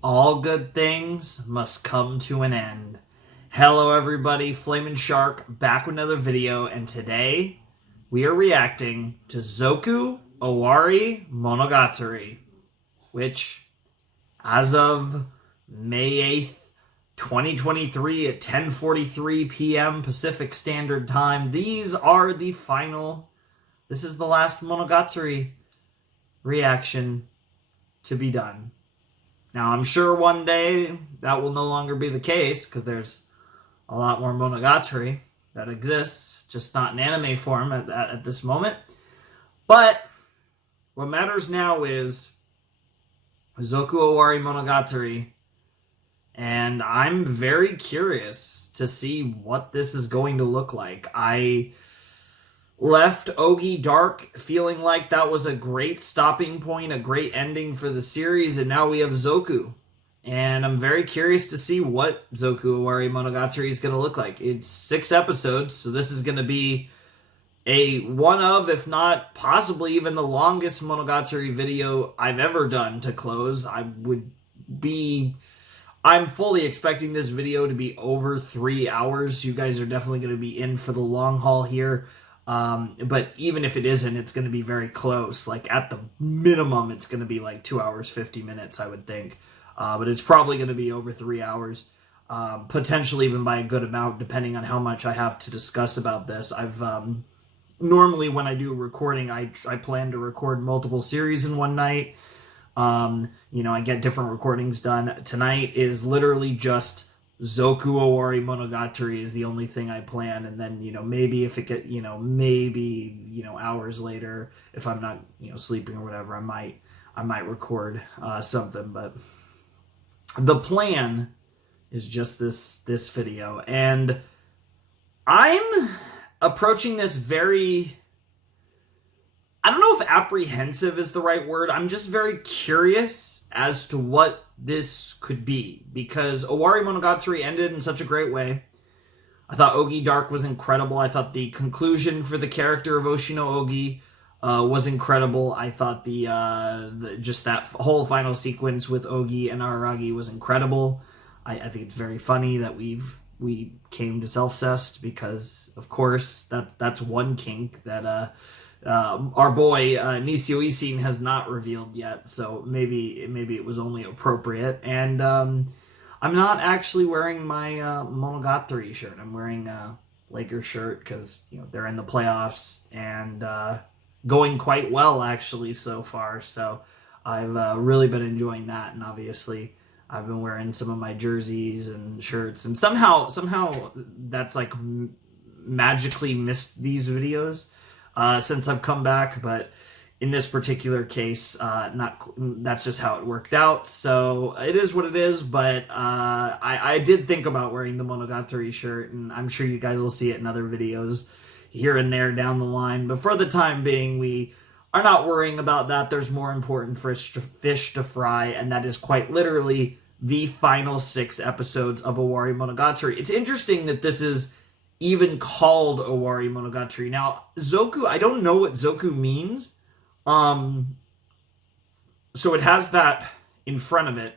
All good things must come to an end. Hello everybody, Flamin' Shark back with another video, and today we are reacting to Zoku Owarimonogatari, which, as of May 8th, 2023 at 10:43 p.m. Pacific Standard Time, this is the last Monogatari reaction to be done. Now, I'm sure one day that will no longer be the case because there's a lot more Monogatari that exists, just not in anime form at this moment. But what matters now is Zoku Owarimonogatari, and I'm very curious to see what this is going to look like. I left Ogi Dark feeling like that was a great stopping point, a great ending for the series, and now we have Zoku. And I'm very curious to see what Zoku Owarimonogatari is going to look like. It's 6 episodes, so this is going to be one of, if not possibly even the longest Monogatari video I've ever done to close. I'm fully expecting this video to be over 3 hours. You guys are definitely going to be in for the long haul here. But even if it isn't, it's going to be very close. Like, at the minimum, it's going to be like 2 hours, 50 minutes, I would think. But it's probably going to be over 3 hours, potentially even by a good amount, depending on how much I have to discuss about this. Normally when I do recording, I plan to record multiple series in one night. I get different recordings done. Tonight is literally just Zoku Owarimonogatari is the only thing I plan, and then maybe if it get hours later, if I'm not sleeping or whatever, I might record something. But the plan is just this video, and I'm approaching this very, I don't know if apprehensive is the right word. I'm just very curious as to what this could be, because Owarimonogatari ended in such a great way. I thought Ogi Dark was incredible. I thought the conclusion for the character of Oshino Ogi was incredible. I thought just that whole final sequence with Ogi and Araragi was incredible. I think it's very funny that we came to self-cest, because of course that's one kink that our boy Nisio Isin has not revealed yet, so maybe it was only appropriate. And I'm not actually wearing my Monogatari shirt. I'm wearing a Lakers shirt because they're in the playoffs and going quite well actually so far. So I've really been enjoying that, and obviously I've been wearing some of my jerseys and shirts, and somehow that's like magically missed these videos since I've come back. But in this particular case, that's just how it worked out. So it is what it is. But I did think about wearing the Monogatari shirt, and I'm sure you guys will see it in other videos here and there down the line. But for the time being, we are not worrying about that. There's more important fish to fry, and that is quite literally the final 6 episodes of Owarimonogatari. It's interesting that this is even called Owarimonogatari. Now, Zoku, I don't know what Zoku means. So it has that in front of it.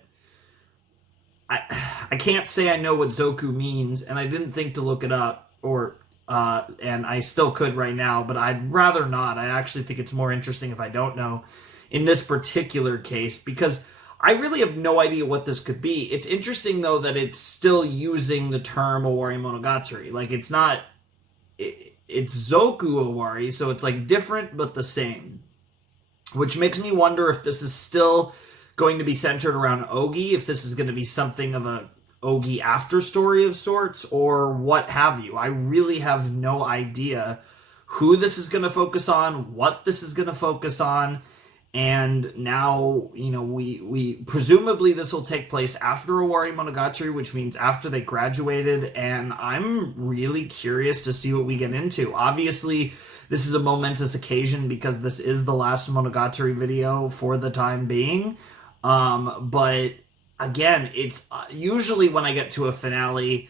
I can't say I know what Zoku means, and I didn't think to look it up, and I still could right now, but I'd rather not. I actually think it's more interesting if I don't know in this particular case, because I really have no idea what this could be. It's interesting, though, that it's still using the term Owarimonogatari. Like, it's Zoku Owari, so it's like different but the same. Which makes me wonder if this is still going to be centered around Ogi, if this is going to be something of a Ogi after story of sorts, or what have you. I really have no idea who this is going to focus on, what this is going to focus on. And now, we presumably this will take place after Owarimonogatari, which means after they graduated, and I'm really curious to see what we get into. Obviously, this is a momentous occasion because this is the last Monogatari video for the time being. But again, it's usually when I get to a finale,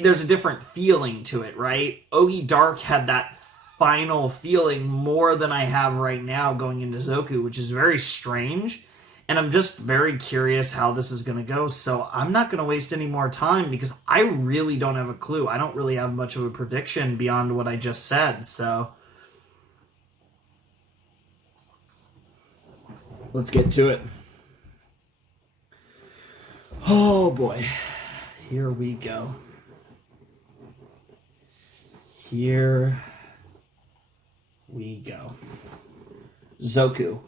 there's a different feeling to it, right? Ogi Dark had that final feeling more than I have right now going into Zoku, which is very strange. And I'm just very curious how this is going to go. So I'm not going to waste any more time because I really don't have a clue. I don't really have much of a prediction beyond what I just said. So let's get to it. Oh boy. Here we go. Here we go. Zoku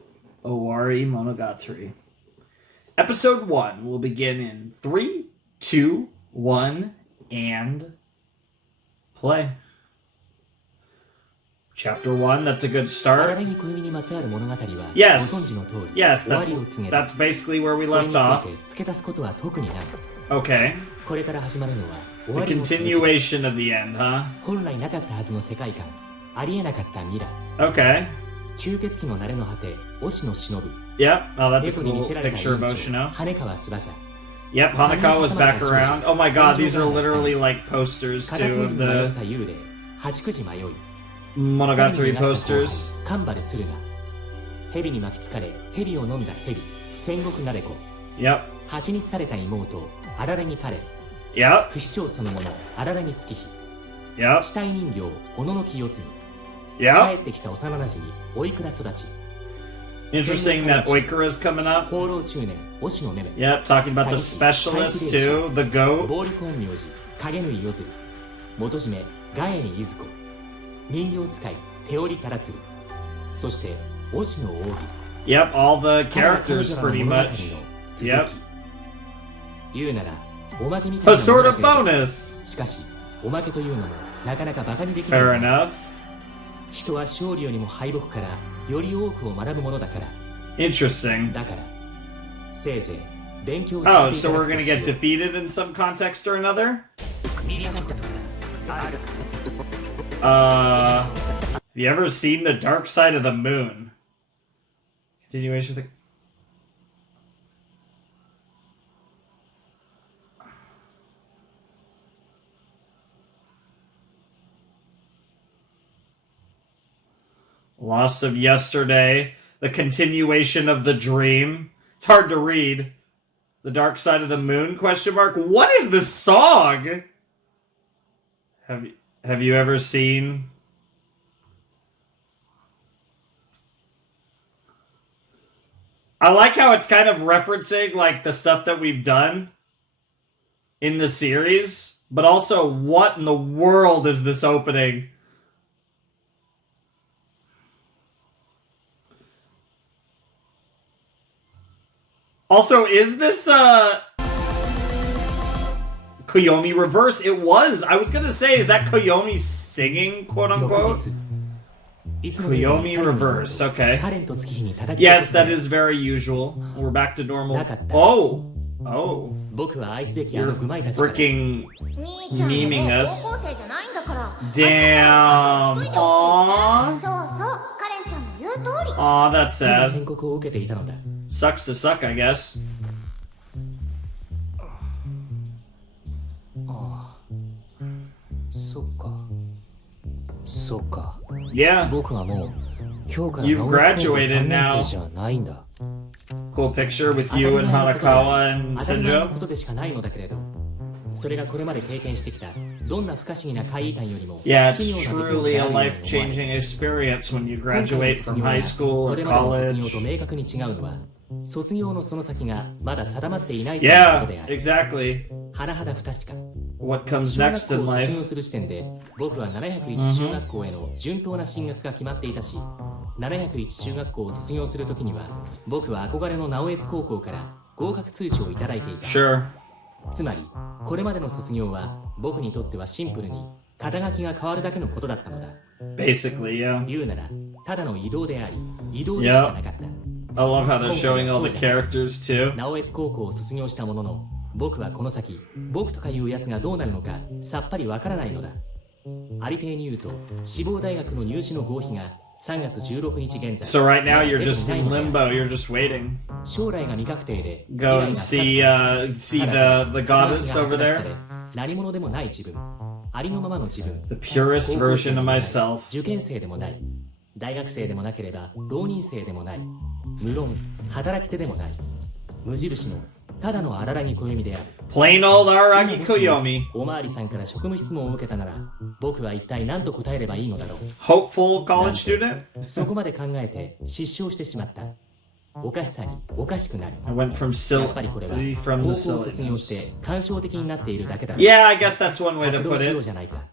Owarimonogatari. Episode 1 will begin in 3, 2, 1, and play. Chapter 1, that's a good start. Yes, that's basically where we left off. Okay. The continuation of the end, huh? Okay. Yep, oh, that's a cool picture of Oshino. Yep, Hanekawa was back around. Oh my god, these are literally like posters too of the Monogatari posters. Yep. Yep. Yep. Interesting that Oikura's coming up. Yep, talking about the specialist too, the goat. Yep, all the characters pretty much. Yep. A sort of bonus. Fair enough. Interesting. Oh, so we're gonna get defeated in some context or another? Have you ever seen The Dark Side of the Moon? Continuation of the... Lost of Yesterday, the continuation of the dream. It's hard to read. The Dark Side of the Moon, question mark. What is this song? Have you ever seen... I like how it's kind of referencing like the stuff that we've done in the series, but also what in the world is this opening? Also, is this Koyomi reverse? It was. I was gonna say, is that Koyomi singing, quote unquote? Koyomi reverse, okay. Yes, that is very usual. We're back to normal. Oh! Oh. You're freaking memeing us. Damn. Aww. Aw, that's sad. Sucks to suck, I guess. Yeah. You've graduated now. Cool picture with you and Hanekawa and Senjo. Yeah, it's truly a life-changing experience when you graduate from high school or college. Yeah, exactly. What comes next in life? Sure. つまり、これまでの卒業は僕にとってはシンプルに肩書きが変わるだけのことだったのだ。Basically, yeah. 言うなら、ただの移動であり、移動でしかなかった。I love how they're showing all the characters too. 直江津高校を卒業したものの、僕はこの先、僕とかいうやつがどうなるのかさっぱりわからないのだ。ありていに言うと、志望大学の入試の合否が3月16日現在。So right now you're just in limbo. You're just waiting. 将来が未確定で。Go and see the goddess over there. 何者でもない自分。ありのままの自分。The purest version of myself. 受験生でもない。大学生でもなければ浪人生でもない。無論働き手でもない。無印のただの荒木暦である。 Plain old Aragi Koyomi. おまわりさんから職務質問を受けたなら、僕は一体何と答えればいいのだろう。 Hopeful college student? そこまで考えて失笑してしまった。おかしさにおかしくなる。 I went from やっぱりこれは silly 高 from 校 the を卒業し silliness. て感傷的になっているだけだろう。 Yeah, I guess that's one way to 活動 put しよう it. じゃないか。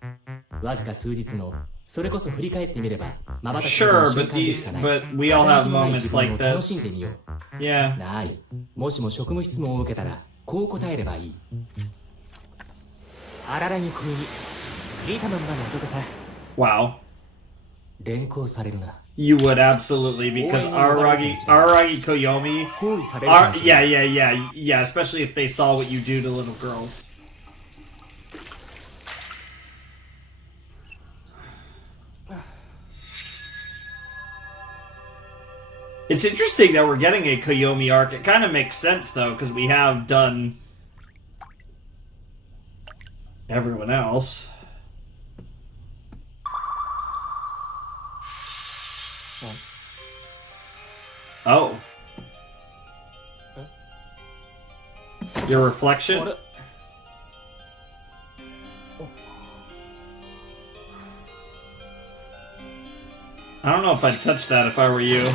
わずか数日の、それこそ振り返ってみれば、瞬き Sure, の瞬 but 間でしかない。 we all have 働きのない moments 自分 like を楽しん this. でみよう。 Yeah. ない。もしも職務質問を受けたら、こう答えればいい。荒木暦、見たまんまの男さ。 Wow. 連行されるな。 You would absolutely, because Aragi Koyomi. 包囲されるかもしれない。 Yeah, especially if they saw what you do to little girls. It's interesting that we're getting a Koyomi arc. It kind of makes sense, though, because we have done everyone else. Oh. Your reflection? I don't know if I'd touch that if I were you.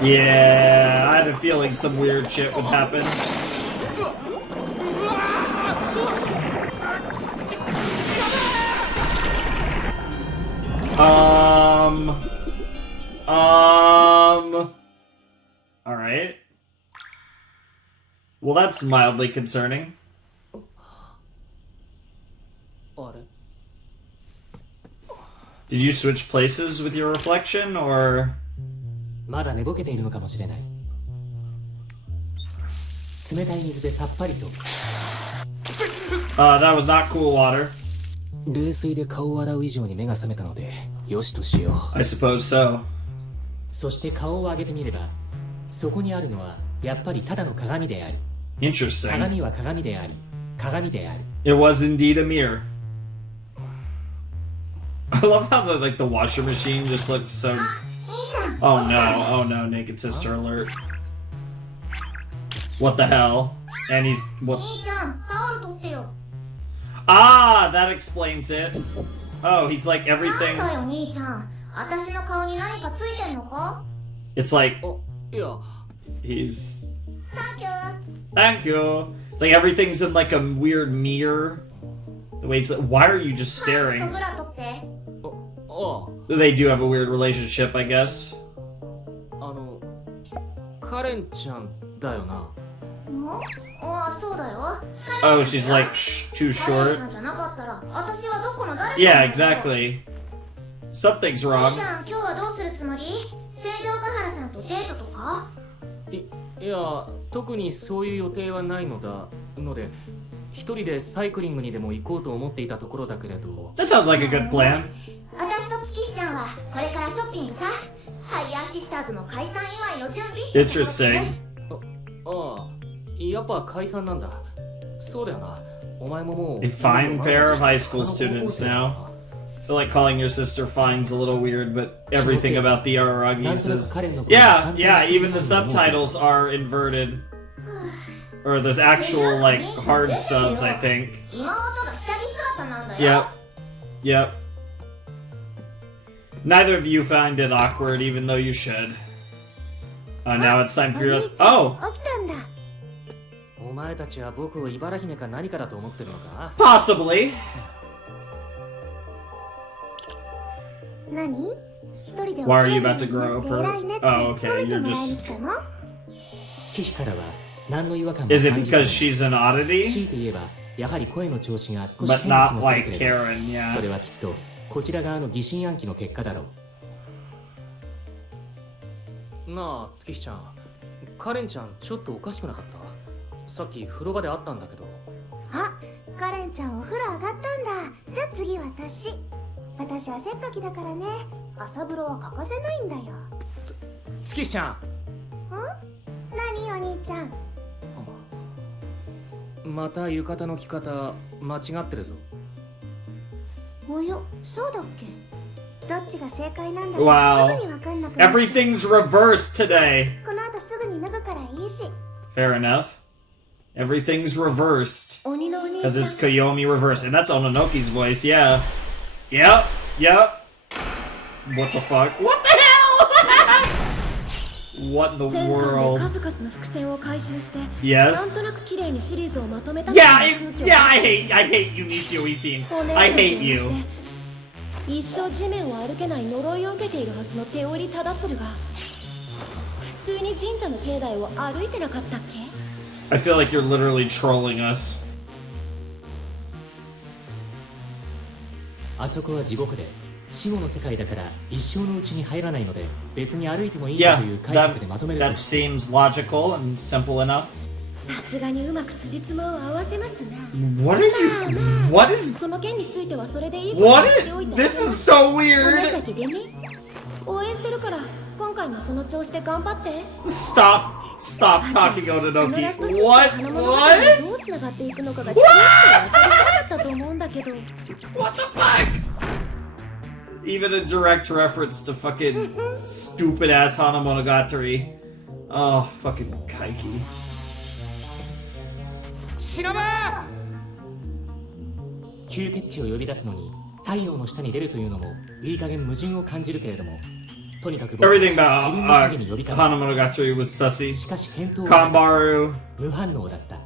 Yeah, I had a feeling some weird shit would happen. Alright. Well, that's mildly concerning. あれ Did you switch places with your reflection, or...? まだ寝ぼけているのかもしれない。冷たい水でさっぱりと。That was not cool water. 冷水で顔を洗う以上に目が覚めたので、よしとしよう。 I suppose so. そして顔を上げてみれば、そこにあるのはやっぱりただの鏡である。 Interesting. 鏡は鏡であり、鏡である。 It was indeed a mirror. I love how the washer machine just looks so... Oh no, naked sister alert. What the hell? And he's... What? Ah, that explains it. Oh, he's like everything... It's like... いや、 He's... Thank you. It's like everything's in like a weird mirror. The way it's... Why are you just staring? あ They do have a weird relationship, I guess. カレンちゃんだよな。 Oh, she's like too short. Yeah, exactly. Something's wrong. いや、特にそういう予定はないので、一人でサイクリングにでも行こうと思っていたところだけれど。 That sounds like a good plan. 私と月日ちゃんはこれからショッピングさ。ハイヤーシスターズの解散祝いの準備。 Interesting. ああ、やっぱ解散なんだ。そうだよな。お前ももう。 A fine pair of high school students now. I feel like calling your sister fine's a little weird, but everything about the Aragis is... Yeah, even the subtitles are inverted. Or there's actual, like, hard subs, I think. 妹が下着姿なんだよ。 Yep. Neither of you find it awkward, even though you should. Now it's time for your... Oh! 起きたんだ。お前たちは僕を茨姫か何かだと思ってるのか？ Possibly. 何？一人で起き Why are れ you るよ about to うにな grow って up? 偉いねって Oh, 褒 okay. めて You're もらいに just... 来たの？月日からは何の違和感も Is it 感じない。 because she's an 強 oddity? いて言えば、やはり声の調子が少し But 変な気 not もする like けれど、 Karen, そ yeah. れはきっとこちら側の疑心暗鬼の結果だろう。なあ、月日ちゃん、カレンちゃんちょっとおかしくなかった？さっき風呂場で会ったんだけど。あ、カレンちゃんお風呂上がったんだ。じゃあ次私。私汗っかきだからね。朝風呂は欠かせないんだよ。月日ちゃん。何お兄ちゃん。また浴衣の着方間違ってるぞ。およ、そうだっけ？どっちが正解なんだって Wow. すぐにわかんなくなっちゃう。 Everything's reversed today. この後すぐに脱ぐからいいし。 Fair enough. Everything's reversed. 鬼のお兄 Because ちゃん it's Koyomi reversed. And that's Ononoki's voice, yeah. Yep, yep. What the fuck? What the hell? What in the 前回で world? 数々の伏線を回収して Yes. なんとなく綺麗にシリーズをまとめた Yeah, という空気を yeah, I hate you, Nisio Isin. お姉ちゃん I と hate 同じ you. で一生地面を歩けない呪いを受けているはずの手織忠次が普通に神社の境内を歩いてなかったっけ I feel like you're literally trolling us. あそこは地獄で死後の世界だから一生のうちに入らないので別に歩いてもいいんだ Yeah, という解釈でまとめると that seems logical and simple enough. さすがにうまく辻褄を合わせますな What are you? What is? その件についてはそれでいいこと What に is? しておいて This is so お weird. 紫でね応援してるから今回もその調子で頑張って Stop talking, あのラスト Ononoki. シーンと What? 花物語が What? どうつながっていくのかがちょっと分かりづらかったと思うんだけど What the fuck? Even a direct reference to fucking stupid ass Hanamonogatari. Oh, fucking Kaiki. 吸血鬼を呼び出すのに太陽の下に出るというのもいい加減矛盾を感じるけれどもとにかく僕は Everything 自 about 分の影に呼びかけ Hanamonogatari was sussy. しかし返答は Kambaru, 無反応だった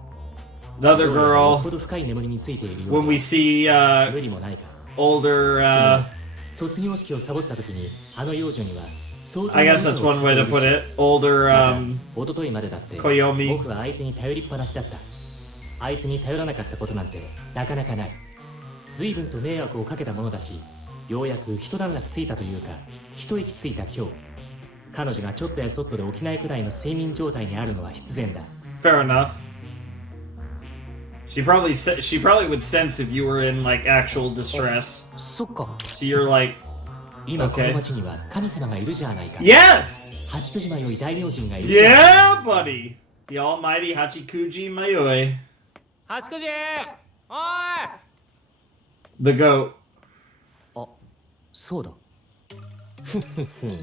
another どうやらよっぽ girl. ど深い眠りについているよ When う we で see 無理もないか older, 卒業式をサボった時にあの幼女には相当 I な guess 無 that's 茶を one way to する put it. Older, 一昨日までだって Koyomi. 僕はあいつに頼りっぱなしだったあいつに頼らなかったことなんてなかなかない随分と迷惑をかけたものだしようやく一段落ついたというか一息ついた今日彼女がちょっとやそっとで起きないくらいの睡眠状態にあるのは必然だ fair enough. She probably would sense if you were in like actual distress. そっか So you're like, 今 Okay. この町には神様がいるじゃないか yes, 八九島より大名人がいるじゃない yeah, buddy. The almighty Hachikuji Mayoi, 八九時おい the goat. あそうだふんふんふん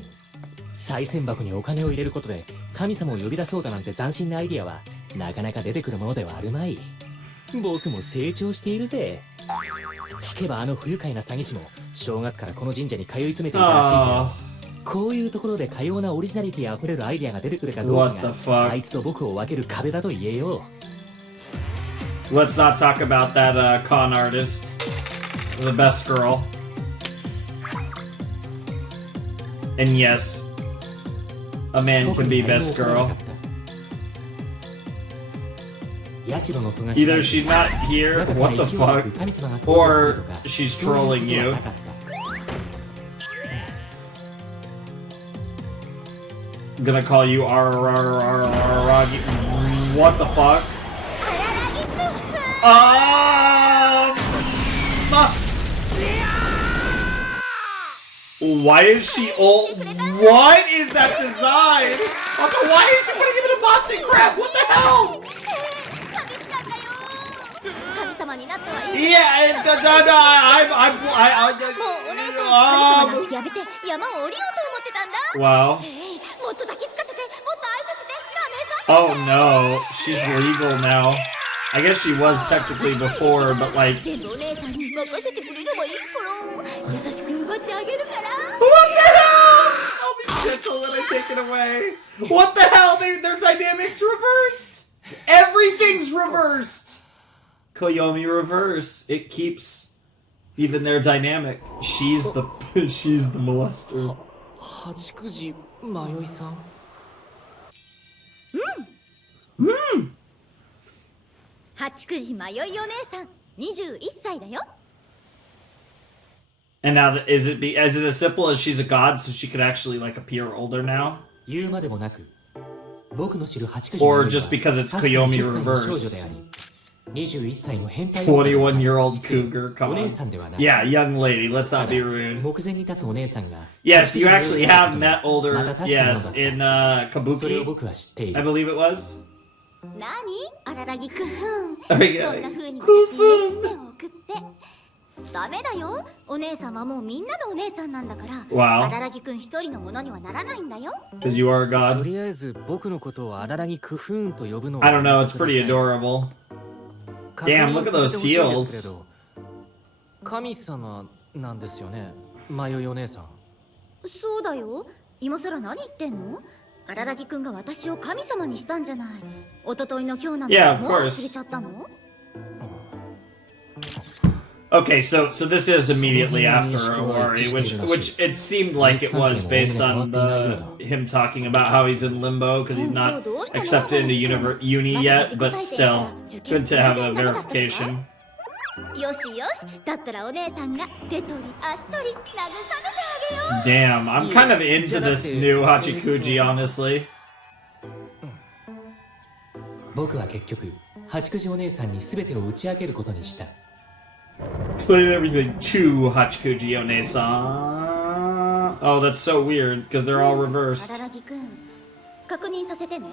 賽銭箱にお金を入れることで神様を呼び出そうだなんて斬新なアイディアはなかなか出てくるものではあるまい僕も成長しているぜ聞けばあの不愉快な詐欺師も正月からこの神社に通い詰めていたらしいけ Ah, どこういうところでかようなオリジナリティあふれるアイディアが出てくるかどうか What the fuck? があいつと僕を分ける壁だと言えよ let's not talk about that con artist, the best girl. And yes, a man 特 can に be 何も best 起こらな girl. かった社の戸が Either she's not here, 中から what the 勢いよ fuck, く神様が登場する or とか she's そういうこと trolling は you. なかった Gonna call you Araragi. What the fuck? Why is she old? What is that design? Why is she putting him in a Boston crab? What the hell? 寂しかったよ。神様になったわよ。 Yeah, no, I, もうお姉さん神様なんてやめて山を降りようと思ってたんだ。 wow. もっと抱きつかせて、もっと愛させて、ダメさ。 Oh no, she's legal now. I guess she was technically before, but like, 全部お姉さんに任せてくれればいいから優しく奪ってあげるから。 what the hell? I'll be gentle when I take it away. What the hell? Their dynamics reversed. Everything's reversed. Koyomi reverse. It keeps even their dynamic. She's the molester. 八九時迷いさん八九時迷いお姉さん、21歳だよ。 And now, is it as simple as she's a god, so she could actually like appear older now, 言うまでもなく僕の知る八九時 or 迷いは just because it's 確かに Koyomi 10歳の少女で reverse? あり21歳の変態女 21-year-old 失礼 cougar. Come お姉 on. さんではない Yeah, young lady. Let's た not だ be rude. 目前に立つお姉さんが Yes, you 八九時 actually 迷いだ have と met ま older. た確かなの Yes, だった in それを Kabuki, 僕は知ってい I る believe it was. なに荒らぎくん。 Oh, yeah. そんな風に私にメッセを送って。ダメだよ。お姉さんはもうみんなのお姉さんなんだから。 Wow. 荒木くん一人のものにはならないんだよ。 Because you are a と god. りあえず僕のことを荒らぎクフーンと呼ぶのを I don't know, や it's めてくださ pretty い adorable. 確認 Damn, look at さ those せてほしいんです heels. けど神様なんですよね、迷いお姉さん。そうだよ。今さら何言ってんの？荒木くんが私を神様にしたんじゃない。一昨日の今日なんて Yeah, of もう course. 忘れちゃったの？ Okay, so this is immediately after Owari, which it seemed like it was based on him talking about how he's in limbo because he's not accepted into uni yet, but still, good to have a verification. よしよし。だったらお姉さんが手取り足取り慰めてあげよう。 Damn, I'm kind of into this new Hachikuji, honestly. 僕は結局八九時お姉さんに全てを打ち明けることにした。 Explain everything to Hachikuji One-san. Oh, that's so weird because they're all reversed. 荒木くん、確認させてね。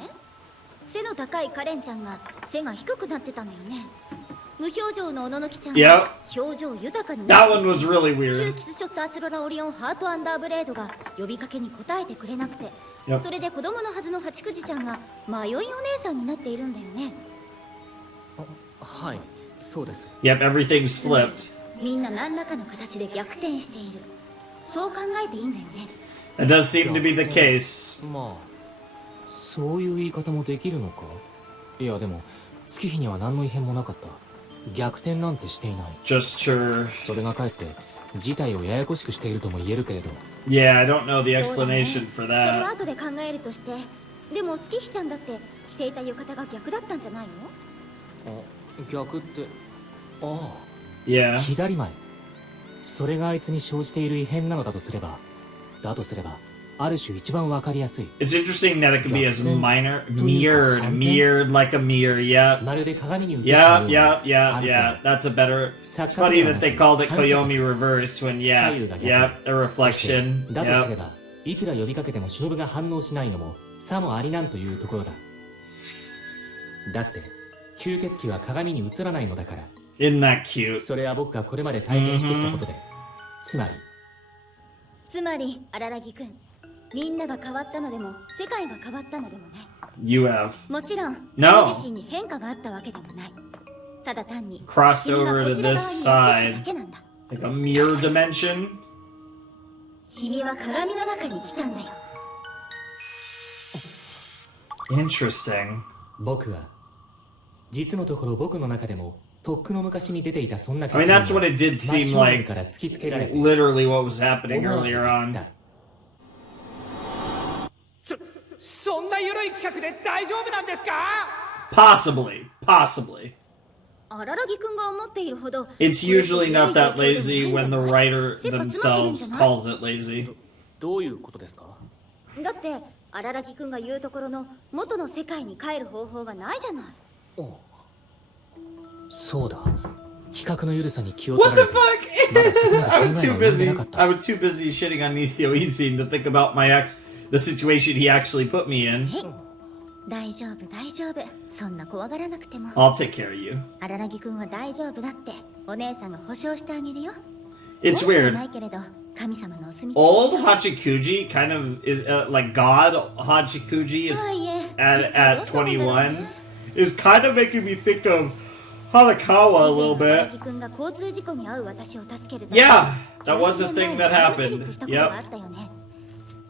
背の高いカレンちゃんが背が低くなってたのよね。無表情のおののきちゃんが表情豊かにな That って one was really 旧 weird. キスショットアスロラオリオンハートアンダーブレードが呼びかけに応えてくれなくて、 Yep. それで子供のはずの八九時ちゃんが迷いお姉さんになっているんだよね。はい、そうです。 Yep, everything's flipped. みんな何らかの形で逆転している。そう考えていいんだよね。 That does seem to be the case. まあそういう言い方もできるのか。いやでも月日には何の異変もなかった。逆転なんてしていない。 Gesture. それがかえって事態をややこしくしているとも言えるけれど。 Yeah, I don't know the そうだね。 explanation for それは that. 後で考えるとして。でも月日ちゃんだって着ていた浴衣が逆だったんじゃないの？逆ってああ Yeah. 左前。それがあいつに生じている異変なのだとすればある種一番わかりやすい。 It's interesting that it could be as minor, mirrored like a mirror. Yeah. まるで鏡に映したよ Yeah, う yeah, な yeah, yeah. That's a better. It's 錯覚 funny では that なく they called it 反射 Koyomi reversed when, yeah, 左右が逆 yeah, a そして reflection. だとすれ Yeah. ばいくら呼びかけても忍が反応しないのもさもありなんというところだ。だって吸血鬼は鏡に映らないのだから。 Isn't that cute? それは僕がこれまで体験してきたことで、つまり荒木くん、みんなが変わったのでも世界が変わったのでもない。 You have もちろん No. 君自身に変化があったわけでもない。ただ単に crossed 君が over こ to ちら this 側にやってきただ side, けなんだ。 like a mirror dimension. 君は鏡の中に来たんだよ。 Interesting. 僕は実のところ僕の中でもとっくの昔に出ていたそんな I mean, that's what it did seem 真正面 like. から突きつけられて Literally, what was happening 思わず earlier 言っ on. た。そんな緩い企画で大丈夫なんですか？ Possibly, possibly. 荒木くんが思っているほど It's usually not that これ以上 lazy ないんじゃ when な the い？ writer 切羽詰まってるんじ themselves ゃない？ calls it lazy. どういうことですか？だって荒木くんが言うところの元の世界に帰る方法がないじゃない。そうだ。企画の緩さに気を取 What ら the れて fuck? まだそこまで I 考 was え too が及んで busy. なかった I was too busy shitting on Nisio Isin to think about the situation he actually put me in. 大丈夫大丈夫。そんな怖がらなくても。 I'll take care of you. 荒木くんは大丈夫だってお姉さんが保証してあげるよ。 It's 恩はな weird. いけれど神様のお墨付き。 Old Hachikuji kind of is like God Hachikuji is とはいえ at 実際どうしたもんだろうね。 21 is kind of making me think of Hanakawa a little 以前荒 bit. 木くんが交通事故に遭う私を助けるため Yeah, that was a 11 thing 年前 that にタイムスリッ happened. プしたことがあ Yep. ったよね。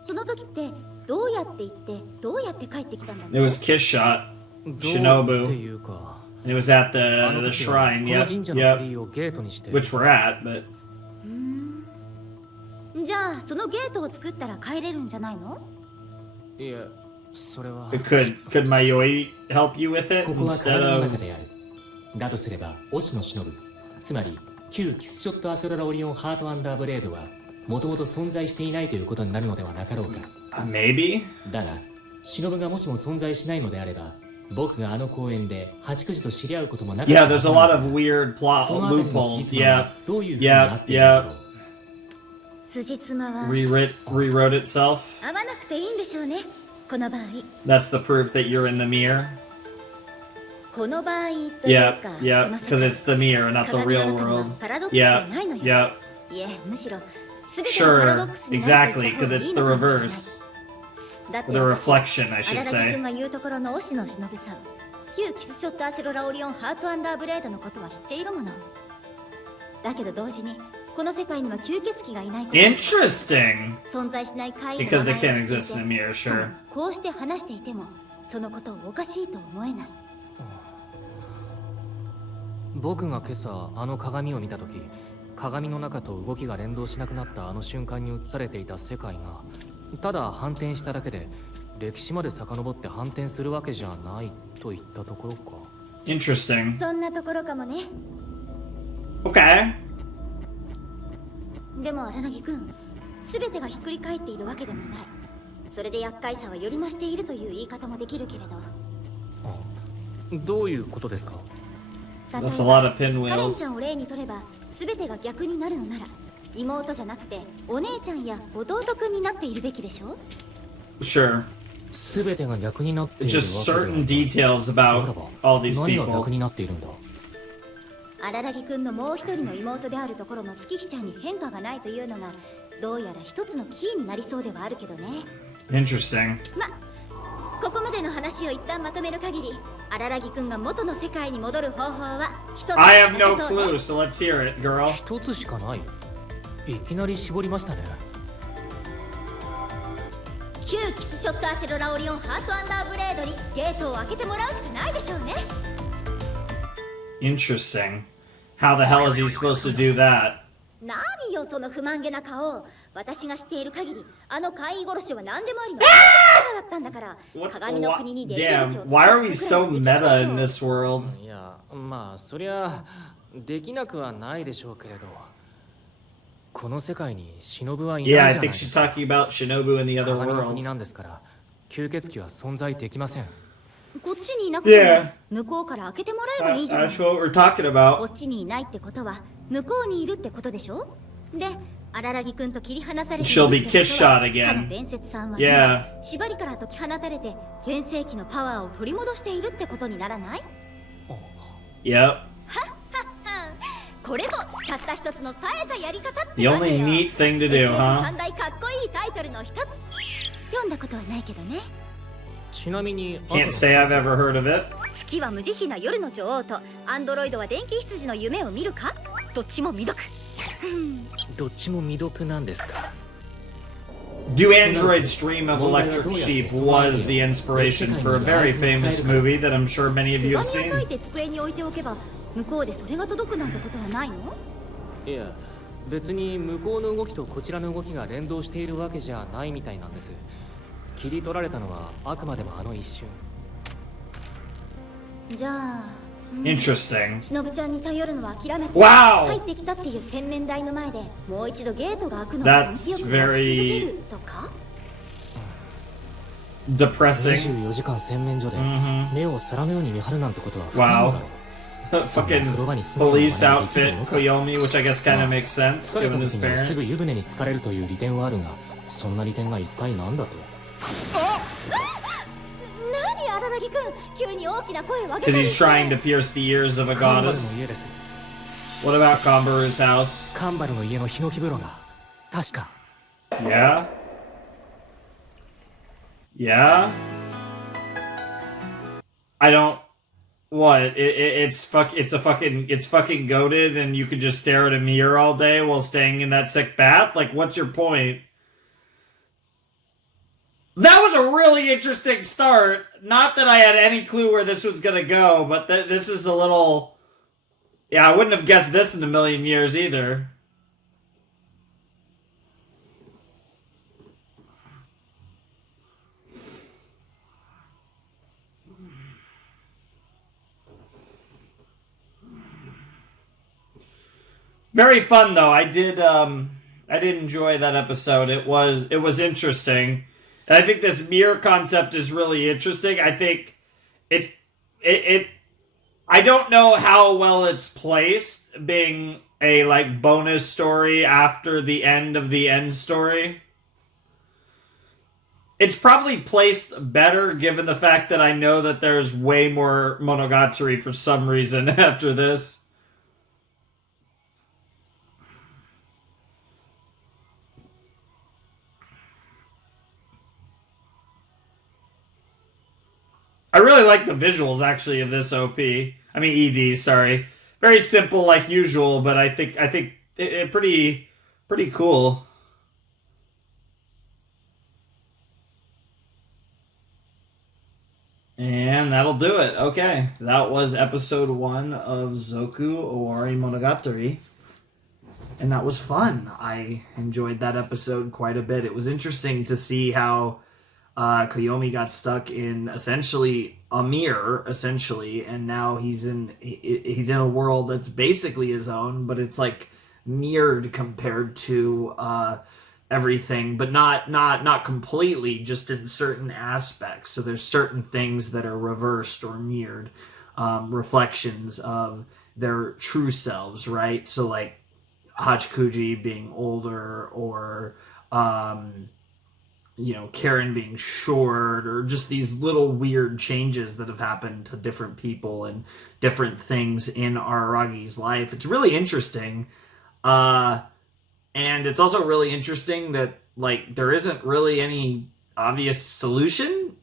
その時ってどうやって行ってどうやって帰ってきたんだっ It け？ was Kiss Shot. どうって Shinobu. いうか、 It was at あ the の the 時は shrine. この Yep, 神社の yep. 鳥居をゲートにして、 Which we're at, but じゃあそのゲートを作ったら帰れるんじゃないの？いや、それは could Mayoi help you with it ここは instead 体の of 中である。だとすれば、推しの忍ぶ、つまり旧キスショットアスロラオリオンハートアンダーブレードはもともと存在していないということになるのではなかろうか。maybe? だが、忍がもしも存在しないのであれば、僕があの公園で八九時と知り合うこともなかった Yeah, there's a lot of weird plot そのあたりの loopholes. 辻褄 Yeah, はどういうふうになっているのだろう。辻褄は rewrote itself. 合わなくていいんでしょうね。この場合、That's the proof that you're in the mirror. この場合というか、 Yeah, この because 世界 it's the mirror, not the 鏡 real の中には world. パラドックスは Yeah, ないのよ。 yeah, いえ、むしろ全てがパラドッ sure, クスになって exactly, いた方 because がい it's い the のかもしれない。 reverse. だって The 私、 reflection, I 荒 should 木 say. 君が言うところの推しの忍さん、旧キスショットアセロラオリオンハートアンダーブレードのことは知っているもの。だけど同時にこの世界には吸血鬼がいないこと、 Interesting! 存在しない怪異の Because 名 they 前を can't 知ってい exist in a て、 mirror, しかも sure. こうして話していてもそのことをおかしいと思えない。僕が今朝あの鏡を見た時、鏡の中と動きが連動しなくなったあの瞬間に映されていた世界がただ反転しただけで歴史まで遡って反転するわけじゃないといったところか。 Interesting. そんなところかもね。 Okay. でも荒木君、全てがひっくり返っているわけでもない。それで厄介さはより増しているという言い方もできるけれど。どういうことですか？例え That's a lot ば of カレン pinwheels. ちゃんを例にとれば、全てが逆になるのなら妹じゃなくてお姉ちゃんや弟くんになっているべきでしょ。 Sure. 全てが逆になってい It's る just わけ certain では details なら about ば all these 何が people. 逆になっているんだ？荒木くんのもう一人の妹であるところの月日ちゃんに変化がないというのがどうやら一つのキーになりそうではあるけどね。 Interesting. ここまでの話を一旦まとめる限り、荒木くんが元の世界に戻る方法は一つ I have な no さそうね。 clue, so let's hear it, girl. 一つしかない。いきなり絞りましたね。旧キスショットアセロラオリオンハートアンダーブレードにゲートを開けてもらうしかないでしょうね。 Interesting. How the hell is he supposed to do that? 何よその不満げな顔。私が知っている限り、あの怪異殺しは何でもありのだったんだから、 What? 鏡の国に出入り Damn, 口を why are we 作 so るくらいできるでしょ meta う in this world? いや、まあそりゃできなくはないでしょうけれど、この世界に忍はいないじ Yeah, ゃ I ない think で she's すか。 talking about Shinobu in the other 鏡の国 world. なんですから吸血鬼は存在できません。こっちにいなくても Yeah. 向こうから開けてもらえばいいじゃない。 That's what we're talking こ about. っちにいないってことは向こうにいるってことでしょ。で、荒木くんと切り離されている She'll be ってことは kiss shot again. かの伝説さんは、 Yeah. 縛りから解き放たれて全盛期のパワーを取り戻しているってことにならない？ Yep. これぞたった一つの冴えたやり方って The わけ only よ。 neat thing to do, SF huh? 三大かっこいいタイトルの一つ。読んだことはないけどね。ちなみに Can't say I've ever heard of it. 月は無慈悲な夜の女王とアンドロイドは電気羊の夢を見るか、どっちも未読。どっちも未読なんですか。 Do Android's Dream of Electric Sheep was the inspiration for a very famous movie that I'm sure many of 手 you have 紙を書い seen. て机に置いておけば向こうでそれが届くなんてことはないの？いや、別に向こうの動きとこちらの動きが連動しているわけじゃないみたいなんです。切り取られたのはあくまでもあの一瞬。じゃあ、Interesting. しのぶちゃんに頼るのは諦めて Wow! 入ってきたっていう洗面台の前でもう一度ゲートが開くのを That's 根気よく待ち続けるとか？ Depressing. 24時間洗面所で Mhm. 目を皿のように見張るなんてことは不可能だろう。 Fucking police outfit Koyomi, which I guess kind of makes sense 疲れ given た his 時にすぐ parents. 湯船に浸かれるという利点はあるが、そんな利点が一体何だと。何荒木くん、急に大きな声を上げ Because たり he's して。 trying to pierce the ears of a カンバル goddess. の家です。 What about Kambaru's house? カンバルの家のヒノキ風呂が確か Yeah? Yeah? I don't. What? It's fucking goated and you could just stare at a mirror all day while staying in that sick bath? Like, what's your point? That was a really interesting start. Not that I had any clue where this was gonna go, but this is a little... Yeah, I wouldn't have guessed this in a million years either. Very fun though. I did enjoy that episode. It was interesting. And I think this mirror concept is really interesting. I think it I don't know how well it's placed being a like bonus story after the end of the end story. It's probably placed better given the fact that I know that there's way more Monogatari for some reason after this. I really like the visuals, actually, of this OP. I mean, ED, sorry. Very simple, like usual, but I think it pretty cool. And that'll do it. Okay, that was episode 1 of Zoku Owarimonogatari. And that was fun. I enjoyed that episode quite a bit. It was interesting to see how Koyomi got stuck in essentially a mirror, and now he's in a world that's basically his own, but it's like mirrored compared to everything, but not completely, just in certain aspects. So there's certain things that are reversed or mirrored, reflections of their true selves, right? So like Hachikuji being older, or Karen being short, or just these little weird changes that have happened to different people and different things in Araragi's life. It's really interesting. And it's also really interesting that, like, there isn't really any obvious solution.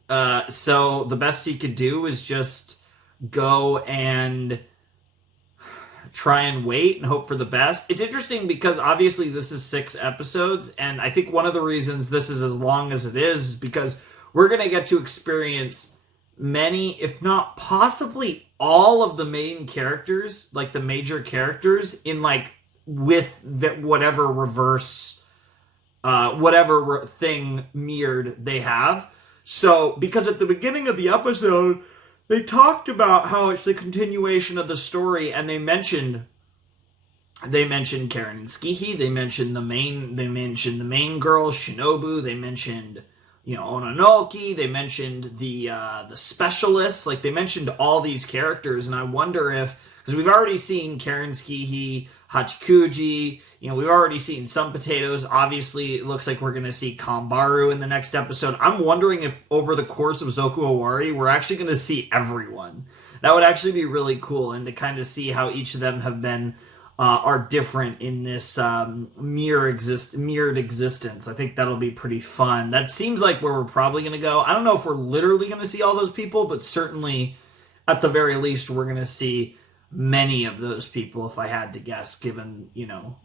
So the best he could do is just go and try and wait and hope for the best. It's interesting because obviously this is 6 episodes, and I think one of the reasons this is as long as it is because we're going to get to experience many, if not possibly all of the main characters, like the major characters, in like with whatever reverse, whatever thing mirrored they have. So, because at the beginning of the episode, they talked about how it's the continuation of the story, and they mentioned Karen and Skihi, they mentioned the main girl, Shinobu, they mentioned, Ononoki, they mentioned the specialists, like they mentioned all these characters, and I wonder if, because we've already seen Karen, Skihi, Hachikuji, we've already seen some potatoes. Obviously, it looks like we're going to see Kambaru in the next episode. I'm wondering if over the course of Zoku Owari, we're actually going to see everyone. That would actually be really cool, and to kind of see how each of them have been, are different in this mirrored existence. I think that'll be pretty fun. That seems like where we're probably going to go. I don't know if we're literally going to see all those people, but certainly, at the very least, we're going to see many of those people, if I had to guess, given,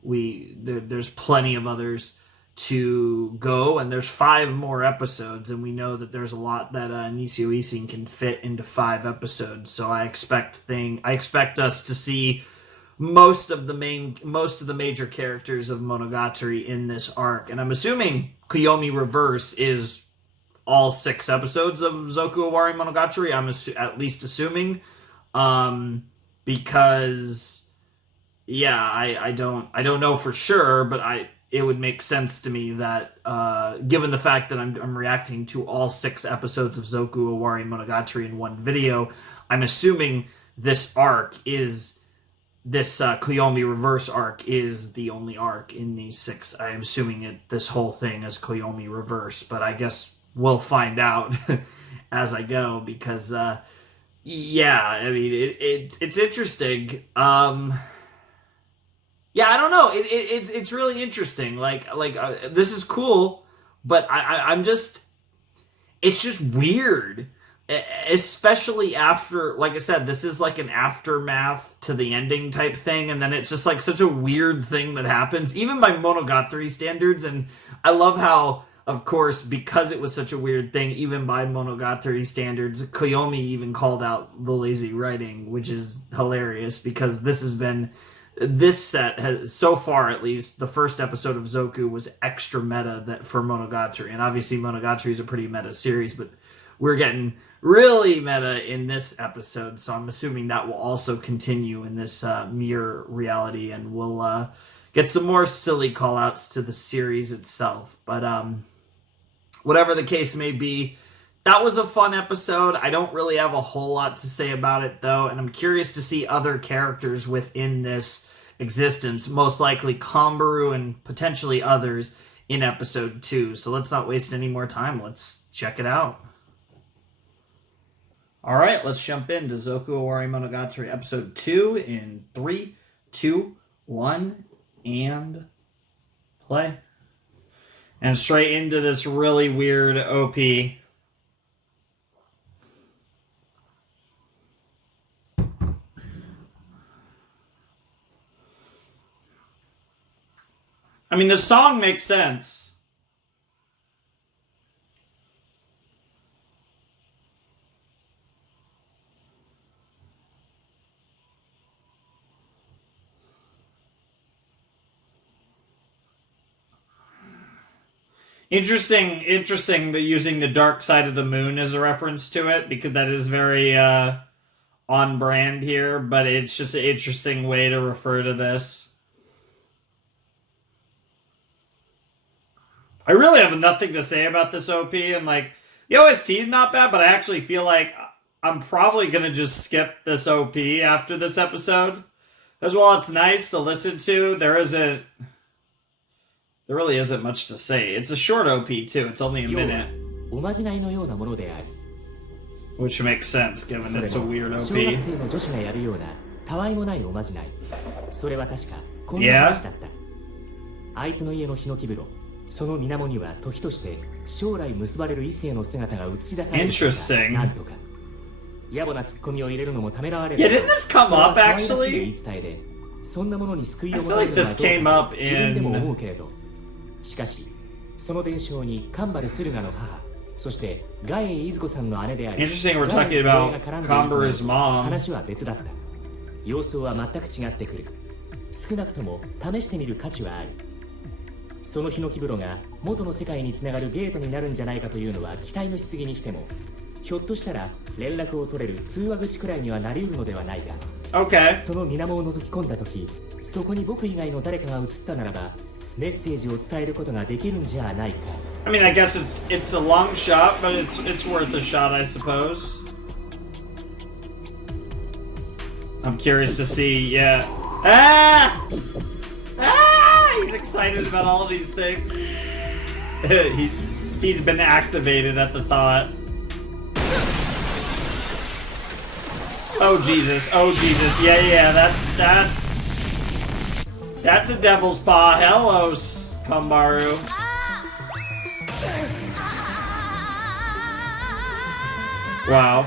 there's plenty of others to go, and there's 5 more episodes, and we know that there's a lot that Nisio Isin can fit into 5 episodes, so I expect us to see most of the major characters of Monogatari in this arc, and I'm assuming Koyomi Reverse is all 6 episodes of Zoku Owarimonogatari. I'm at least assuming, because, yeah, I don't know for sure, but it would make sense to me that, given the fact that I'm reacting to all 6 episodes of Zoku Owarimonogatari in one video, I'm assuming this arc is, this Koyomi Reverse arc is the only arc in these 6. I'm assuming this whole thing is Koyomi Reverse, but I guess we'll find out as I go, because, yeah, I mean, it's interesting. Yeah, I don't know. It's really interesting. Like this is cool, but I'm just, it's just weird, especially after, like I said, this is like an aftermath to the ending type thing, and then it's just like such a weird thing that happens, even by Monogatari standards. And I love how, of course, because it was such a weird thing, even by Monogatari standards, Koyomi even called out the lazy writing, which is hilarious, because this set has, so far at least, the first episode of Zoku was extra meta for Monogatari, and obviously Monogatari is a pretty meta series, but we're getting really meta in this episode, so I'm assuming that will also continue in this mirror reality, and we'll get some more silly call-outs to the series itself. But whatever the case may be, that was a fun episode. I don't really have a whole lot to say about it, though, and I'm curious to see other characters within this existence, most likely Kambaru and potentially others in episode 2. So let's not waste any more time. Let's check it out. All right, let's jump into Zoku Owarimonogatari episode 2 in 3, 2, 1, and play. And straight into this really weird OP. I mean, the song makes sense. Interesting that using the dark side of the moon as a reference to it, because that is very on brand here, but it's just an interesting way to refer to this. I really have nothing to say about this OP, and like, the OST is not bad, but I actually feel like I'm probably going to just skip this OP after this episode. As well, it's nice to listen to, there really isn't much to say. It's a short OP too. It's only a minute. おまじないのようなものである。 Which makes sense, given it's a weird 小学 OP. 生の女子がやるようなたわいもないおまじない。それは確かこんな話だった。あいつの家のヒノキ風呂、その水面には時として将来結ばれる異性の姿が映し出される。Interesting. なんとか。野暮なツッコミを入れるのもためらわれる。 Yeah, didn't this come up それは可愛らしい actually? 言い伝えで、そんなものに救いを I 求 feel め like るのは this どう came か up 自分でも思 in... うけれど。しかし、その伝承にカンバル駿河の母、そしてガエイイズコさんの姉である Interesting, we're ガエ talking イ about が絡んでいるとなると Kambaru's mom. 話は別だった。様相は全く違ってくる。少なくとも試してみる価値はある。そのヒノキ風呂が元の世界につながるゲートになるんじゃないかというのは期待のしすぎにしても、ひょっとしたら連絡を取れる通話口くらいにはなりうるのではないか。 Okay. その水面を覗き込んだ時、そこに僕以外の誰かが映ったならば、メッセージを伝えることができるんじゃないか。 I mean, I guess it's a long shot, but it's worth a shot, I suppose. I'm curious to see, yeah. Ah! Ah! He's excited about all of these things. He's been activated at the thought. Oh Jesus, oh Jesus, yeah, that's a devil's paw. Hello, Kambaru. Wow.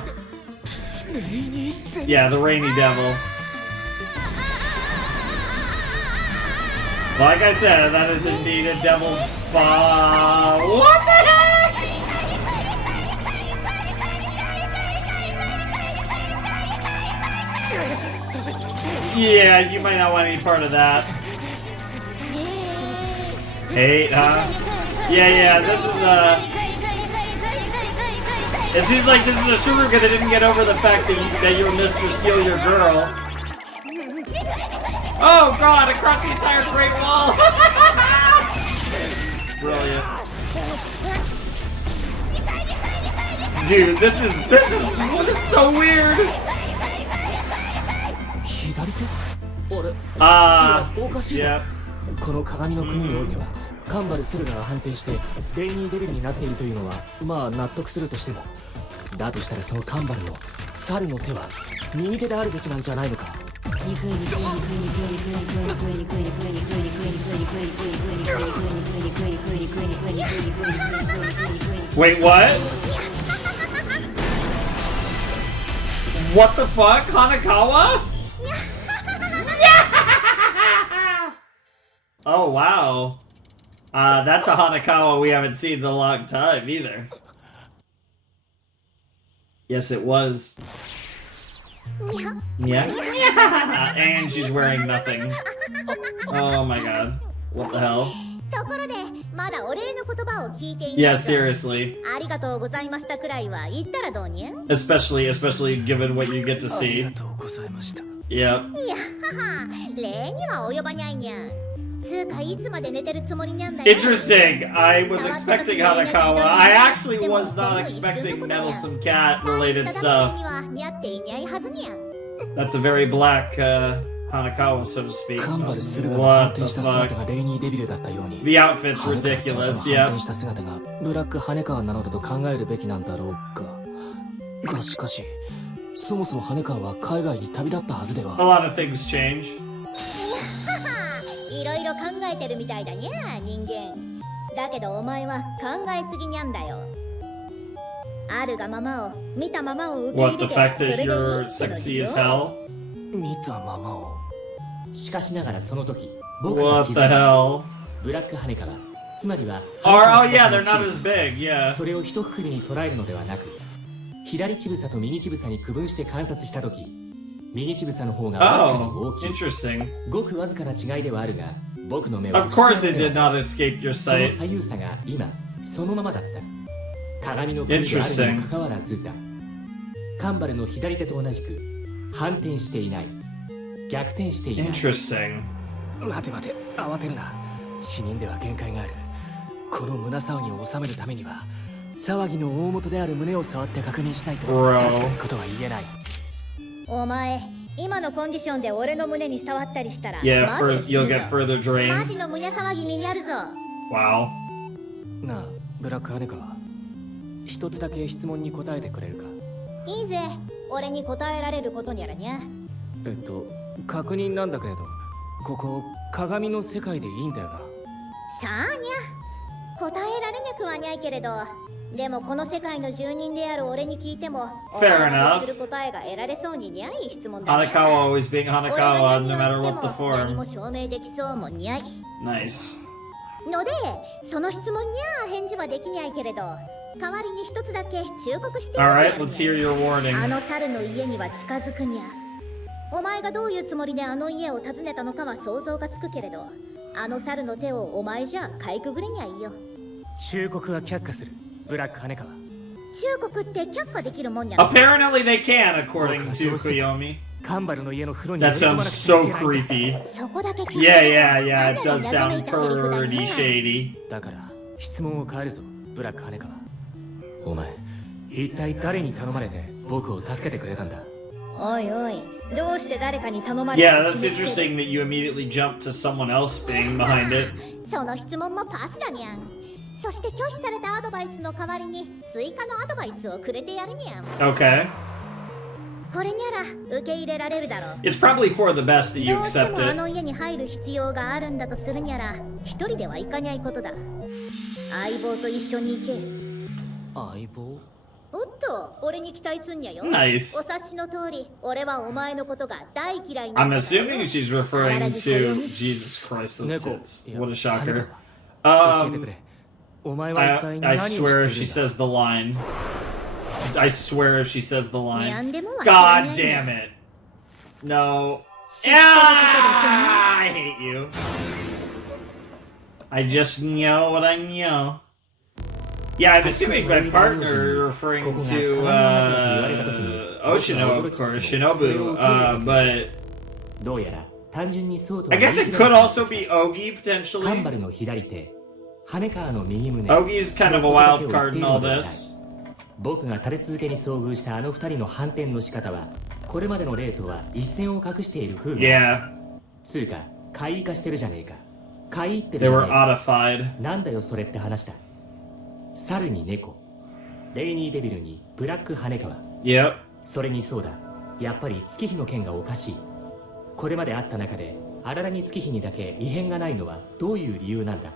Yeah, the rainy devil. Like I said, that is indeed a devil's paw. What the heck? Yeah, you might not want any part of that. Hate, huh? Yeah, this is it seems like this is a sugar that didn't get over the fact that your mister steal your girl. Oh god, across the entire Great Wall! Brilliant. Dude, this is so weird! 左手？俺、おかしいな。 yeah. この鏡の国においては、カンバル駿河が判定してレイニーデビルになっているというのはまあ納得するとしても、だとしたらそのカンバルの猿の手は右手であるべきなんじゃないのか。 Wait, what? What the fuck? Hanakawa? Oh, wow. That's a Hanakawa we haven't seen in a long time, either. Yes, it was. Yeah. And she's wearing nothing. Oh my god. What the hell? ところでまだお礼の言葉を聞いていない Yeah, が seriously. ありがとうございましたくらいは言ったらどうにゃ Especially given what you get to あり see. がとうございました。 Yep. いやはは礼には及ばにゃいにゃつうかいつまで寝てるつもりにゃんだよ Interesting. I was expecting Hanakawa. I actually was not expecting Meddlesome Cat related 下ダメー stuff. ジには似合っていにゃいはずにゃ That's a very black Hanakawa, so to speak. カンバル駿河が反 What 転 the した姿 fuck? がレイニーデビルだったように The outfit's 羽根川翼 ridiculous, の反 yeah. 転した姿がブラック羽川なのだと考えるべきなんだろうがしかしそもそも羽川は海外に旅立ったはずで A は lot of things change. いろいろ考えてるみたいだにゃ人間。だけどお前は考えすぎにゃんだよ。あるがままを見たままを受け入 What, れ the て fact それ that でいい you're っての sexy よ as hell? 見たままをしかしながらその時僕が What 気 the づいた hell? ブラック羽川つまりは Oh, 羽 yeah, 川 they're 翼 not の as 小さ big, yeah. それを一括りに捉えるのではなく左乳房と右乳房に区分して観察した時右乳房の方がわずかに Oh, 大きい interesting. ごくわずかな違いではあるが僕の目は Of course it did not escape your その sight. 左右差が今そのままだった鏡の国であるにもかかわらずだカンバルの左手と同じく反転していない逆転していない Interesting. 待て待て慌てるな死人では限界があるこの胸騒ぎを収めるためには騒ぎの大元である胸を触って確認しないと Bro. 確かにことは言えない お前今のコンディションで俺の胸に触ったりしたら Yeah, マジで死 you'll ぬぞ get further マ drained. ジの胸騒ぎになるぞ。 Wow. なあブラック羽川一つだけ質問に答えてくれるかいいぜ、俺に答えられることにゃらにゃ。確認なんだけれどここ鏡の世界でいいんだよなさあにゃ、答えられなくはにゃいけれど、でもこの世界の住人である俺に聞いても、お Fair 前の enough. する答えが得られそうににゃい質問だね。 Hanakawa always being 俺 Hanakawa, が no 何 matter を言 what っ the ても何も form. 証明できそうもにゃい。 Nice. ので、その質問にゃ返事はできにゃいけれど、代わりに一つだけ忠告してやる Alright, にゃ let's hear your あ warning. の猿の家には近づくにゃ。お前がどういうつもりであの家を訪ねたのかは想像がつくけれど、あの猿の手をお前じゃかいくぐれにゃいよ。忠告は却下するブラック羽川忠告って却下できるもんやろ。 Apparently they can, according to Koyomi. カンバルの家の風呂に That 乗り込ま sounds なくちゃいけない so creepy. そこだけ Yeah, it かな does り謎め sound いたセリフだ pretty ね shady. だから質問を変えるぞブラック羽川お前一体誰に頼まれて僕を助けてくれたんだおいおい、どうして誰かに頼まれた Yeah, の that's interesting that you immediately jumped to someone else being behind it. その質問もパスだにゃん。そして拒否されたアドバイスの代わりに追加のアドバイスをくれてやるにゃん。 Okay. これにゃら受け入れられるだろう。 It's probably for the best that you どうして accept もあ it. の家に入る必要があるんだとするにゃら、一人ではいかにゃいことだ。相棒と一緒に行け。相棒おっと、俺に期待すんにゃよ。 Nice. お察しの通り、俺はお前のことが大嫌いにな I'm ったからよ。 assuming she's referring to Jesus Christ, those 猫 tits. いや What a 羽 shocker. 川教えてく Um, れお前は一体 I 何をしているん swear だ if she says the line. I swear if she says the にゃ line. んでもは知ら God ない damn it. No. 知ってることだけに Ah, I hate you. I just know what I know. Yeah, I'm assuming my partner referring to Oshino, of course, Shinobu, but どうやら単純にそうとは I 言い guess 切 it れ could なかっ also た be Ogi カンバ potentially. ルの左手羽川の右胸 Ogi's kind of a wild card in all this. 僕が立て続けに遭遇したあの二人の反転の仕方はこれまでの例とは一線を画している風が Yeah, つうか怪異化してるじゃねえか怪異って they るじゃ were ねえか oddified. なんだよそれって話だ猿に猫レイニーデビルにブラック羽川 Yep. それにそうだやっぱり月日の件がおかしいこれまであった中で荒らぎ月日にだけ異変がないのはどういう理由なんだ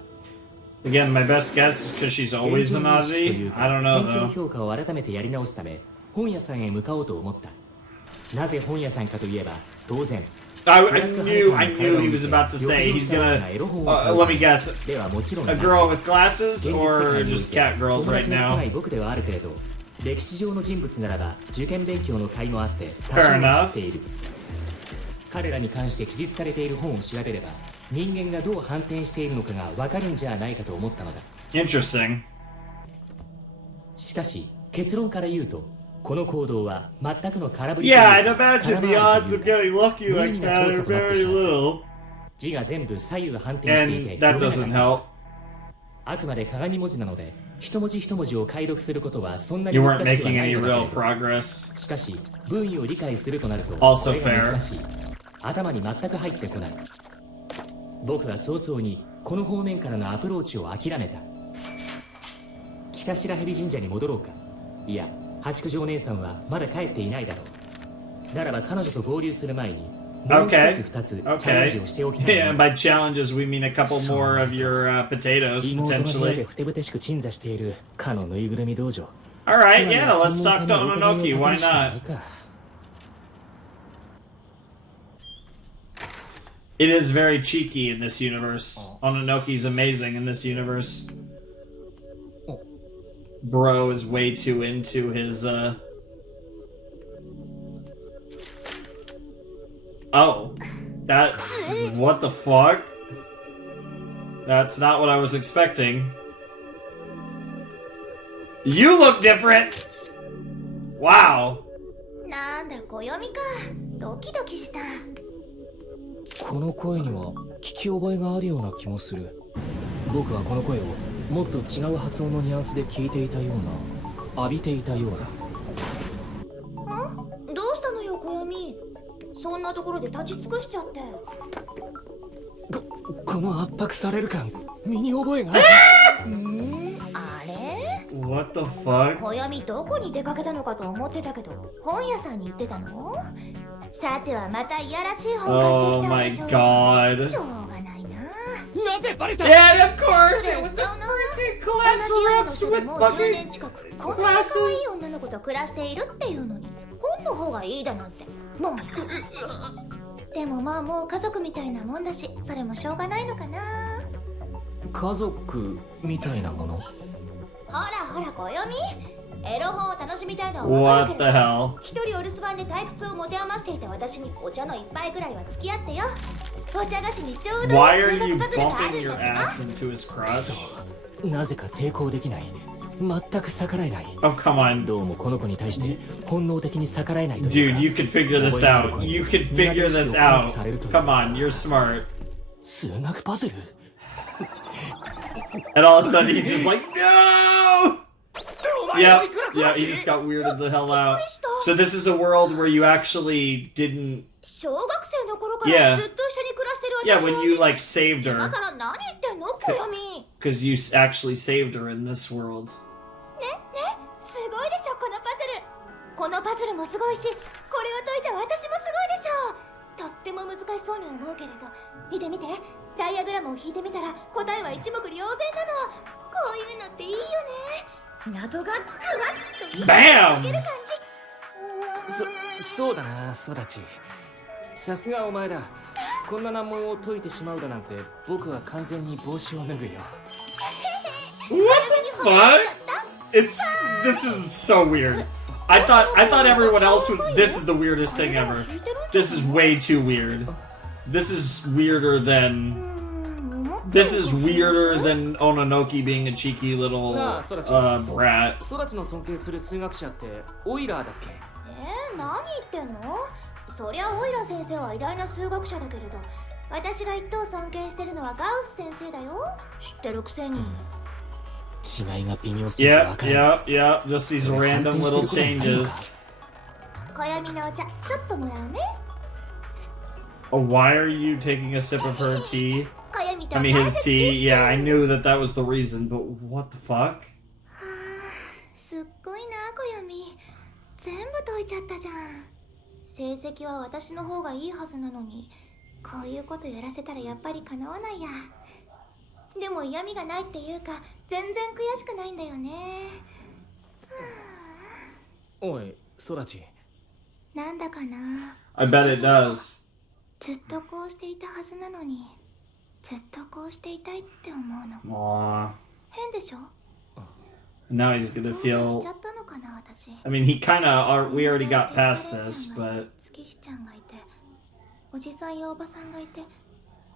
Again, my best guess is because she's 現 always 状 an 認識とい Aussie. う I か don't 戦 know 況 though. 評価を改めてやり直すため本屋さんへ向かおうと思ったなぜ本屋さんかといえば当然 I knew he was about to say he's gonna. Let me guess. ではもちろん A な girl with glasses 現実世 or 界におい just て cat girls 友 right 達の少な now? い僕ではあるけれど歴史上の人物ならば受験勉強の甲斐もあって多 Fair 少は enough. 知っている彼らに関して記述されている本を調べれば人間がどう反転しているのかが分かるんじゃないかと思ったのだ Interesting. しかし結論から言うとこの行動は全くの空振り Yeah, と I'd いうか imagine the 空 odds 回り of というか getting lucky like that are very little. 字が全部左右反転していて And that 読め doesn't なかっ help. たあくまで鏡文字なので一文字一文字を解読することはそんなに You 難 weren't しくは making ない any のだけれ real ど progress. しかし文意を理解するとなると Also これが難しい頭に全く入ってこない。僕は早々にこの方面からのアプローチを諦めた。北白蛇神社に戻ろうか。いや、八九条姉さんはまだ帰っていないだろう。ならば彼女と合流する前にもう一つ二つチャレンジをしておきたい。And by challenges we mean a couple more of your potatoes 妹の部屋で potentially. ふてぶてしく鎮座しているかのぬいぐるみ道場。 Alright, yeah, let's talk to Ononoki, why not? It is very cheeky in this universe. Ononoki's amazing in this universe. Bro is way too into his Oh. That what the fuck? That's not what I was expecting. You look different! Wow. なんだ暦か、ドキドキした。この声には聞き覚えがあるような気もする。僕はこの声をもっと違う発音のニュアンスで聞いていたような、浴びていたような。どうしたのよ暦。そんなところで立ち尽くしちゃって。この圧迫される感、身に覚えが。あれ What the fuck? 暦どこに出かけたのかと思ってたけど、本屋さんに行ってたの？さてはまたいやらしい本買ってきたんでしょ。Oh my god. しょうがないな。なぜバレた？ Yeah, of course! 失礼 It し was ちゃうな。 class 同じような人で reps with もう10 fucking 年近くこんな可愛い女の子と暮らしているっていうのに、本の方がいいだなんてもう。でもまあもう家族みたいなもんだし、それもしょうがないのかな。家族みたいなもの。ほらほら暦、エロ本を楽しみたいのはわか What る the けど、 hell? 一人お留守番で退屈を持て余していた私にお茶の一杯ぐらいは付き合ってよ。お茶菓子にちょうどいい Why are 数 you 学パズルがあ bumping るん your だけど。 ass into his crotch? なぜか抵抗できない。全く逆らえない。 Oh, come on. どうもこの子に対して本能的に逆らえないという Dude, か。 you can figure this out. You can figure this out. Come on, you're smart. 数学パズル。 And all of a sudden he's just like, no! Yep, yeah, he just got weirded the hell out. So this is a world where you actually didn't... 小学生の頃か Yeah. らずっと一緒に暮らしてる Yeah, 私 when を you, like, saved 今 her. さら何言ってんの暦。 Because you actually saved her in this world. すごいでしょこのパズル。このパズルもすごいし、これを解いた私もすごいでしょ。とっても難しそうに思うけれど、見て見て、ダイアグラムを引いてみたら答えは一目瞭然なの。こういうのっていいよね。謎がグワッと一気に解ける感じ。そうだな、育ち。さすがお前だ。こんな難問を解いてしまうだなんて、僕は完全に帽子を脱ぐよ。 What? It's... This is so weird. I thought everyone else would... This is the weirdest thing ever. This is way too weird. This is weirder than... This is weirder than Ononoki being a cheeky little brat. 育ちの尊敬する数学者ってオイラーだっけ？何言ってんの？そりゃオイラ先生は偉大な数学者だけれど、私が一等尊敬してるのはガウス先生だよ。知ってるくせに。違いが微妙すぎてわ Yep, からない。 yep, yep. Just these random little changes. 暦のお茶、ちょっともらうね。 Oh, why are you taking a sip of her tea? 暦と I mean, his tea. Yeah, I knew that that was the reason, but what the fuck? すっごいな、暦。全部解いちゃったじゃん。成績は私の方がいいはずなのに、こういうことやらせたらやっぱりかなわないや。でも嫌味がないっていうか、全然悔しくないんだよね。おい、育ち。なんだかな。 I bet it does. ずっとこうしていたはずなのに、ずっとこうしていたいって思うの。 Aww. 変でしょ？ Now he's gonna どうかし feel. ちゃったのかな、私。 I mean, he kind of. We already got past this, but 月日ちゃんがいて、おじさんやおばさんがいて、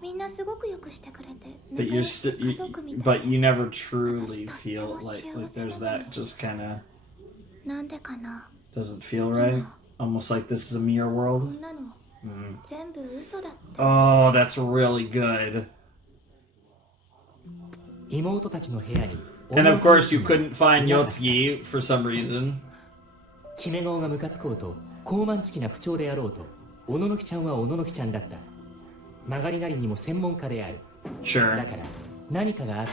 みんなすごくよくしてくれて、 but 仲 you're 良し still. 家族みたい But you な。 never truly feel like there's that. Just kind of なんでかな。 doesn't feel right. Almost like this is a mirror こ world. んなの Mm. 全部嘘だって。 Oh, that's really good. 妹たちの部屋に And of course, you couldn't find Yotsugi for some reason. 決め顔がムカつこうと高慢ちきな口調であろうとおののきちゃんはおののきちゃんだった。曲がりなりにも専門家である。Sure. だから何かがあって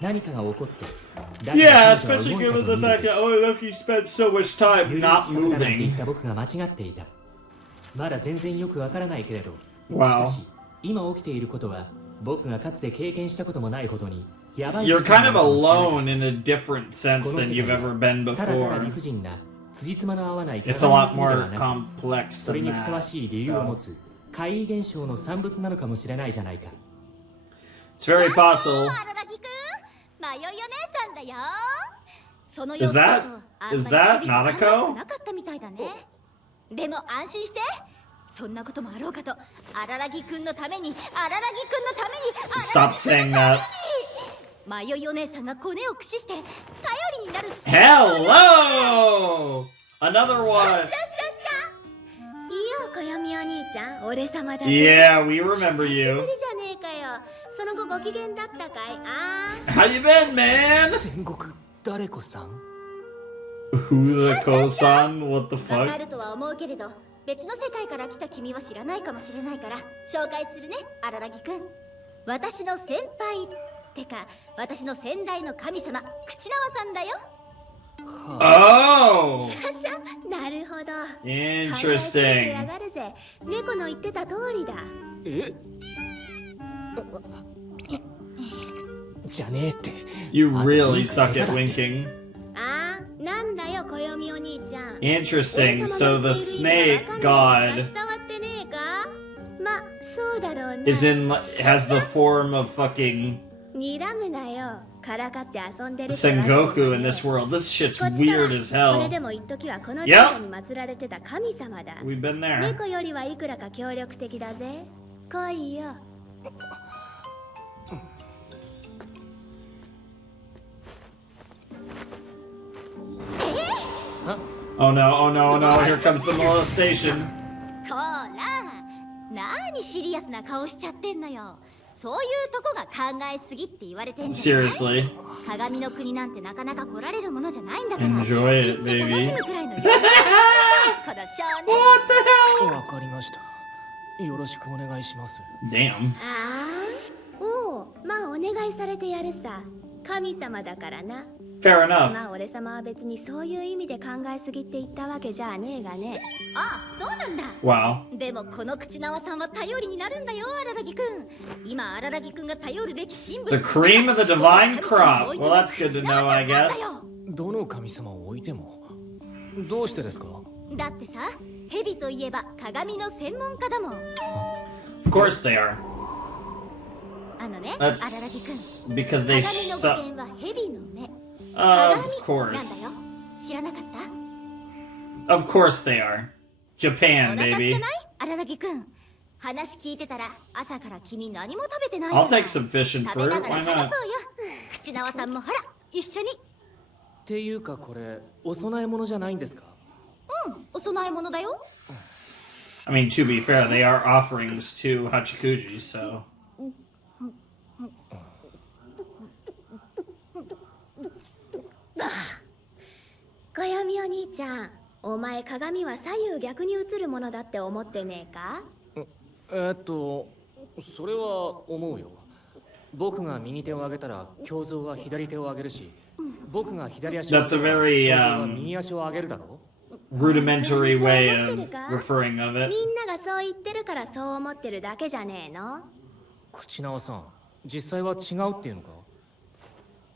何かが起こって。だから Yeah, 彼女は especially 動いた given と the 見る fact that Onoki spent so much time 有利 not な生き方だなんて言っ moving. た僕が間違っていた。まだ全然よくわからないけれど、 Wow. しかし今起きていることは僕がかつて経験したこともないほどにやばい You're 事態 kind な of のかもしれない。 alone in a different sense この than 世 you've 界 ever は been ただただ before. 理不尽な辻褄の合わない It's a lot 鏡の国では more なく、 complex それ than にふさわ that. しい理由を持つ怪異現象の産物なのかもしれないじゃないか。 It's very possible. 荒木くん、迷いお姉さんだよ。その Is that- あんまり is that シビアに Nanako? 楽しくなかったみたいだね。でも安心して。そんなこともあろうかと、荒木くんのために、荒木くんのために、 Stop saying that. 迷いお姉さんがコネを駆使して頼りになる。 Hello! Another one. いいよ暦お兄ちゃん、俺様だ。 Yeah, we remember 久しぶり you. じゃねえかよ。その後ご機嫌だったかい？あ How you been, man? 戦国誰子さん？ Who the Kosan? What the わか fuck? るとは思うけれど、別の世界から来た君は知らないかもしれないから紹介するね、荒木くん。私の先輩ってか、私の先代の神様、口縄さんだよ。 Oh! シャシャ、なるほど。 Interesting. 考えてやがるぜ。猫の言ってた通りだ。え？じゃねえって。 You あと really なんか suck 下 at 手だって。 winking. ああ、なんだよ、暦お兄ちゃん。 Interesting. So the 俺 snake 様の言っている意味がわかんない god のか伝わってねえか？ま、そうだろうな。 is in has the form of fucking 睨むなよ。からかって遊んでる。 Sengoku in this world. This shit's こっちから weird as これ hell. でも一時はこの Yep. 神社に祀られてた神様だ。 We've been there. 猫よりはいくらか協力的だぜ。来いよ。 Oh no, oh no, oh no, here comes the molestation. こら、何シリアスな顔しちゃってんのよ。そういうとこが考えすぎって言われてんじゃない？ Seriously. 鏡の国なんてなかなか来られるものじゃないんだから。 Enjoy it, いっそ楽し baby. むくらいの余裕がこの少年。わかりました。よろしくお願いします。 Damn. ああ、おう、まあお願いされてやるさ。神様だからな。 Fair enough. まあ俺様は別にそういう意味で考えすぎって言ったわけじゃねえがね。ああ、そうなんだ。 Wow. でもこの口縄さんは頼りになるんだよ、荒木くん。今荒木くんが頼るべき神仏 The cream of the divine crop. Well, that's good to know, I guess. どの神様を置いても。どうしてですか？だってさ、蛇といえば鏡の専門家だもん。 Of course they are. あのね、荒木くん。 That's because they 鏡の起 suck. 源は蛇の目。 Of 鏡なんだよ。 course. 知らなかった？ Of course they are. お Japan, 腹空 baby. かない？荒木くん。話聞いてたら朝から君何も食べてないじ I'll ゃない。 take some fish and 食べ fruit. ながら Why 話 not? そうよ。口縄さんもほら、一緒に。っていうかこれお供え物じゃないんですか？うん、お供え物だよ。 I mean, to be fair, they are offerings to Hachikuji, so. 暦お兄ちゃん、お前鏡は左右逆に映るものだって思ってねえか？それは思うよ。僕が右手を上げたら胸像は左手を上げるし、僕が左足を That's a very 胸像は右足を上げるだろ？ rudimentary way of referring of it. みんながそう言ってるからそう思ってるだけじゃねえの？口直さん、実際は違うっていうのか？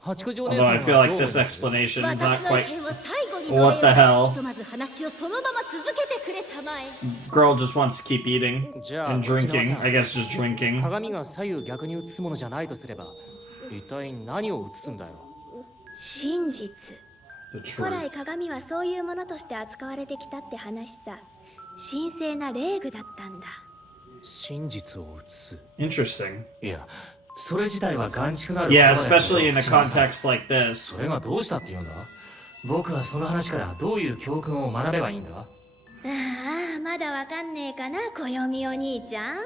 八九条姉 Although さん I は feel ど like う this です？ explanation is 私 not の意 quite. 見を最後に述べ What the よう。 hell? ひとまず話をそのまま続けてくれたまえ。 Girl just wants to keep eating じゃあ and 口直 drinking. さ I ん、 guess just drinking. 鏡が左右逆に映すものじゃないとすれば、一体何を映すんだよ？真実。 The 古来 truth. 鏡はそういうものとして扱われてきたって話さ。神聖な霊具だったんだ。真実を映す。 Interesting. いや、それ自体は眼畜なる Yeah, ことだよ especially in a 口直さん context like this. それがどうしたって言うんだ？僕はその話からどういう教訓を学べばいいんだ？ああ、まだわかんねえかな、暦お兄ちゃん。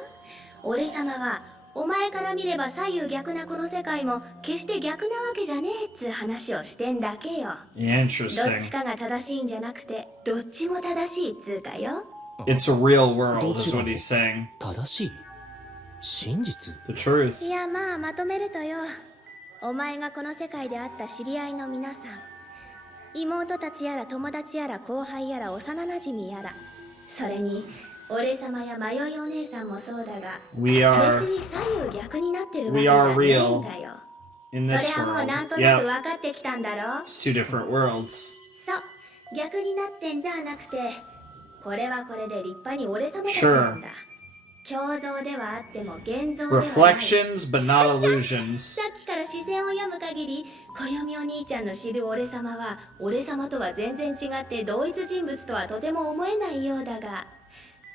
俺様はお前から見れば左右逆なこの世界も決して逆なわけじゃねえっつう話をしてんだけよ。どっち Interesting. かが正しいんじゃなくてどっちも正しいっつうかよ。It's a real world, is what he's saying. 正しい真実 The truth. いやまあまとめるとよ、お前がこの世界で会った知り合いの皆さん、妹たちやら友達やら後輩やら幼なじみやら、それに俺様や迷いお姉さんもそうだが、 We are 別に左右逆になってるわけ We じゃ are ねえん real だよ。 in そ this れはもう world. なんとなく Yeah, 分かってきたんだろ。 it's two different worlds. そう逆になってんじゃなくて、これはこれで立派に俺様たちなんだ。胸像ではあっても現像ではない。 Reflections, but not illusions. さっきから視線を読む限り、暦お兄ちゃんの知る俺様は俺様とは全然違って同一人物とはとても思えないようだが、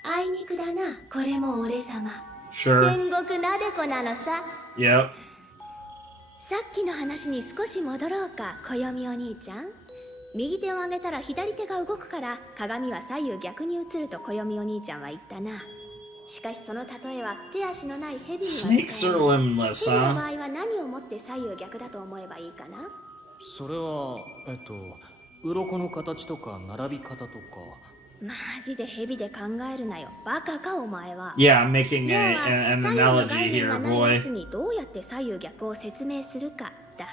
あいにくだな、これも俺様。 Sure. 戦国なでこなのさ。 Yep. さっきの話に少し戻ろうか、暦お兄ちゃん。右手を上げたら左手が動くから鏡は左右逆に映ると暦お兄ちゃんは言ったな。しかしその例えは手足のない蛇には使えない。 Snakes are limbless, 蛇の場 huh? 合は何をもって左右逆だと思えばいいかな。それは鱗の形とか並び方とか。マジで蛇で考えるなよ、バカかお前は。 Yeah, I'm making 要 a, は an 左右の analogy 概念 here, がないやつ boy. にどうやって左右逆を説明するかだ。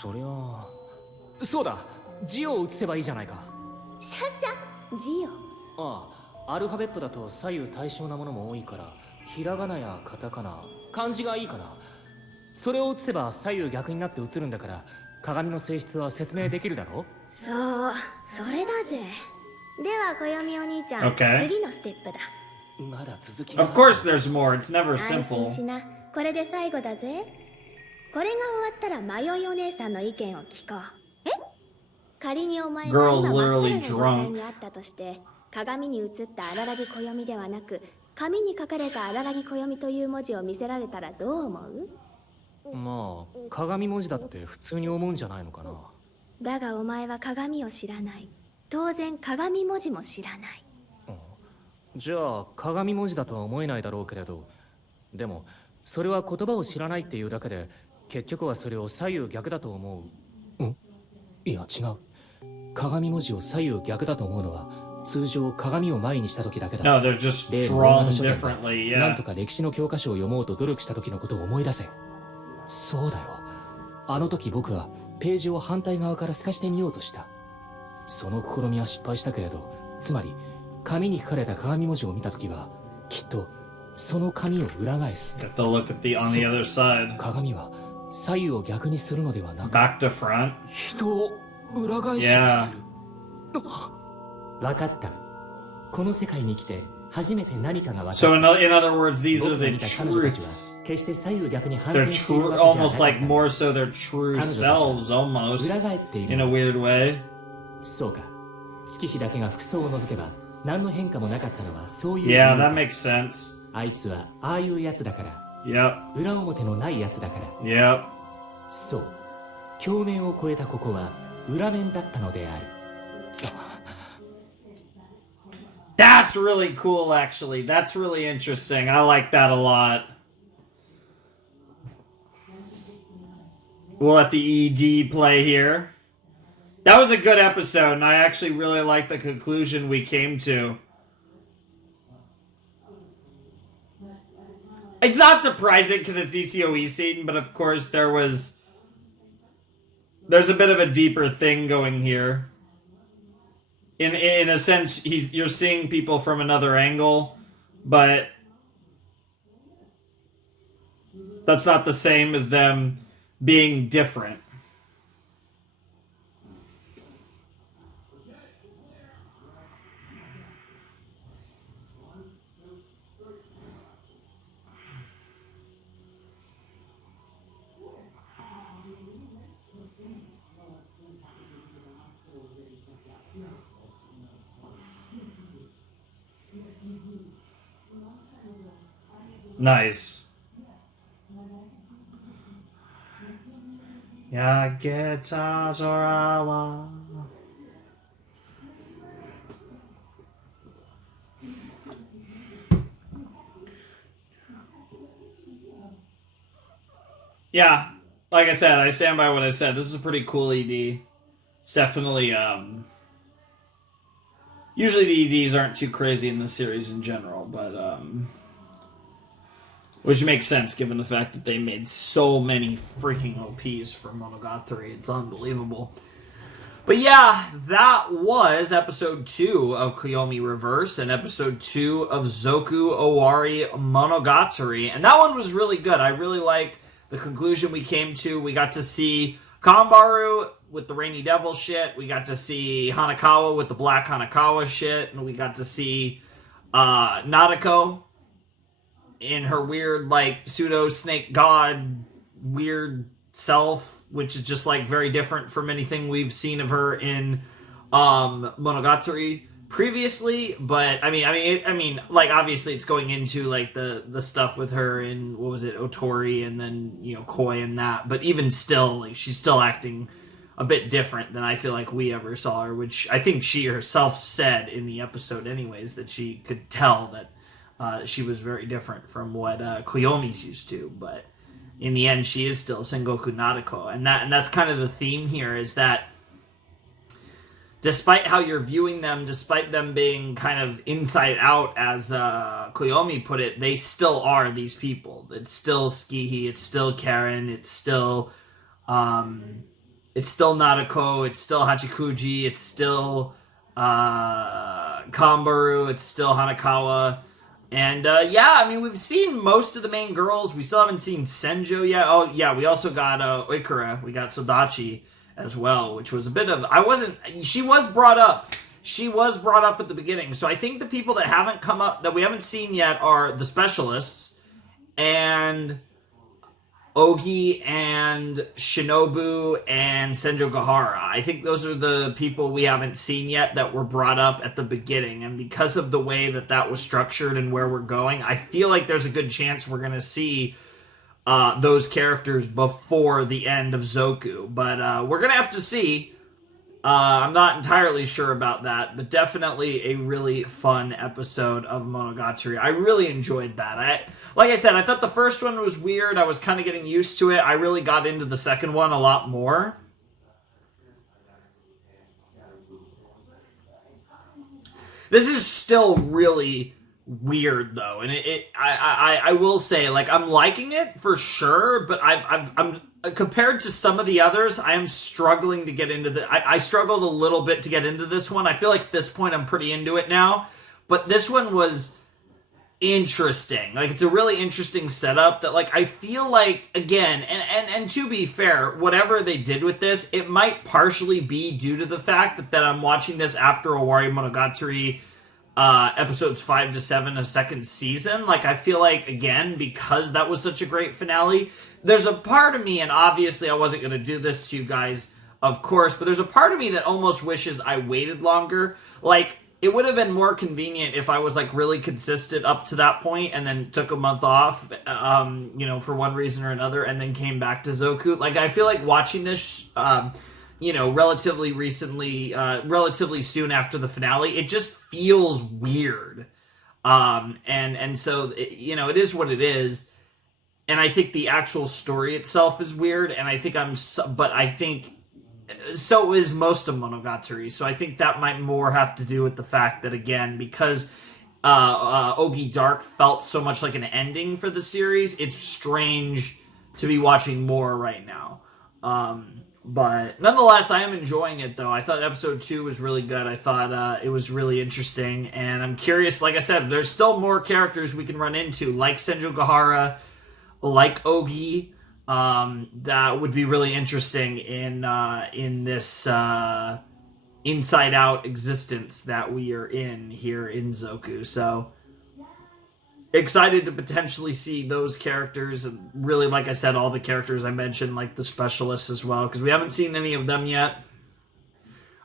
そりゃそうだ、字を写せばいいじゃないか。シャシャ字よ。ああ、アルファベットだと左右対称なものも多いから、ひらがなやカタカナ、漢字がいいかな。それを写せば左右逆になって写るんだから、鏡の性質は説明できるだろ。そう、それだぜ。では暦お兄ちゃん、 Okay. 次のステップだ。まだ続きが。 Of course there's more. It's never 安 simple. 心しな、これで最後だぜ。これが終わったら迷いお姉さんの意見を聞こう。え？仮にお前が Girl's 今マスカラ literally の状態にあったとして、鏡に映った荒木暦ではなく紙に書かれた荒木暦という文字を見せられたらどう思う？まあ鏡文字だって普通に思うんじゃないのかな。だがお前は鏡を知らない。当然鏡文字も知らない。じゃあ鏡文字だとは思えないだろうけれど、でもそれは言葉を知らないっていうだけで、結局はそれを左右逆だと思う。いや違う。鏡文字を左右逆だと思うのは通常鏡を前にした時だけだ。 No, they're just 例の大 drawn 型書店 differently. でなん Yeah. とか歴史の教科書を読もうと努力した時のことを思い出せ。そうだよ。あの時僕はページを反対側から透かしてみようとした。その試みは失敗したけれど、つまり紙に書かれた鏡文字を見た時はきっとその紙を裏返す。 You have to look at on the other side. 鏡は左右を逆にするのではなく、 Back to front. 人を裏返しにす Yeah. る。分かった。この世界に来て初めて何かが分か So っ in other words, these た。 are 僕が the 見た彼女たちは truths. 決して左右逆に反 They're 転している true, わけじゃな almost か like った。 more so their true selves, almost 裏返ってい in a る。 weird way. そうか。月日だけが服装を除けば何の変化もなかったのはそういう理由 Yeah, か。 that makes sense. あいつはああいうやつだから。 Yep. 裏表のないやつだから。 Yep. そう。鏡面を越えたここは裏面だったのである。 That's really cool, actually. That's really interesting. I like that a lot. We'll let the ED play here. That was a good episode, and I actually really like the conclusion we came to. It's not surprising because it's DCOE scene, but of course there's a bit of a deeper thing going here. In a sense, you're seeing people from another angle, but that's not the same as them being different. Nice. Yageta Zorawa. Yeah, like I said, I stand by what I said. This is a pretty cool ED. It's definitely Usually the EDs aren't too crazy in the series in general, but which makes sense given the fact that they made so many freaking OPs for Monogatari. It's unbelievable. But yeah, that was episode 2 of Koyomi Reverse and episode 2 of Zoku Owarimonogatari. And that one was really good. I really liked the conclusion we came to. We got to see Kanbaru with the Rainy Devil shit. We got to see Hanakawa with the Black Hanakawa shit. And we got to see Nadeko in her weird, like, pseudo-snake god weird self, which is just, like, very different from anything we've seen of her in Monogatari previously. But I mean, like, obviously it's going into, like, the stuff with her in, what was it, Otori, and then, you know, Koi and that. But even still, like, she's still acting a bit different than I feel like we ever saw her, which I think she herself said in the episode anyways, that she could tell that she was very different from what Koyomi's used to. But in the end, she is still Sengoku Nadeko. And that's kind of the theme here, is that despite how you're viewing them, despite them being kind of inside out, as Koyomi put it, they still are these people. It's still Skihi, it's still Karen, it's still Nadeko, it's still Hachikuji, it's still Kanbaru, it's still Hanakawa. And yeah, I mean, we've seen most of the main girls. We still haven't seen Senjo yet. Oh yeah, we also got Oikura. We got Sodachi as well, which was a bit of... She was brought up. She was brought up at the beginning. So I think the people that haven't come up, that we haven't seen yet, are the specialists, and Ogi and Shinobu and Senjo Gahara. I think those are the people we haven't seen yet that were brought up at the beginning. And because of the way that was structured and where we're going, I feel like there's a good chance we're going to see those characters before the end of Zoku. But we're going to have to see. I'm not entirely sure about that, but definitely a really fun episode of Monogatari. I really enjoyed that. Like I said, I thought the first one was weird. I was kind of getting used to it. I really got into the second one a lot more. This is still really weird, though, and I will say, like, I'm liking it for sure, but I'm compared to some of the others, I am struggling to get into I struggled a little bit to get into this one. I feel like at this point I'm pretty into it now, but this one was interesting. Like, it's a really interesting setup that, like, I feel like, again, and to be fair, whatever they did with this, it might partially be due to the fact that I'm watching this after Owarimonogatari episodes 5 to 7 of second season. Like, I feel like, again, because that was such a great finale, there's a part of me, and obviously I wasn't going to do this to you guys, of course, but there's a part of me that almost wishes I waited longer. Like, it would have been more convenient if I was, like, really consistent up to that point and then took a month off, you know, for one reason or another, and then came back to Zoku. Like, I feel like watching this, you know, relatively recently, relatively soon after the finale, it just feels weird. And so, you know, it is what it is. And I think the actual story itself is weird, and I think but I think so is most of Monogatari. So I think that might more have to do with the fact that, again, because Ogi Dark felt so much like an ending for the series, it's strange to be watching more right now. But nonetheless, I am enjoying it, though. I thought episode 2 was really good. I thought it was really interesting, and I'm curious. Like I said, there's still more characters we can run into, like Senjo Gahara, like Ogi, that would be really interesting in this inside out existence that we are in here in Zoku. So excited to potentially see those characters, and really, like I said, all the characters I mentioned, like the specialists as well, because we haven't seen any of them yet.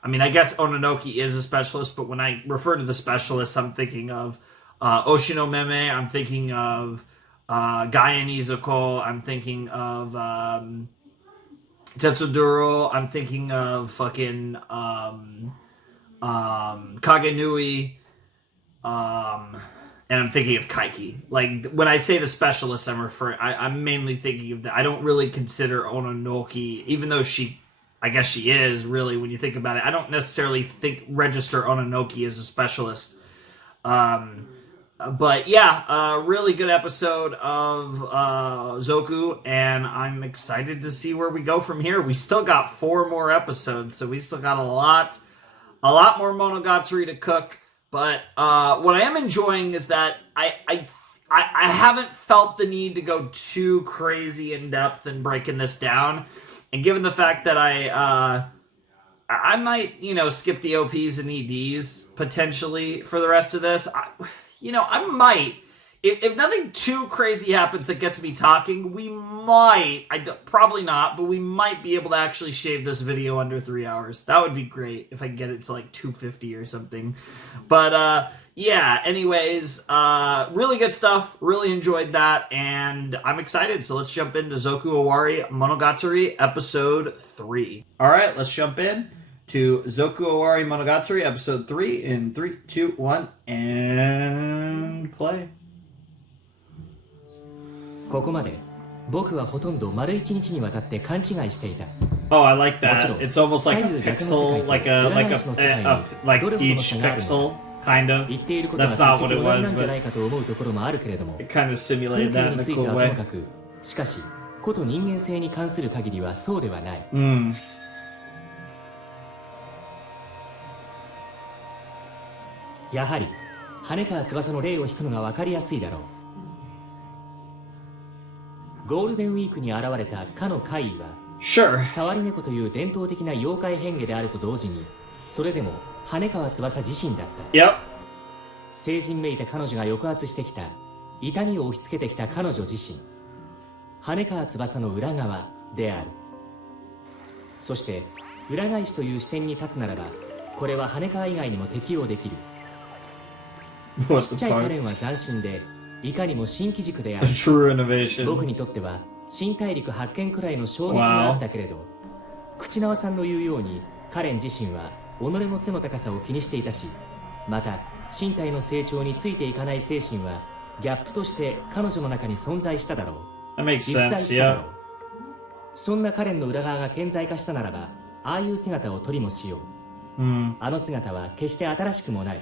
I mean, I guess Ononoki is a specialist, but when I refer to the specialists, I'm thinking of Oshino Meme, I'm thinking of Gaia Izuko, I'm thinking of Tetsuduro, I'm thinking of fucking Kagenui, and I'm thinking of Kaiki. Like, when I say the specialist, I'm mainly thinking of that. I don't really consider Ononoki, even though she I guess she is, really, when you think about it. I don't necessarily register Ononoki as a specialist. But yeah, really good episode of Zoku, and I'm excited to see where we go from here. We still got 4 more episodes, so we still got a lot more Monogatari to cook. But what I am enjoying is that I haven't felt the need to go too crazy in depth in breaking this down, and given the fact that I might, skip the OPs and EDs potentially for the rest of this. I might. If nothing too crazy happens that gets me talking, we might, probably not, but we might be able to actually shave this video under 3 hours. That would be great if I can get it to like 250 or something. But yeah, anyways, really good stuff. Really enjoyed that, and I'm excited. So let's jump into Zoku Owarimonogatari episode 3. All right, let's jump in to Zoku Owarimonogatari episode 3 in 3, 2, 1, and play. ここまで僕はほとんど丸1日にわたって勘違いしていた。 Oh, I like もちろ that. ん It's almost like a 左右逆の pixel, 世界 like と a 裏返しの世界に like どれほどの each 差があるのか pixel, kind of. 言っていることは That's 結 not 局 what it 同じ was, なんじゃな but いかと思うところもあるけれども、 it kind of 風 simulated 景 that in に a ついて cool はとも way. かく、しかしこと人間性に関する限りはそうではない。 やはり羽川翼の例を引くのが分かりやすいだろう。ゴールデンウィークに現れたかの怪異は Sure. 触り猫という伝統的な妖怪変化であると同時に、それでも羽川翼自身だった。 Yep. 成人めいた彼女が抑圧してきた、痛みを押し付けてきた彼女自身、羽川翼の裏側である。そして裏返しという視点に立つならば、これは羽川以外にも適用できる。 What ち the っちゃいカ fuck? レンは斬新で、いかにも新機軸であ A る。 true 僕 innovation. にとっては新大陸発見くらいの衝撃があったけれど、口縄さんの言うようにカレン自身は己の背の高さを気にしていたし、また身体の成長についていかない精神はギャップとして彼女の中に存在しただろう。 That makes 実在 sense, しただろ yeah. う。そんなカレンの裏側が顕在化したならば、ああいう姿を取りもしよう。あの姿は決して新しくもない。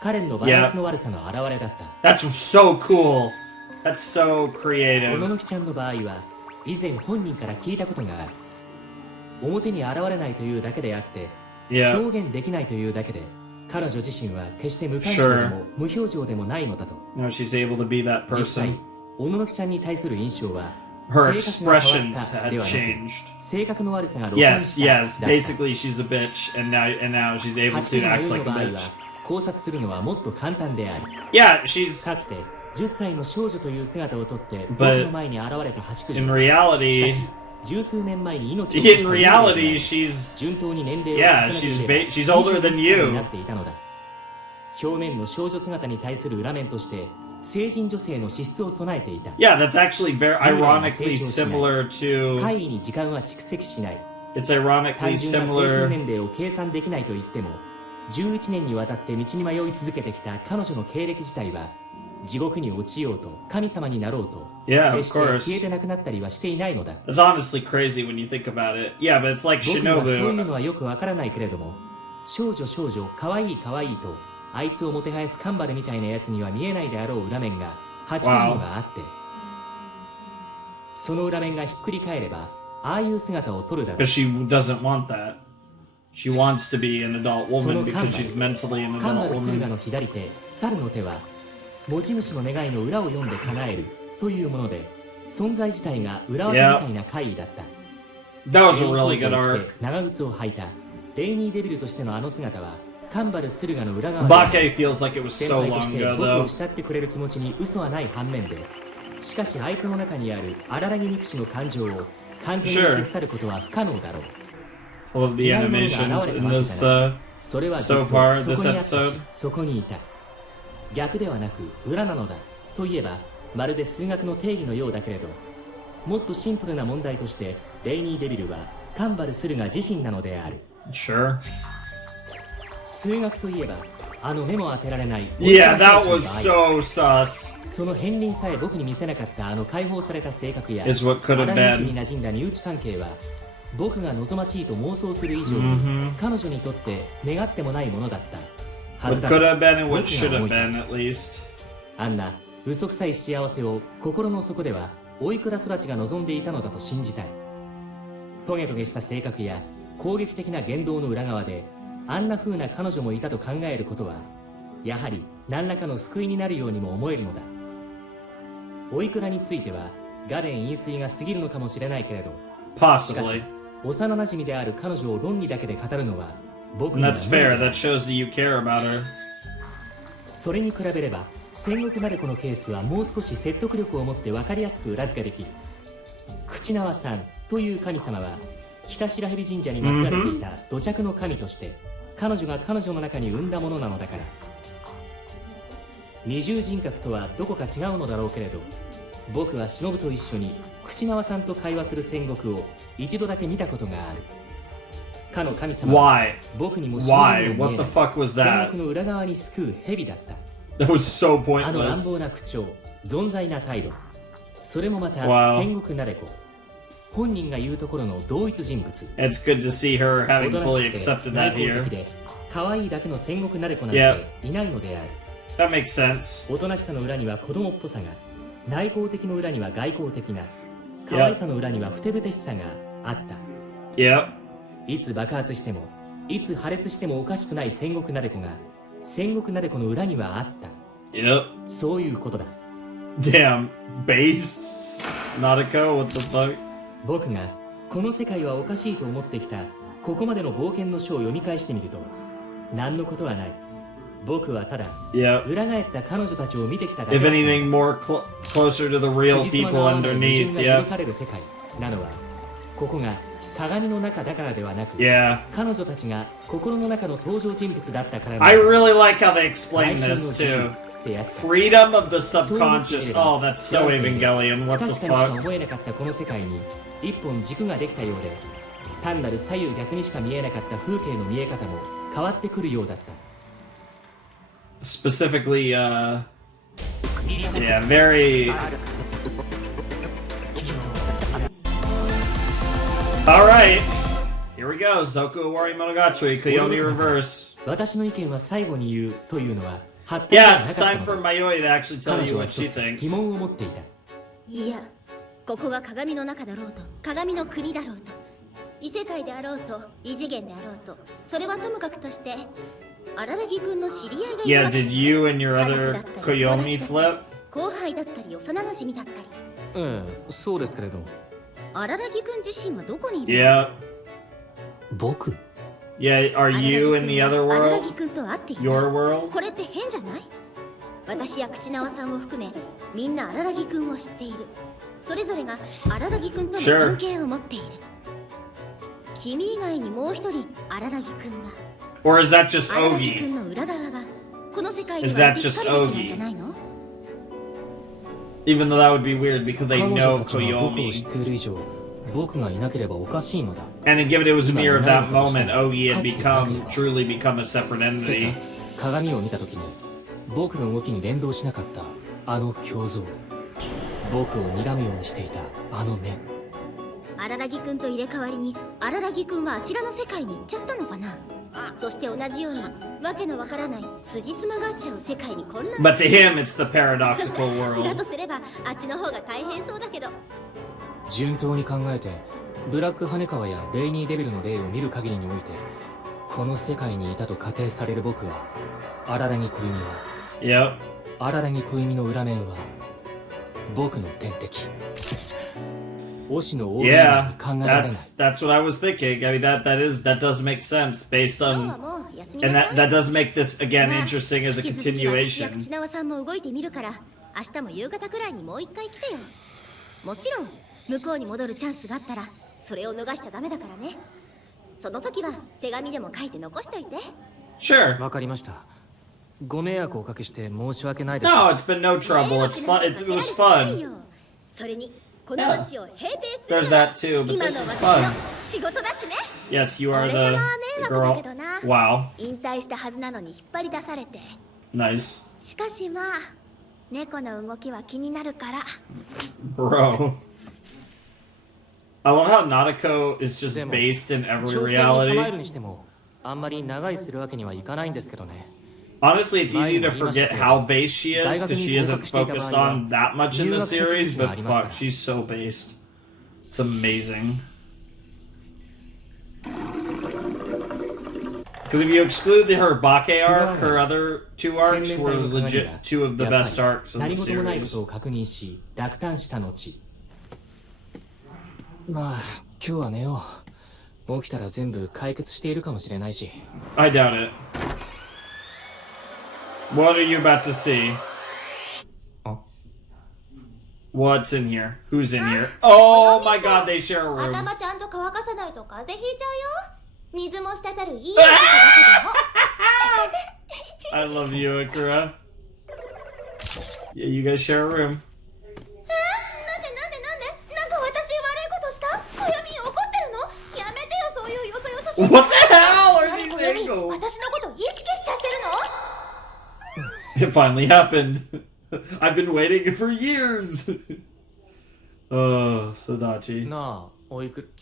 カレンのバランスの悪さの表れだった。 That's so cool. That's so 小 creative. 野のきちゃんの場合は以前本人から聞いたことがある。表に現れないというだけであって、 Yeah. 表現できないというだけで、彼女自身は決して無感情でも無表情でもないのだと。 Now she's able to be that 実際 person. 小野のきちゃんに対する印象は Her 性格が変 expressions わった had ではなく、 changed. 性格の悪さが露伴 Yes, した yes. だった。 Basically, she's a bitch, and now she's able 8 to 記事の act 4 like の a 場合 bitch. は考察するのはもっと簡単である。 Yeah, she's かつて10歳の少女という姿をとって僕 But の前に現れた八九 in 女。 reality. しかし十数年前に命を落と In した reality, she's 順当に年齢を Yeah, 重ねてい she's れば she's older than 21 you. 歳になっていたのだ。表面の少女姿に対する裏面として成人女性の資質を備えていた。 yeah. That's actually very Yeah, ironically same similar to. 怪異に時間は蓄積しない。 It's 単 ironically 純な成人 similar. 年齢を計算できないと言っても、11年にわたって道に迷い続けてきた彼女の経歴自体は、地獄に落ちようと神様になろうと、 Yeah, of 決して course. 消えてなくなったりはしていないのだ。 It's honestly crazy when you think about it. Yeah, but it's like 僕にはそういう Shinobu. のはよくわからないけれども、少女かわいいかわいいとあいつをもてはやすカンバルみたいなやつには見えないであろう裏面が8個人はあって、その裏面がひっくり返ればああいう姿を撮るだろう。 But she doesn't want that. She wants to be an adult woman because she's mentally an カンバ adult ル駿河 woman. の左手、猿の手は持ち主の願いの裏を読んで叶えるというもので、存在自体が裏技みたいな怪異だった。 That was a レインコ really ート good を着 arc. て長靴を履いたレイニーデビルとしてのあの姿はカンバル駿河の裏側で Bake feels like it was 先 so 輩と long して ago 僕 though. を慕ってくれる気持ちに嘘はない反面で、しかしあいつの中にある荒らぎ憎しの感情を完全に消し去ることは不可能だろう。 All of the 意外なものが animations 現れた in わけ this じゃない。 uh それはずっ so と far そ this こにあったし episode. そこにいた。逆ではなく裏なのだといえばまるで数学の定義のようだけれど、もっとシンプルな問題としてレイニーデビルはカンバル駿河自身なのである。 Sure. 数学といえばあの目も当てられない Yeah, that ウル was トラセージの場合 so sus. その片鱗さえ僕に見せなかったあの解放された性格や Is what could have 荒い肉 been. に馴染んだ身内関係は僕が望ましいと妄想する以上に、彼女にとって願ってもないものだったはず What だ could have been and 僕 what が should 思 have いた been, at least. あんな嘘くさい幸せを心の底ではおいくら育ちが望んでいたのだと信じたい。トゲトゲした性格や攻撃的な言動の裏側であんな風な彼女もいたと考えることはやはり何らかの救いになるようにも思えるのだ。おいくらについてはガレン飲水が過ぎるのかもしれないけれど、しかし Possibly. 幼馴染である彼女を論理だけで語るのは僕 And には that's 無理だ fair. That shows that you care about her. それに比べれば戦国なるこのケースはもう少し説得力を持って分かりやすく裏付けできる。口縄さんという神様は北白蛇神社に祀られていた土着の神として彼女が彼女の中に生んだものなのだから。二重人格とはどこか違うのだろうけれど、僕は忍と一緒に口縄さんと会話する戦国を一度だけ見たことがある。かの神様は Why? 僕にも Why? 忍び What の the 見えない fuck was 戦 that? 国の裏側に救う蛇だった That was so あの乱 pointless. 暴な口調、存在な態度、それもまた Wow. 戦国なれこ。本人が言うところの同一人物。 It's good to see her お having とな fully しくて accepted 内 that 向 here. 的で可愛いだけの戦国なれこなんて Yeah. いないのである。 That makes sense. おとなしさの裏には子供っぽさが、内向的の裏には外交的な、可愛さの裏にはふてぶてしさがあった。 Yep. いつ爆発してもいつ破裂してもおかしくない戦国なでこが戦国なでこの裏にはあった。 Yep. そういうことだ。 Damn. Based? Nautico? What the fuck? 僕がこの世界はおかしいと思ってきたここまでの冒険の書を読み返してみると何のことはない。僕はただ Yep. 裏返った彼女たちを見てきただけ If だった。 anything, more closer to the real 辻褄 people の合わない矛盾 underneath. が許 Yep. される世界なのはここが鏡の中だからではなく、 Yeah. 彼女たちが心の中の登場人物だったから I の really like how they explain 内心の this 自由 too. ってやつだ。 Freedom of the subconscious. Oh, that's so Evangelion. 不 What 確 the かにしか fuck? 思えなかったこの世界に一本軸ができたようで、単なる左右逆にしか見えなかった風景の見え方も変わってくるようだった。 Specifically, yeah, very. Alright. Here we go. Zoku Owarimonogatari, Koyomi Reverse. 私の意見は最後に言うというのは発展で Yeah, はな it's かった time の for だ。 Mayoi to actually tell 彼 you 女は what 一 she つ thinks. 疑問を持っていた。いや、ここが鏡の中だろうと鏡の国だろうと異世界であろうと異次元であろうと、それはともかくとして荒木君の知り合いがいる Yeah, わけ did じゃ you and your 家族 other だったり Koyomi 友達だった flip? り後輩だったり幼馴染だったり、ええ、そうですけれど。荒木君自身はどこにいるの？ Yeah. 僕 Yeah, are 荒木 you 君 in the は other 荒 world? 木君と会っていた。 Your world? これって変じゃない？私や口縄さんを含めみんな荒木君を知っている。それぞれが荒木君との Sure. 関係を持っている。君以外にもう一人荒木君が。 Or is that just 荒木 Ogi? 君の裏側がこの世界に Is は that し just かるべきなんじゃないの？ Even though that would be weird because they 彼 know 女たちが僕を知 Koyomi. っている以上、僕がいなければおかしいのだ。 And then given it was a mirror of that moment, Ogi had truly become a separate 今 entity. 朝鏡を見た時に僕の動きに連動しなかったあの胸像、僕を睨むようにしていたあの目。荒木君と入れ替わりに荒木君はあちらの世界に行っちゃったのかな。そして同じようにわけのわからない辻褄が合っちゃう世界に混乱 But to him, it's the paradoxical だ world. とすればあっちの方が大変そうだけど。順当に考えてブラック羽川やレイニーデビルの例を見る限りにおいて、この世界にいたと仮定される僕は荒木小弓は Yep. 荒木小弓の裏面は僕の天敵。推しの大声に Yeah, 考えられない。 that's what I was thinking. I mean that does make sense based 今日は on もう休み and なさ that い。 does make this again まあ interesting as a 引き続き私や continuation. 口縄さんも動いてみるから明日も夕方くらいにもう一回来てよ。もちろん向こうに戻るチャンスがあったらそれを逃しちゃダメだからね。その時は手紙でも書いて残しといて。 Sure. わかりました。ご迷惑をおかけして申し訳ないです。 No, it's been no trouble. It's fun. It was fun. それにこの街を閉店する There's that too, but 今 this の is 私 fun. の仕事だしね。 Yes, you are 俺様は the 迷惑だ girl. けどな。 Wow, 引退したはずなのに引っ張り出されて。 nice, しかしまあ猫の動きは気になるから。 bro. I love how Nadeko is just でも based in every 長期戦に構え reality. るにしてもあんまり長居するわけにはいかないんですけどね。 Honestly, it's easy to forget how based she is because she isn't focused on that much in the series, but fuck, she's so based. It's amazing. Because if you exclude her Bake arc, her other two arcs were legit two of the best arcs in 何 the 事もないこ series. とを確認し落胆した後、まあ今日は寝よう。起きたら全部解決しているかもしれないし。 I doubt it. What are you about to see? What's in here? Who's in here? Oh my god, they share a room. 頭ちゃんと乾かさないと風邪ひいちゃうよ。水も滴るいいやつだけでも。 I love you, Ikura. Yeah, you guys share a room. なんでなんか私悪いことした？小読み怒ってるの？やめてよそういうよそよそしい。 What the hell are 何 these 小読み angles? 私のこと意識しちゃってるの？ It finally happened. I've been waiting for years. Oh, Sodachi. なあおいく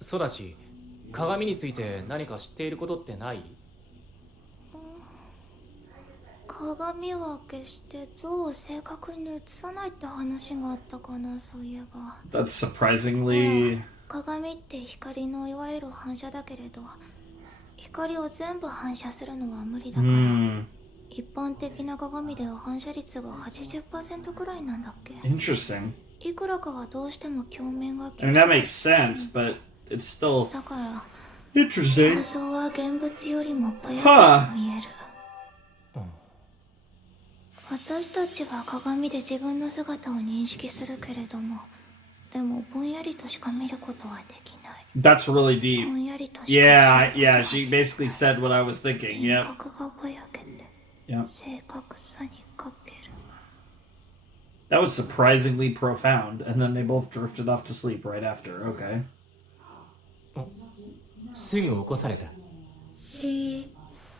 育ち、鏡について何か知っていることってない？鏡は決して像を正確に映さないって話があったかな、そういえば。 That's surprisingly. 鏡って光のいわゆる反射だけれど、光を全部反射するのは無理だから、一般的な鏡では反射率が 80% くらいなんだっけ。 Interesting. いくらかはどうしても鏡面が I mean, that makes sense, but it's still だから interesting. 構造は現物よりも早く見える。私たちは鏡で自分の姿を認識するけれども、でもぼんやりとしか見ることはできない。 That's really ぼ deep. んやりとしか Yeah, yeah, she basically said what I was thinking. 輪 Yep. 郭がぼやけて Yep. 正確さに欠ける。 That was surprisingly profound, and then they both drifted off to sleep right after. Okay. すぐ起こされた。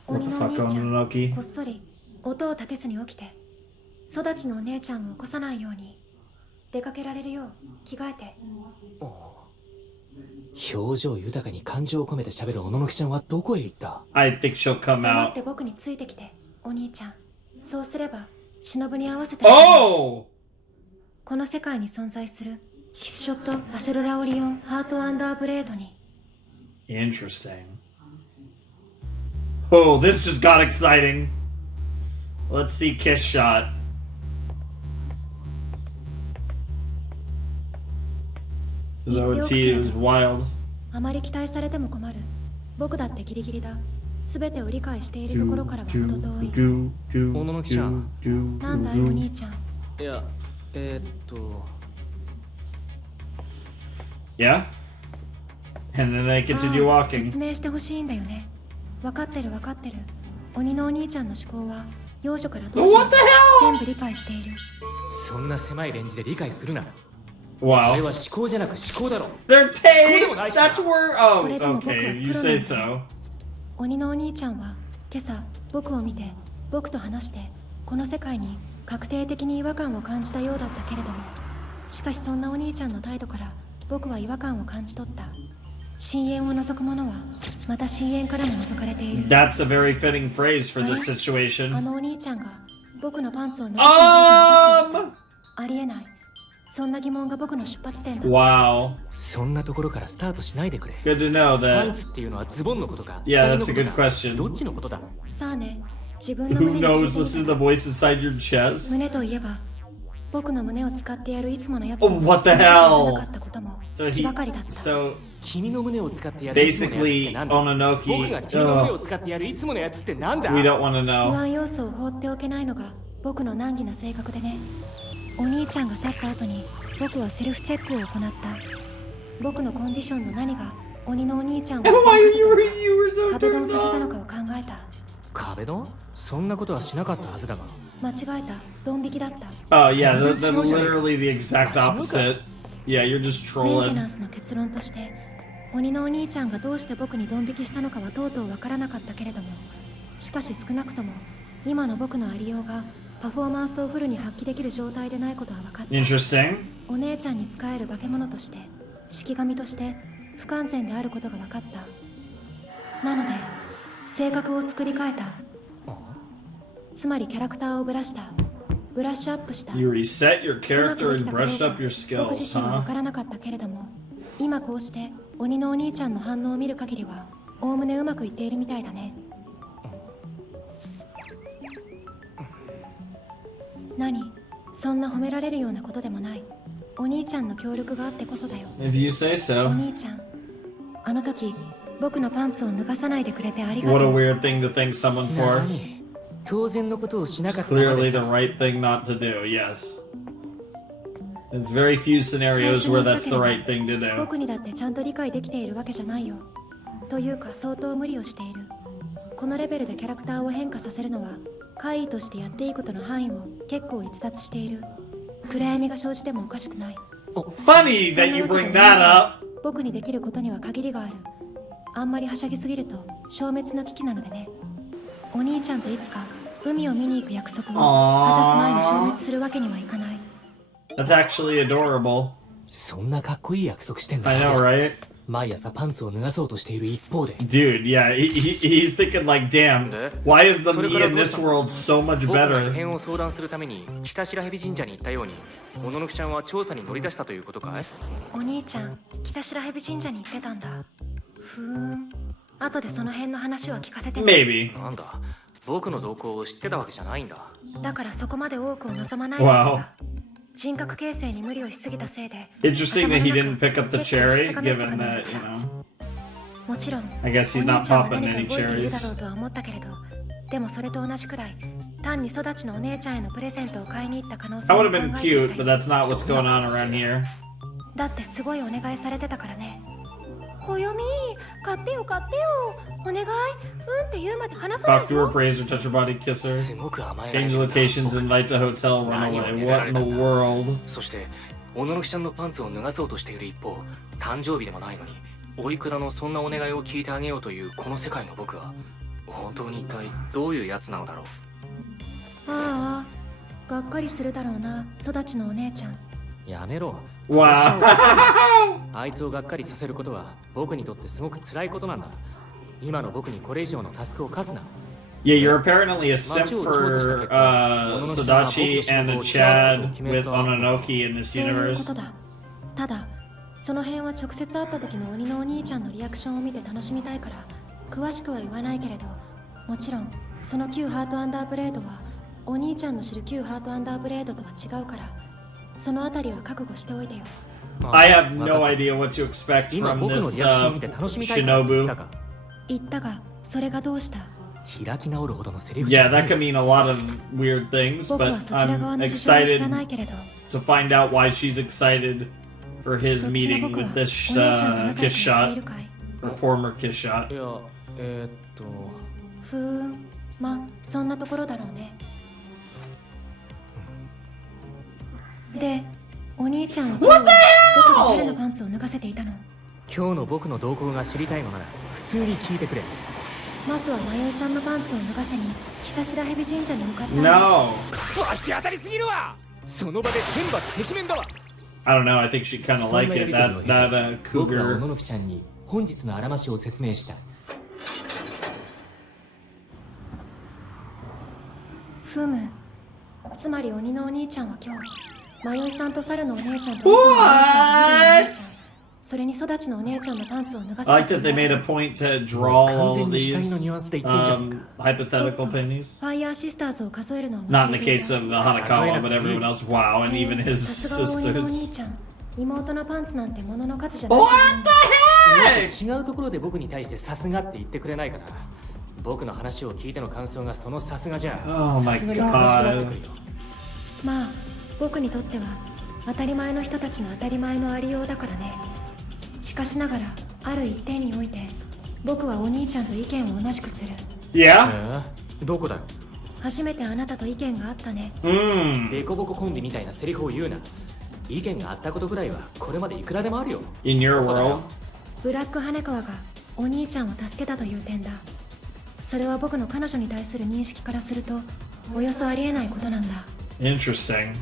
鬼 What the のお fuck, 兄ちゃん Ononoki? こっそり音を立てずに起きて育ちのお姉ちゃんを起こさないように出かけられるよう着替えて。表情豊かに感情を込めて喋るおののきちゃんはどこへ行った？ I think she'll come 黙っ out. て僕についてきてお兄ちゃん。そうすれば忍に合わせて Oh! この世界に存在するキスショットアセルラオリオンハートアンダーブレードに。 Interesting. Oh, this just got exciting. Let's see Kiss Shot. This OT is wild. あまり期待されても困る。僕だってギリギリだ。全てを理解しているところからは程遠い。小野の記者。なんだいお兄ちゃん。いや、Yeah? And then they continue ああ walking. 説明してほしいんだよね。分かってる分かってる。鬼のお兄ちゃんの思考は幼女からどうしても What the 全部理解している。そんな狭いレンジで理解するな。 Wow. それは思考じゃなく思考だろ。 Their taste! That's where. Oh, okay, if you say so. 鬼のお兄ちゃんは今朝僕を見て僕と話してこの世界に確定的に違和感を感じたようだったけれども、しかしそんなお兄ちゃんの態度から僕は違和感を感じ取った。深淵を覗く者はまた深淵からも覗かれている。 That's a very fitting phrase for this あ situation. のお兄ちゃんが僕のパンツを脱ぎ捨てに去っている。ありえない。そんな疑問が僕の出発点だ。 Wow. そんなところからスタートしないでくれ。 Good to know パン that. ツっていうのはズボンのことか Yeah, 下着の that's こ a と good か question. どっちのことだ？さあね、自分の Who 胸に knows? 気づ Listen い to た the voice inside your chest. 胸といえば僕の胸を使ってやるいつものやつ Oh, what the hell? なかったことも So 気 he. がかりだった。 So 君の胸を使ってやるいつものやつってなんだ？ basically, 僕が Ononoki. 君の胸を使ってやるいつものやつってなんだ？ We don't want to 不 know. 安要素を放っておけないのが僕の難儀な性格でね。お兄ちゃんが去った後に僕はセルフチェックを行った。僕のコンディションの何が鬼のお兄ちゃんを Why 驚か you せ were た so 壁ドン turned させたの on? かを考えた。壁ドン？そんなことはしなかったはずだが。間違えた。ドン引きだった Oh yeah, Sounds that's like literally the exact opposite. Yeah, you're just メンテナ trolling. ンスの結論として鬼のお兄ちゃんがどうして僕にドン引きしたのかはとうとうわからなかったけれども、しかし少なくとも今の僕のありようがパフォーマンスをフルに発揮できる状態でないことは分かった。 Interesting. お姉ちゃんに仕える化け物として式神として不完全であることが分かった。なので性格を作り変えた。つまりキャラクターをブラッシュアップした。 You reset your うまく character でき and たかどう brushed か up your 僕自 skills, 身は分 huh? からなかったけれども、今こうして鬼のお兄ちゃんの反応を見る限りはおおむねうまくいっているみたいだね。何、そんな褒められるようなことでもない。お兄ちゃんの協力があってこそだよ。 If you say お so. 兄ちゃん、あの時僕のパンツを脱がさないでくれてありが What と a う。 weird thing to thank someone for. 何当然のことをしなかったま Clearly で the さ right thing not to do, yes. There's very few scenarios where that's the right thing to do. 僕にだってちゃんと理解できているわけじゃないよ。というか相当無理をしている。このレベルでキャラクターを変化させるのは怪異としてやっていいことの範囲を結構逸脱している。暗闇が生じてもおかしくない。 Funny that you bring that up. 僕にできることには限りがある。あんまりはしゃぎすぎると消滅の危機なのでね。お兄ちゃんといつか海を見に行く約束を果たす前に消滅するわけにはいかない。 That's actually adorable. そんなかっこいい約束してんだ I know, right? 毎朝パンツを脱がそうとしている一方で Dude, yeah, he's thinking like, damn, why is the me in this world so much 僕が異 better? 変を相談するために北白蛇神社に行ったようにもののくちゃんは調査に乗り出したということかい？お兄ちゃん、北白蛇神社に行ってたんだ。ふーん。後でその辺の話は聞かせてね。 Maybe. なんだ僕の動向を知ってたわけじゃないんだ。だからそこまで多くを望まないのだ。人格形成に無理をしすぎたせいで。 Interesting that he didn't pick up the cherry, given that, you know. もちろん、 I guess he's お not 兄ちゃんは popping 何か any 動いているだ cherries. ろうとは思ったけれど、でもそれと同じくらい、単に育ちのお姉ちゃんへのプレゼントを買いに行った可能性 That も would 考 have been えてい cute, た but よ。 that's not what's going on around here. だってすごいお願いされてたからね。こよみ、買ってよ買ってよ。お願い。うんって言うまで話さない Talk to her, praise her, touch her body, kiss す her. ごく甘えられ Change てるんだ locations, invite to hotel, run away. What in the world? そしておののくちゃんのパンツを脱がそうとしている一方誕生日でもないのにおいくらのそんなお願いを聞いてあげようというこの世界の僕は本当に一体どういうやつなのだろう。ああ、がっかりするだろうな、育ちのお姉ちゃん。やめろ。 Wow. あいつをがっかりさせることは僕にとってすごく辛いことなんだ。今の僕にこれ以上のタスクを課すな。 Yeah, you're apparently a simp for Sodachi and a Chad with Ononoki in this そういうこ universe. とだ。ただ、その辺は直接会った時の鬼のお兄ちゃんのリアクションを見て楽しみたいから詳しくは言わないけれど、もちろんその旧ハートアンダーブレードはお兄ちゃんの知る旧ハートアンダーブレードとは違うから、そのあたりは覚悟しておいてよ。I have no idea what to expect 今 from 僕の this リアクションを見て楽しみたいから言った Shinobu. か。言ったが、それがどうした？開き直るほどのセリフじゃ Yeah, な that い。 could mean a lot of weird things, 僕 but はそちら側 I'm の事情は知らない excited けれど、 to find out why she's excited for his そっちの meeting 僕は with お this 姉ちゃんと仲良く kiss やってい shot, るかい？ or former kiss shot. いやふーん、ま、そんなところだろうね。で、お兄ちゃんは今日僕が誰のパンツを脱がせていたの？今日の僕の動向が知りたいのなら普通に聞いてくれ。まずは迷いさんのパンツを脱がせに北白蛇神社に向かったんだ。 No, バチ当たりすぎるわ。その場で天罰てきめんだわ。 I don't know. I think she kind of そん like なや it. りとりを That 経て僕はお cougar. ののくちゃんに本日のあらましを説明した。ふむ。つまり鬼のお兄ちゃんは今日、迷いさんと猿のお姉ちゃんと猫のお姉ちゃんと蛇のお姉ちゃん、それに育ちのお姉ちゃんのパンツを脱がせ I て like that they く made れ a た。 point to draw all 完全 of に these 死体のニュアンスで言ってんじゃんか。 hypothetical paintings. ファイヤーシスターズを数えるのを Not 忘 in れ the てい case た。 of the Hanakawa, but everyone else. Wow, and even his さすが鬼のお兄 sisters. ちゃん。妹のパンツなんて物の数じゃない。 What the heck? 違うところで僕に対してさすがって言ってくれないかな。僕の話を聞いての感想がそのさすがじゃ Oh さ my すがに悲しくなってくるよ。まあ、僕にとっては当たり前の人たちの当たり前のありようだからね。しかしながら、ある一点において、僕はお兄ちゃんと意見を同じくする。 Yeah? どこだよ。初めてあなたと意見があったね。 デコボココンビみたいなセリフを言うな。意見があったことぐらいはこれまでいくらでもあるよ。 In your world? ブラック羽川がお兄ちゃんを助けたという点だ。それは僕の彼女に対する認識からすると、およそありえないことなんだ。 Interesting.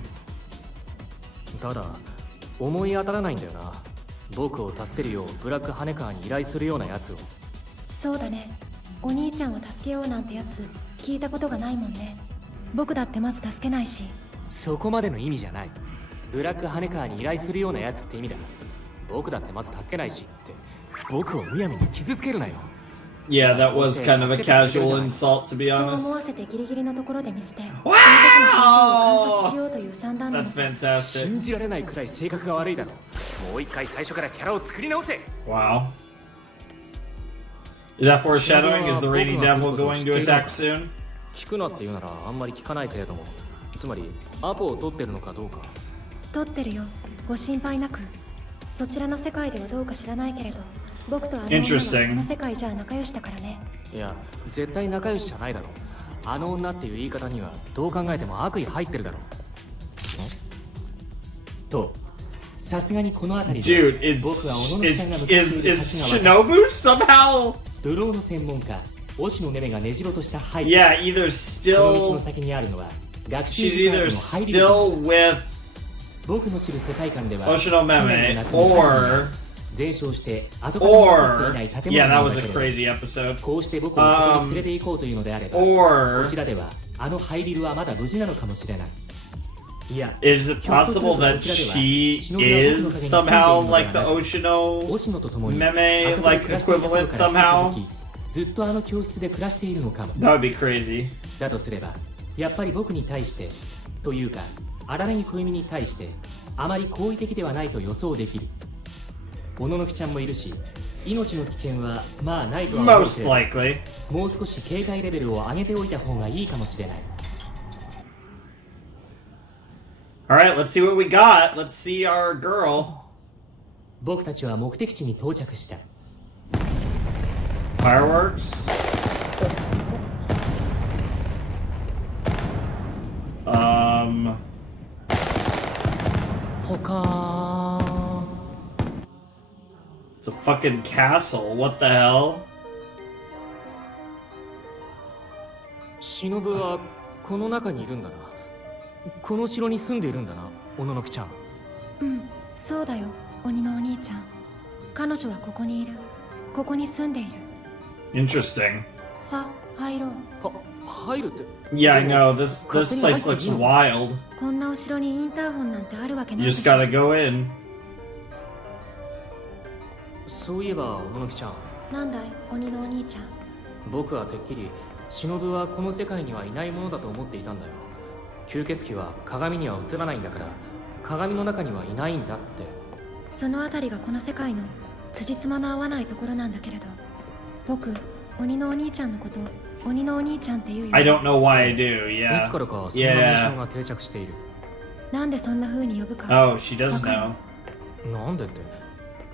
ただ思い当たらないんだよな。僕を助けるようブラックハネカーに依頼するようなやつを。そうだね。お兄ちゃんを助けようなんてやつ聞いたことがないもんね。僕だってまず助けないし。そこまでの意味じゃない。ブラックハネカーに依頼するようなやつって意味だ。僕だってまず助けないしって、僕をむやみに傷つけるなよ。Yeah, that was kind of a casual insult, to be そう思わ honest. せてギリギリのところで見捨て、 Wow! その時の表情を観察しようという算段な That's のさ。 fantastic. 信じられないくらい性格が悪いだろ。もう一回最初からキャラを作り直せ。 Wow. Is that foreshadowing? Is the Rainy Devil going to attack soon? 聞くなって言うならあんまり聞かないけれども、つまりアポを取ってるのかどうか。撮ってるよ。ご心配なく。そちらの世界ではどうか知らないけれど、僕とあの女は Interesting. この世界じゃ仲良しだからね。いや、絶対仲良しじゃないだろ。あの女っていう言い方にはどう考えても悪意入ってるだろ。と、さすがにこの辺りで Dude, 僕は小野の is さんが向かっている is 先が分かる。 Shinobu somehow? ドローの専門家、押野めめが根城とした背景。 Yeah, either この道の still 先にあるのは学習 she's 時間 either の入り still 口。 with 僕の知る世界観では Oshino 去年の Meme 夏に火事 or が全焼して後から残っていない or 建 yeah, 物な that ん was だ a けれど、 crazy episode. こうして僕をそこに連れて行こうというのであれば、こ Or ちらではあのハイビルはまだ無事なのかもしれない。いや、 is it possible that she is somehow like the Oshino 押野と共に Meme あそこで like 暮らしていた頃 equivalent から引 somehow? き続きずっとあの教室で暮らしているのかも。 That would be crazy. だとすれば、やっぱり僕に対してというか、荒波小弓に対してあまり好意的ではないと予想できる。小野のきちゃんもいるし、命の危険はまあないとは思う Most けど、 likely. もう少し警戒レベルを上げておいた方がいいかもしれない。 Alright, let's see what we got. Let's see our girl. 僕たちは目的地に到着した。 Fireworks. It's a fucking castle. What the hell? 忍はこの中にいるんだな。この城に住んでいるんだな、小野のきちゃん。うん、そうだよ。鬼のお兄ちゃん。彼女はここにいる。ここに住んでいる。 Interesting. さあ、入ろう。入るって。 Yeah, I know. This Continue, place I looks see. wild. こんなお城にインターホンなんてあるわけな You い just でしょ。 gotta go in. そういえば小野のきちゃん、なんだい、鬼のお兄ちゃん。僕はてっきり忍はこの世界にはいないものだと思っていたんだよ。吸血鬼は鏡には映らないんだから、鏡の中にはいないんだって。そのあたりがこの世界の辻褄の合わないところなんだけれど、僕、鬼のお兄ちゃんのこと、鬼のお兄ちゃんって言うよ。 I don't know why I do. い Yeah. つからかそんな名称 Yeah. が定着している。なんでそんな風に呼ぶか。 Oh, she does わかる know. なんでって。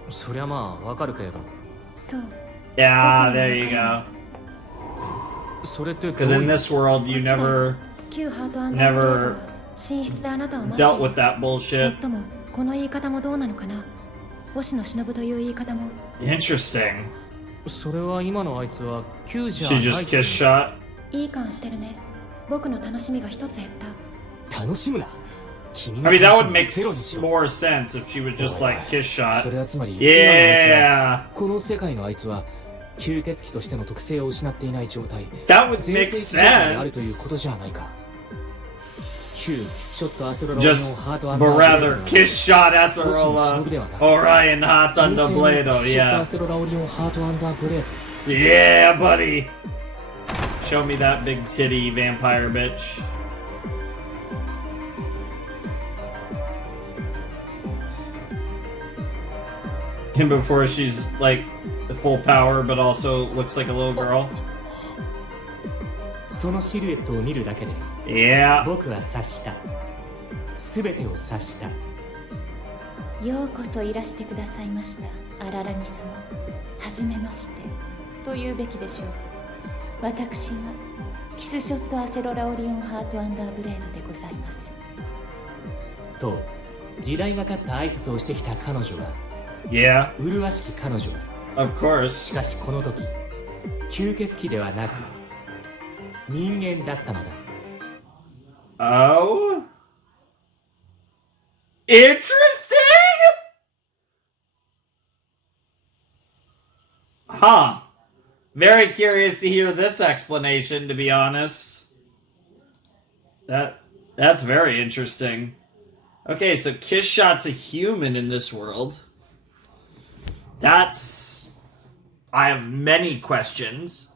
そりゃまあわかるけれど。そう。 Yeah, there you go. それってどう Because い in う this world, you never 旧ハートアンダーブレード never は寝室であなたを待ってい dealt る。 with that も bullshit. っとも、この言い方もどうなのかな。星野忍という言い方も。 Interesting. それは今のあいつは9じゃ She ない just kiss shot. いい感してるね。僕の楽しみが一つ減った。楽しむな。君 I の mean, that 楽 would しみを make ゼロにしろ。 more sense if she was just like kiss そ shot. れはつまり、今のあいつは Yeah, この世界のあいつは吸血鬼としての特性を失っていない状態、 that would 全 make 盛期状態であるという sense. ことじゃないか。旧キスショットアスロラオリオン Just, ハートアンダ but ーブレー rather ド kiss shot Acerola, Orion Hot 純 Thunder 正の Blade. キ Oh スショットア yeah, スロラオリオンハートアンダーブレード。 yeah, buddy. Show me that big titty vampire bitch. Him before she's like full power, but also looks like a little girl. そのシルエットを見るだけで Yeah. 僕は察した。すべてを察した。ようこそいらしてくださいました、荒波様。はじめましてと言うべきでしょう。私がキスショットアセロラオリオンハートアンダーブレードでございます。と、時代がかった挨拶をしてきた彼女は、 Yeah, 麗しき彼女は、 of course. しかしこの時、吸血鬼ではなく、人間だったのだ。 Oh? Interesting? Huh. Very curious to hear this explanation, to be honest. That's very interesting. Okay, so Kiss Shot's a human in this world. I have many questions,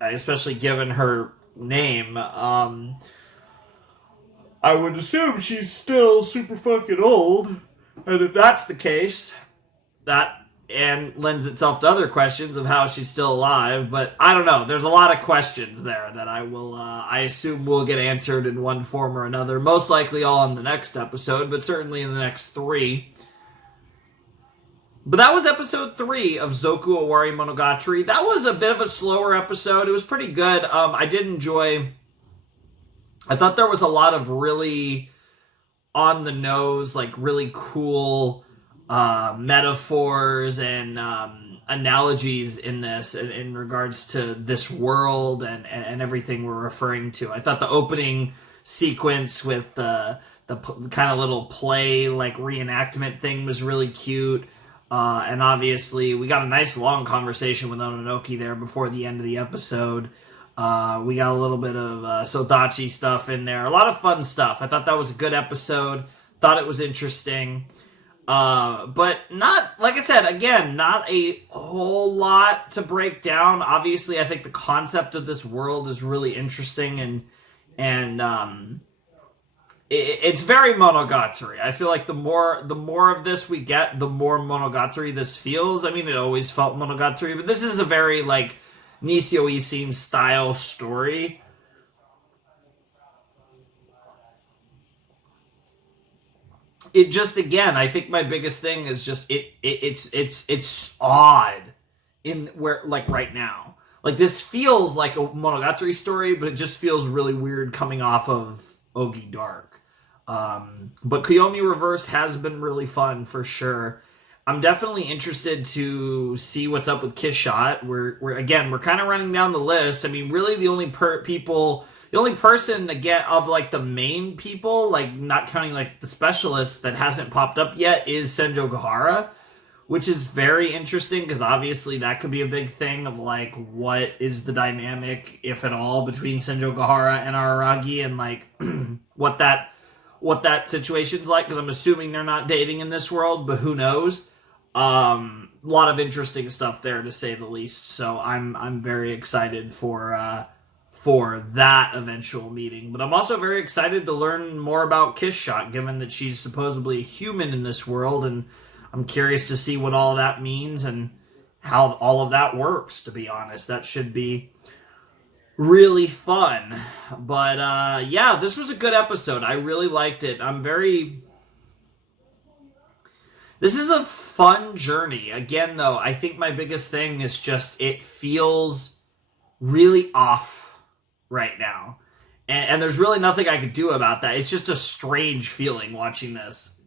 especially given her name. I would assume she's still super fucking old. And if that's the case, that and lends itself to other questions of how she's still alive. But I don't know. There's a lot of questions there that I assume will get answered in one form or another. Most likely all in the next episode, but certainly in the next 3. But that was episode 3 of Zoku Owarimonogatari. That was a bit of a slower episode. It was pretty good. I did enjoy... I thought there was a lot of really on the nose, like really cool metaphors and analogies in this in regards to this world and everything we're referring to. I thought the opening sequence with the kind of little play, like reenactment thing was really cute. And obviously, we got a nice long conversation with Ononoki there before the end of the episode. We got a little bit of Sodachi stuff in there. A lot of fun stuff. I thought that was a good episode. Thought it was interesting. But not, like I said, again, not a whole lot to break down. Obviously, I think the concept of this world is really interesting and it's very Monogatari. I feel like the more of this we get, the more Monogatari this feels. I mean, it always felt Monogatari, but this is a very, like, Nisio Isin style story. It just, again, I think my biggest thing is just it's odd in where, like, right now. Like, this feels like a Monogatari story, but it just feels really weird coming off of Ogi Dark. But Koyomi Reverse has been really fun for sure. I'm definitely interested to see what's up with Kiss Shot. We're kind of running down the list. I mean, really the only person again of like the main people, like not counting like the specialist that hasn't popped up yet, is Senjo Gahara, which is very interesting because obviously that could be a big thing of like what is the dynamic, if at all, between Senjo Gahara and Araragi, and like what that situation's like, because I'm assuming they're not dating in this world, but who knows. A lot of interesting stuff there, to say the least. So I'm very excited for that eventual meeting. But I'm also very excited to learn more about Kiss Shot, given that she's supposedly a human in this world, and I'm curious to see what all that means and how all of that works, to be honest. That should be really fun. But yeah, this was a good episode. I really liked it. This is a fun journey. Again, though, I think my biggest thing is just it feels really off right now. And there's really nothing I could do about that. It's just a strange feeling watching this,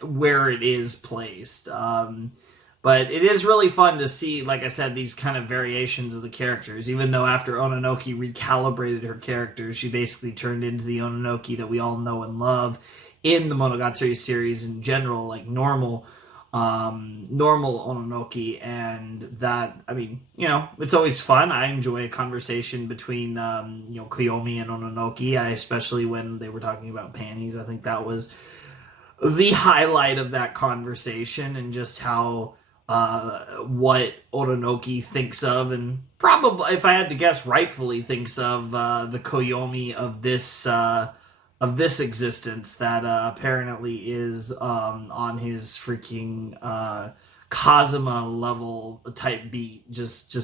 where it is placed. But it is really fun to see, like I said, these kind of variations of the characters. Even though after Ononoki recalibrated her character, she basically turned into the Ononoki that we all know and love in the Monogatari series in general, like normal Ononoki. And that, I mean, you know, it's always fun. I enjoy a conversation between, Koyomi and Ononoki, especially when they were talking about panties. I think that was the highlight of that conversation, and just how what Ononoki thinks of, and probably, if I had to guess, rightfully thinks of the Koyomi of this existence that apparently is on his freaking Kazuma level type beat, just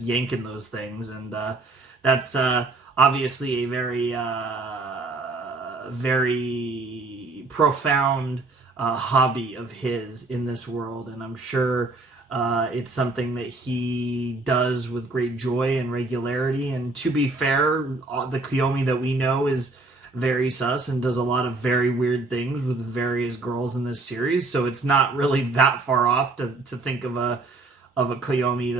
yanking those things. And that's obviously a very profound hobby of his in this world, and I'm sure it's something that he does with great joy and regularity. And to be fair, the Koyomi that we know is very sus and does a lot of very weird things with various girls in this series, so it's not really that far off to think of a Koyomi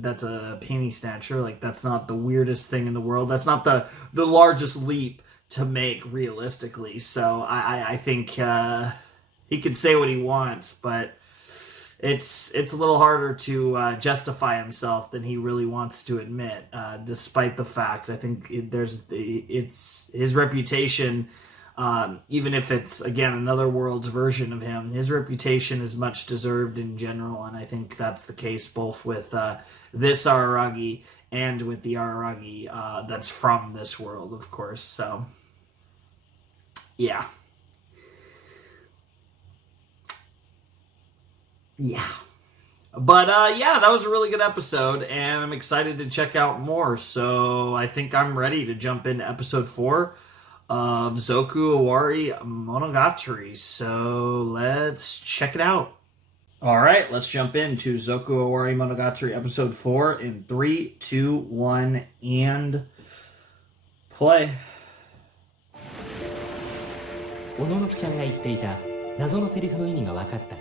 that's a panty snatcher. Like, that's not the weirdest thing in the world. That's not the largest leap to make realistically. So I think he could say what he wants, but it's a little harder to justify himself than he really wants to admit. Despite the fact, I think it's his reputation. Even if it's again another world's version of him, his reputation is much deserved in general, and I think that's the case both with this Araragi and with the Araragi that's from this world, of course. So, yeah. Yeah. But yeah, that was a really good episode, and I'm excited to check out more. So I think I'm ready to jump into episode 4 of Zoku Owarimonogatari. So let's check it out. All right, let's jump into Zoku Owarimonogatari episode 4 in 3, 2, 1, and play. おののきちゃんが言っていた謎のセリフの意味が分かった。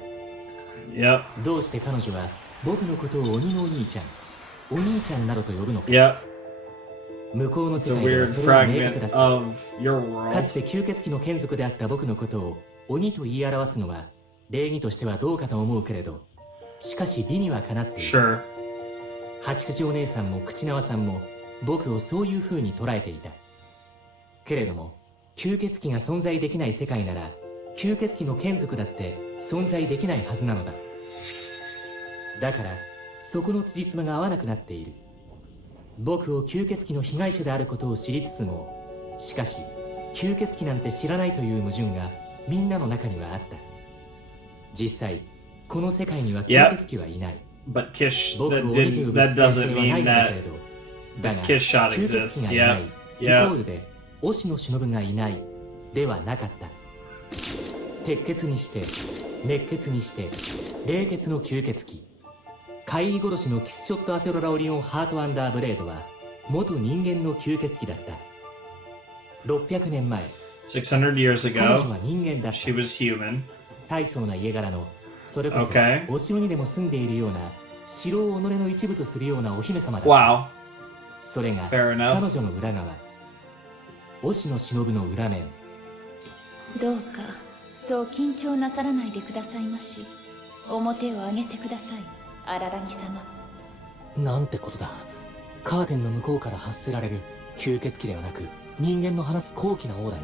Yep. どうして彼女は僕のことを鬼のお兄ちゃん、お兄ちゃんなどと呼ぶのか。Yep. 向こうの It's 世 a 界では weird それは明確 fragment だった。 of your か world. つて吸血鬼の眷属であった僕のことを鬼と言い表すのは礼儀としてはどうかと思うけれど、しかし理にはかなっている。 Sure. 八口お姉さんも口縄さんも僕をそういう風に捉えていた。けれども吸血鬼が存在できない世界なら吸血鬼の眷属だって存在できないはずなのだ。だからそこの辻褄が合わなくなっている。僕を吸血鬼の被害者であることを知りつつも、しかし吸血鬼なんて知らないという矛盾がみんなの中にはあった。実際この世界には吸血鬼はいない。 But Kish, 僕を that 鬼と呼 didn't. ぶ That 必要性 doesn't はない mean のだけれ that ど、だが Kish shot 吸血 exists. 鬼がいない、 Yep. イ Yep. コールで押野忍がいないではなかった。鉄血にして熱血にして冷血の吸血鬼、怪異殺しのキスショットアセロラオリオンハートアンダーブレードは元人間の吸血鬼だった。600年前、 600 years 彼女 ago, は人間だった。 she was human. 大層な家柄の、それこそ Okay. お城にでも住んでいるような城を己の一部とするようなお姫様だった。 Wow. それが Fair enough. 彼女の裏側、押野忍の裏面。どうかそう緊張なさらないでくださいまし。表を上げてください、荒らぎ様。なんてことだ。カーテンの向こうから発せられる吸血鬼ではなく人間の放つ高貴なオーラに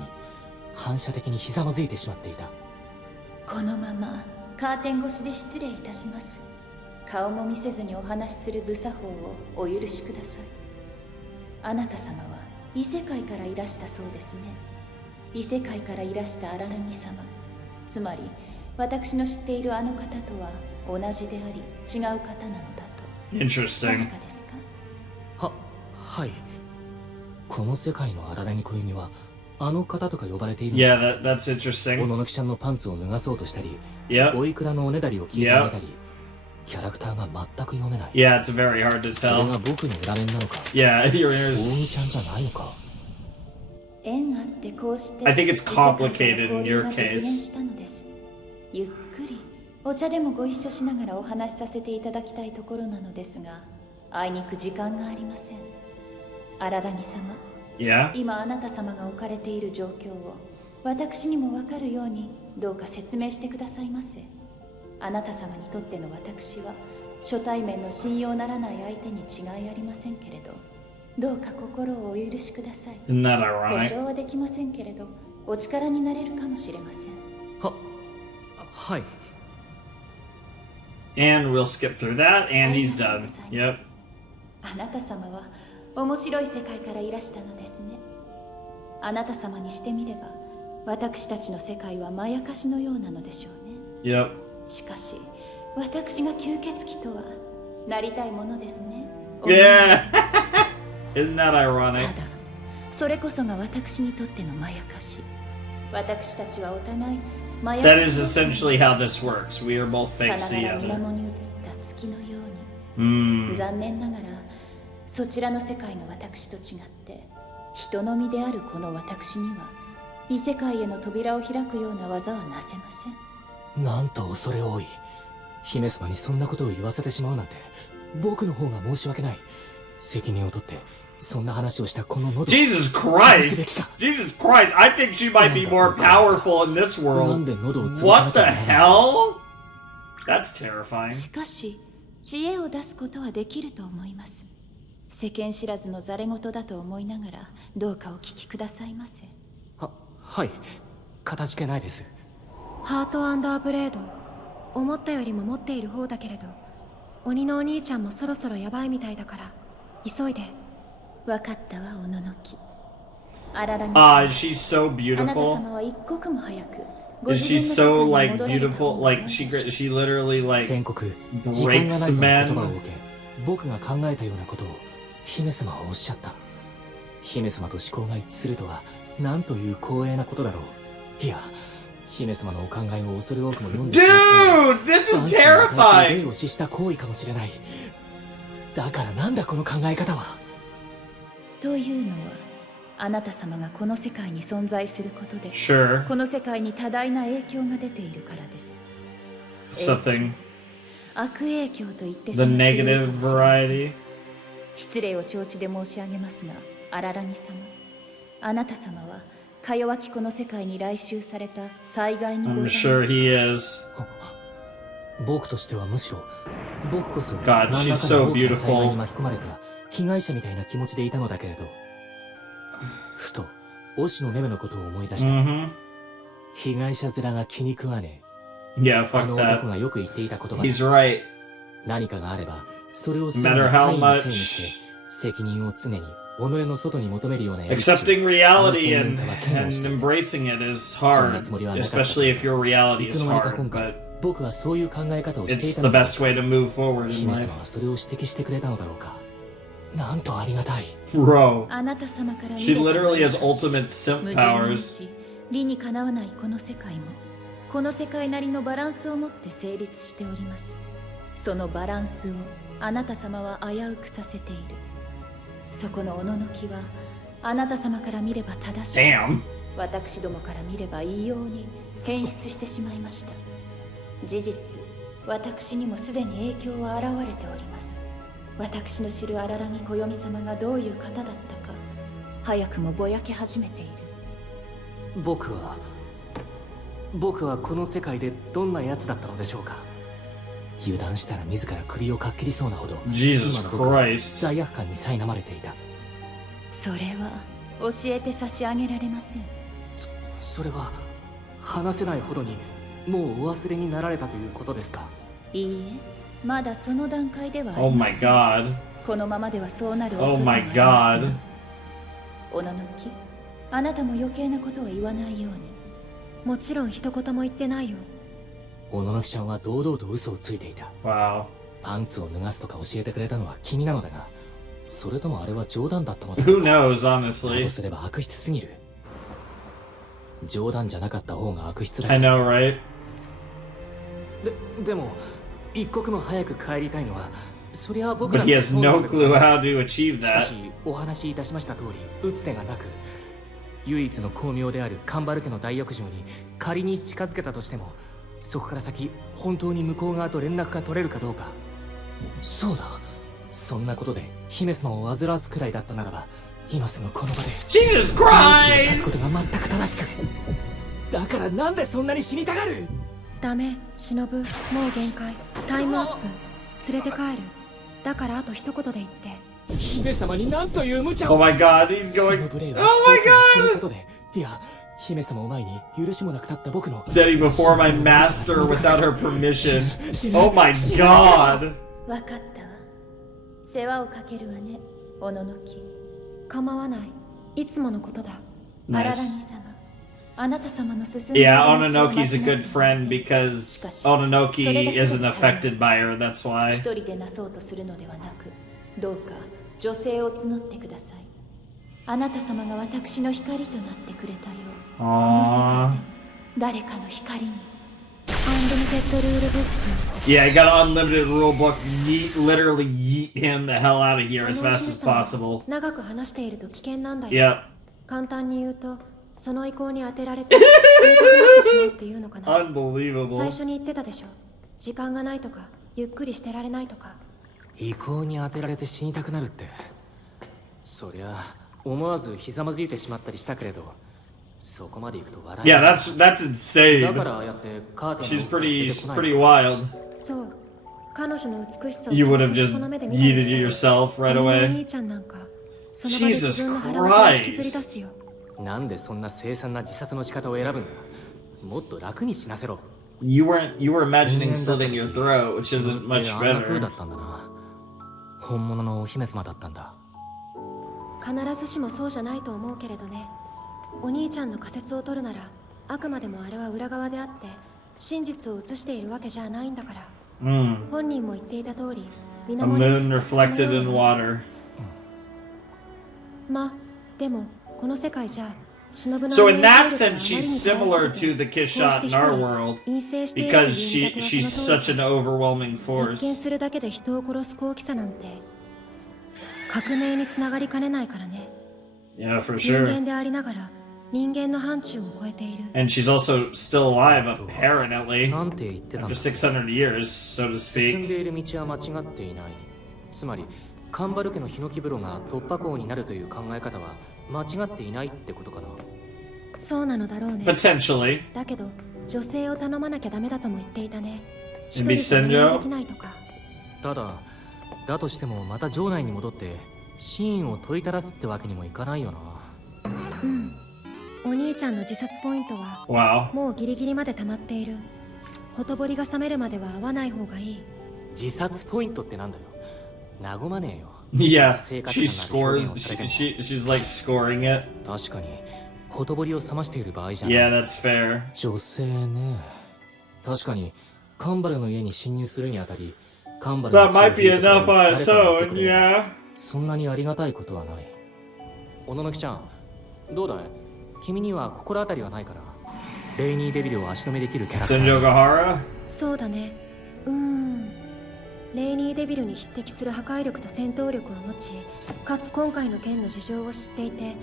反射的にひざまずいてしまっていた。このままカーテン越しで失礼いたします。顔も見せずにお話しする無作法をお許しください。あなた様は異世界からいらしたそうですね。異世界からいらした荒らぎ様、つまり私の知っているあの方とは同じであり違う方なのだと。 Interesting. 確かですか？はい。この世界の荒らぎ小弓はあの方とか呼ばれている。 Yeah, that's お interesting. ののきちゃんのパンツを脱がそうとしたり、 Yep. おいくらのおねだりを聞いてあげたり、キャラクターが全く読めない。 Yeah, it's very hard to それ tell. が僕の裏面なのか、 Yeah, your お ears. 兄ちゃんじゃないのか。縁あってこうして I think it's 異世界との complicated in 交流 your が実 case. 現したのです。ゆっくりお茶でもご一緒しながらお話しさせていただきたいところなのですが、あいにく時間がありません。荒らぎ様、 Yeah. 今あなた様が置かれている状況を私にもわかるようにどうか説明してくださいませ。あなた様にとっての私は初対面の信用ならない相手に違いありませんけれど、どうか心をお許しください。 Isn't that 保 ironic? 証はできませんけれどお力になれるかもしれません。はい。 And we'll skip through that, and he's done. Yep. あなた様は面白い世界からいらしたのですね。あなた様にしてみれば私たちの世界はまやかしのようなのでしょうね。 Yep. しかし私が吸血鬼とはなりたいものですね。 Yeah. Isn't that た ironic? だそれこそが私にとってのまやかし。私たちはお互いまやかし That is essentially how this works. We are both さ fakes ながら together. 水面に映った月のように。 Hmm. 残念ながらそちらの世界の私と違って人の身であるこの私には異世界への扉を開くような技はなせません。なんと恐れ多い。姫様にそんなことを言わせてしまうなんて僕の方が申し訳ない。責任を取ってそんな話をしたこの喉を Jesus Christ! Jesus Christ! I think she might be more powerful in this なん world. で喉を潰さな What き the ゃならない。 hell? That's terrifying. しかし知恵を出すことはできると思います。世間知らずのざれ言だと思いながらどうかお聞きくださいませ。はい。かたじけないです。ハートアンダーブレード、思ったよりも持っている方だけれど、鬼のお兄ちゃんもそろそろやばいみたいだから急いで。わかったわ、おののき。あららに She's so あなた beautiful. 様は一刻も早くご Is 自 she 分の so 世界 like に戻れる beautiful? と Like 思い she literally like 宣告、時間が breaks ないとの men. 言葉を受け、僕が考えたようなことを姫様はおっしゃった。姫様と思考が一致するとは、なんという光栄なことだろう。いや、姫様のお考えを恐れ多くも読んでしまったのは Dude, this 万 is 死に与えて terrifying. 霊を死した行為かもしれない。だからなんだこの考え方は。というのは、あなた様がこの世界に存在することで Sure. この世界に多大な影響が出ているからです。 Something. 悪影響と言ってし The まっていいか negative もしれません。 variety. 失礼を承知で申し上げますが、あららに様、あなた様はか弱きこの世界に来襲された災害にござい I'm ます。 sure he is. 僕としてはむしろ、僕こそ God, 何らか she's の so 大きな災害 beautiful. に巻き込まれた被害者みたいな気持ちでいたのだけれど、ふとオシのメメのことを思い出した。 Mm-hmm. 被害者面が気に食わね Yeah, え。あ fuck の男 that. がよく言っていた言葉だ。 He's right. 何かがあれば、それをすぐ No に matter 範 how 囲のせいに much して、責任を常に己の外に求めるようなやり口を Accepting reality あの専門家は嫌悪 and していた。 embracing it is hard, especially if your reality い is つの間にか hard, 今回 but 僕はそういう考え方をしてい it's た the のだ。 best way to move forward in 姫 life. 様はそれを指摘してくれたのだろうか。なんとありがたい。 Bro, あなた様から見 she れば literally has ultimate simp 無人に powers. 満ち理にかなわないこの世界もこの世界なりのバランスを持って成立しております。そのバランスをあなた様は危うくさせている。そこのおののきはあなた様から見れば正しく、 Damn. 私どもから見れば異様に変質してしまいました。事実、私にもすでに影響は現れております。私の知る荒木暦様がどういう方だったか、早くもぼやけ始めている。僕はこの世界でどんな奴だったのでしょうか。油断したら自ら首をかっきりそうなほど Jesus 今の僕は Christ. 罪悪感に苛まれていた。それは教えて差し上げられません。それは話せないほどにもうお忘れになられたということですか。いいえ、まだその段階ではあ Oh りま my せん。 god. このままではそうなる Oh 恐れもあ my りますが god. おののき、あなたも余計なことは言わないように。もちろん一言も言ってないよ。小野のきちゃんは堂々と嘘をついていた。 Wow. パンツを脱がすとか教えてくれたのは君なのだが、それともあれは冗談だったのだろ Who うか。 knows, だ honestly. とすれば悪質すぎる。冗談じゃなかった方が悪質だ。 I know, right? でも一刻も早く帰りたいのはそりゃ僕 But ら he has の no 都合 clue なのでございます how to achieve しか that. しお話しいたしました通り打つ手がなく、唯一の巧妙であるカンバル家の大浴場に仮に近づけたとしても、そこから先本当に向こう側と連絡が取れるかどうか。そうだ、そんなことで姫様を煩わすくらいだったならば、今すぐこの場で Jesus 命を絶つ Christ! ことが全く正しく。だからなんでそんなに死にたがる。ダメ、忍、もう限界。タイムアップ。連れて帰る。だからあと一言で言って。姫様に何という無茶 Oh を。 my god, he's そ going. の無礼 Oh は my 僕が死ぬ god! ことで、いや姫様を前に許しもなく立った僕の Setting before my master without her permission. Oh my god! わかったわ。世話をかけるわね、おののき。構わない。いつものことだ。荒木 Nice. 様、あなた様の進んでいる Yeah, 道を間違 Ononoki's a ってい good ませ friend ん。 because Ononoki isn't affected by her, that's 一 why. 人でなそうとするのではなく、どうか女性を募ってください。あなた様が私の光となってくれたよう、この世界 Aww. でも誰かの光に。アンリミテッドルールブック。 Yeah, I got an unlimited rule book. Yeet, literally yeet him the hell out of here as fast as possible. 長く話していると危険なんだよ。 Yep. 簡単に言うと、その意向に当てられて死にたくなってしまうっていうのかな。最 Unbelievable. 初に言ってたでしょ。時間がないとか、ゆっくりしてられないとか。意向に当てられて死にたくなるって、そりゃ思わずひざまずいてしまったりしたけれど、そこまで行くと笑え Yeah, ない。 that's だ insane. からああやってカーテン She's の奥から出 pretty て she's こない pretty wild. そう彼女の美しさを You would 直 have 接 just その目で見たり yeeted して yourself right お away. 兄ちゃんなんかその場で Jesus 自分の腹渡を引きずり出すよ。なんでそんな凄惨な自殺の仕方を選ぶんだ。もっと楽に死なせろ。 You were imagining slitting your throat, which isn't 自 much 分ってあんな風だ better. ったんだな。本物のお姫様だったんだ。必ずしもそうじゃないと思うけれどね。お兄ちゃんの仮説を取るならあくまでもあれは裏側であって真実を映しているわけじゃないんだから。本人も言っていた通り A moon reflected in water. ま、でもこの世界じゃ So in that sense, she's similar to the kiss shot in our world because she's such an overwhelming 一 force. 見するだけで人を殺す好奇さなんて革命につながりかねないからね。 Yeah, for 人 sure. 間でありながら人間の範疇を超えている。 And she's also still alive, apparently, なんて言ってたん after だ。 600 years, so to 進ん speak. でいる道は間違っていない。つまりカンバル家のヒノキ風呂が突破口になるという考え方は間違っていないってことかな。そうなのだろうね。 Potentially. だけど女性を頼まなきゃダメだとも言っていたね。一 Maybe 人で何も Senjo? できないとか。ただ、だとしてもまた城内に戻って真意を問いただすってわけにもいかないよな。うん。お兄ちゃんの自殺ポイントは Wow. もうギリギリまで溜まっている。ほとぼりが冷めるまでは会わない方がいい。自殺ポイントってなんだよ。和まねえよ。 Yeah, 生活 she 感のある scores. 表現をされても She's like scoring it. 確かにほとぼりを冷ましている場合じゃない。 Yeah, that's fair. 女性ね。確かにカンバルの家に侵入するにあたり、カンバル That の might be 気を引いて enough くれ on る its 誰かがいて own, くれる yeah. そんなにありがたいことはない。小野のきちゃん、どうだい？君には心当たりはないかな。レイニー・デビルを足止めできるキャラクタ Senjo ー。 Gahara? そうだね。レイニーデビルに匹敵する破壊力と戦闘力を持ち、かつ今回の件の事情を知っていて、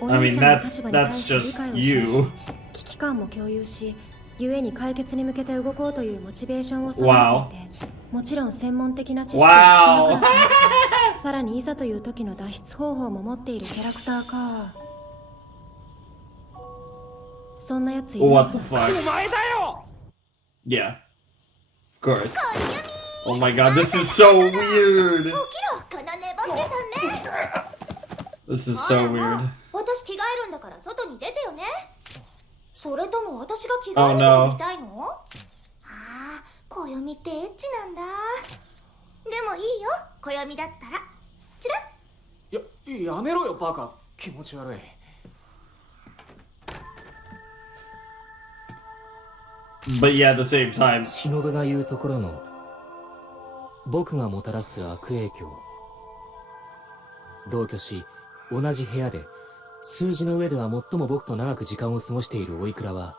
お I 兄 mean, ちゃんの立場に対して理 that's 解を just 示し you. 危機感も共有し、故に解決に向けて動こうというモチベーションを備えていて、もちろん専門的な知識を少なからず持ち、さらにいざという時の脱出方法も持っているキャラクターか。そんなやついる What the fuck? Yeah. Of course. Oh my god, this is so weird. 起きろこの寝ぼけさめ。 This is so weird. 私着替えるんだから外に出てよね。それとも私が着替え Oh るの no. を見たいの？ああ、暦ってエッチなんだ。でもいいよ、暦だったら。チラッ。やめろよバカ。気持ち悪い。 But yeah, at the same time. 忍が言うところの僕がもたらす悪影響。同居し同じ部屋で数字の上では最も僕と長く時間を過ごしているおいくらは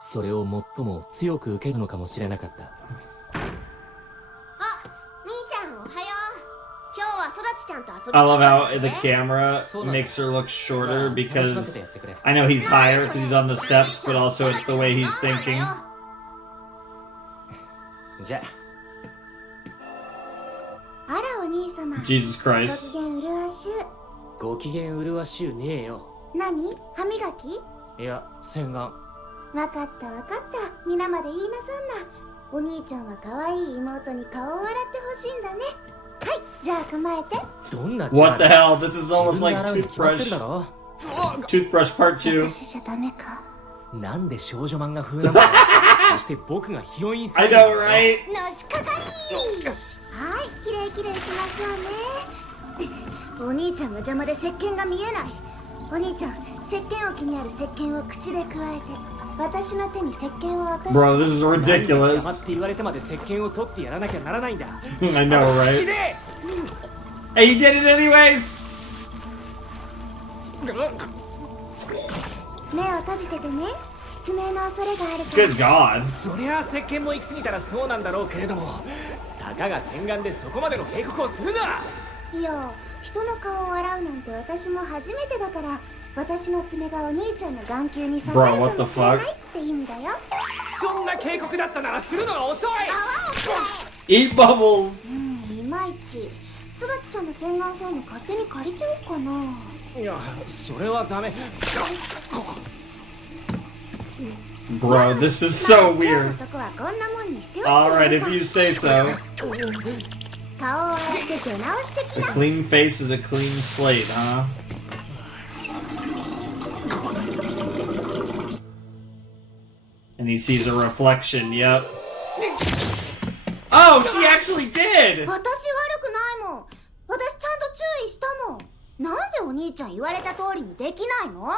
それを最も強く受けるのかもしれなかった。あ、兄ちゃんおはよう。今日は育ちちゃんと遊び I に行 love ったん how だ the ぜ。 camera makes her look shorter because I know he's higher because he's on the steps, but also it's the way he's thinking. じゃあらお兄様。 Jesus ご Christ. 機嫌うるわしゅう。ご機嫌うるわしゅうねえよ。何？歯磨き？いや洗顔。わかったわかった。皆まで言いなさんな。お兄ちゃんは可愛い妹に顔を洗ってほしいんだね。はい、じゃあ構えて。どんな What the hell? This is 自 almost 分で like 洗うに決まってるだ toothbrush. ろ。 Toothbrush part 2. 私じゃダメか。なんで少女漫画風なんだ。そして僕がヒロインさ I んだ know, よ。 right? のしかかり。はい、きれいきれいしましょうね。お兄ちゃんの邪魔で石鹸が見えない。お兄ちゃん、石鹸置きにある石鹸を口で加えて、私の手に石鹸を落として。 Bro, this is なんで邪魔っ ridiculous. て言われてまで石鹸を取ってやらなきゃならないんだ。 I know, 口 right? で Hey, he did it anyways! 目を閉じててね。失明の恐れがあるから。 Good God. そりゃ石鹸も行き過ぎたらそうなんだろうけれども、たかが洗顔でそこまでの警告をするな。いや、人の顔を洗うなんて私も初めてだから、私の爪がお兄ちゃんの眼球に刺さ Bro, る what か the もしれない fuck? って意味だよ。そんな警告だったならするのが遅い。泡をくら Eat bubbles! え。いまいち。すだちちゃんの洗顔フォーム勝手に借りちゃおうかな。いや、それはダメ。Bro, this is so weird. 男はこんなもんにしておいて Alright, if you say so. 顔を洗って出直してき A な clean face is a clean slate, huh? And he sees a reflection, yep. Oh, she actually did! 私悪くないもん。私ちゃんと注意したもん。なんでお兄ちゃん言われた通りにできないの？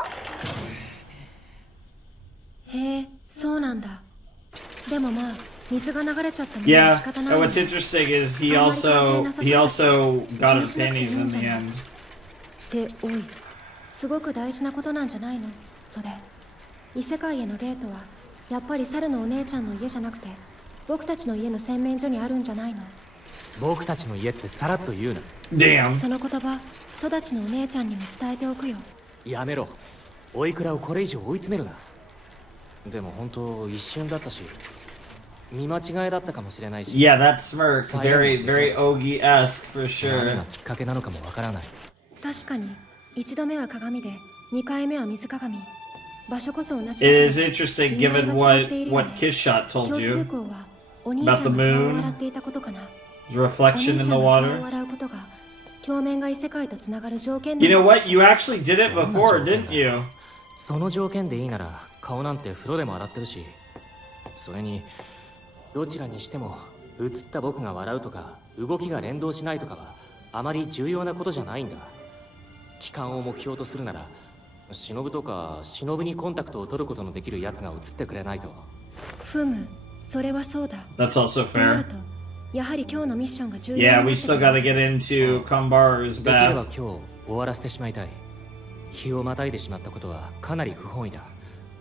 へえ、そうなんだ。でもまあ、水が流れちゃったのは Yeah, 仕方 and ないよ what's interesting is he also got his panties in the end. で、おい、すごく大事なことなんじゃないのそれ。異世界へのゲートは、やっぱり猿のお姉ちゃんの家じゃなくて、僕たちの家の洗面所にあるんじゃないの？僕たちの家ってさらっと言うな。 Damn. その言葉、育ちのお姉ちゃんにも伝えておくよ。やめろ。おいくらをこれ以上追い詰めるな。でも本当一瞬だったし、見間違いだったかもしれないし。Yeah, that smirk, very Ogi-esque for 何 sure. がきっかけなのかもわからない。確かに、一度目は鏡で、二回目は水鏡。場所こそ同じだ It けど is interesting given what Kishshot 共 told 通 you. 項はお兄ちゃんが顔を洗っていたことかな。 His reflection in お兄 the ちゃんが顔を water. 洗うことが鏡面が異世界とつながる条件 You な know の what? You actually did it before, didn't you? その条件でいいなら顔なんて風呂でも洗ってるし、それにどちらにしても映った僕が笑うとか動きが連動しないとかはあまり重要なことじゃないんだ。帰還を目標とするなら忍とか忍にコンタクトを取ることのできるやつが映ってくれないと。ふむ、それはそうだ。 That's also となる fair. と、やはり今日のミッションが重要 Yeah, な we わけ still だ gotta get into Kambaru's できれば bath. 今日終わらせてしまいたい。日をまたいでしまったことはかなり不本意だ。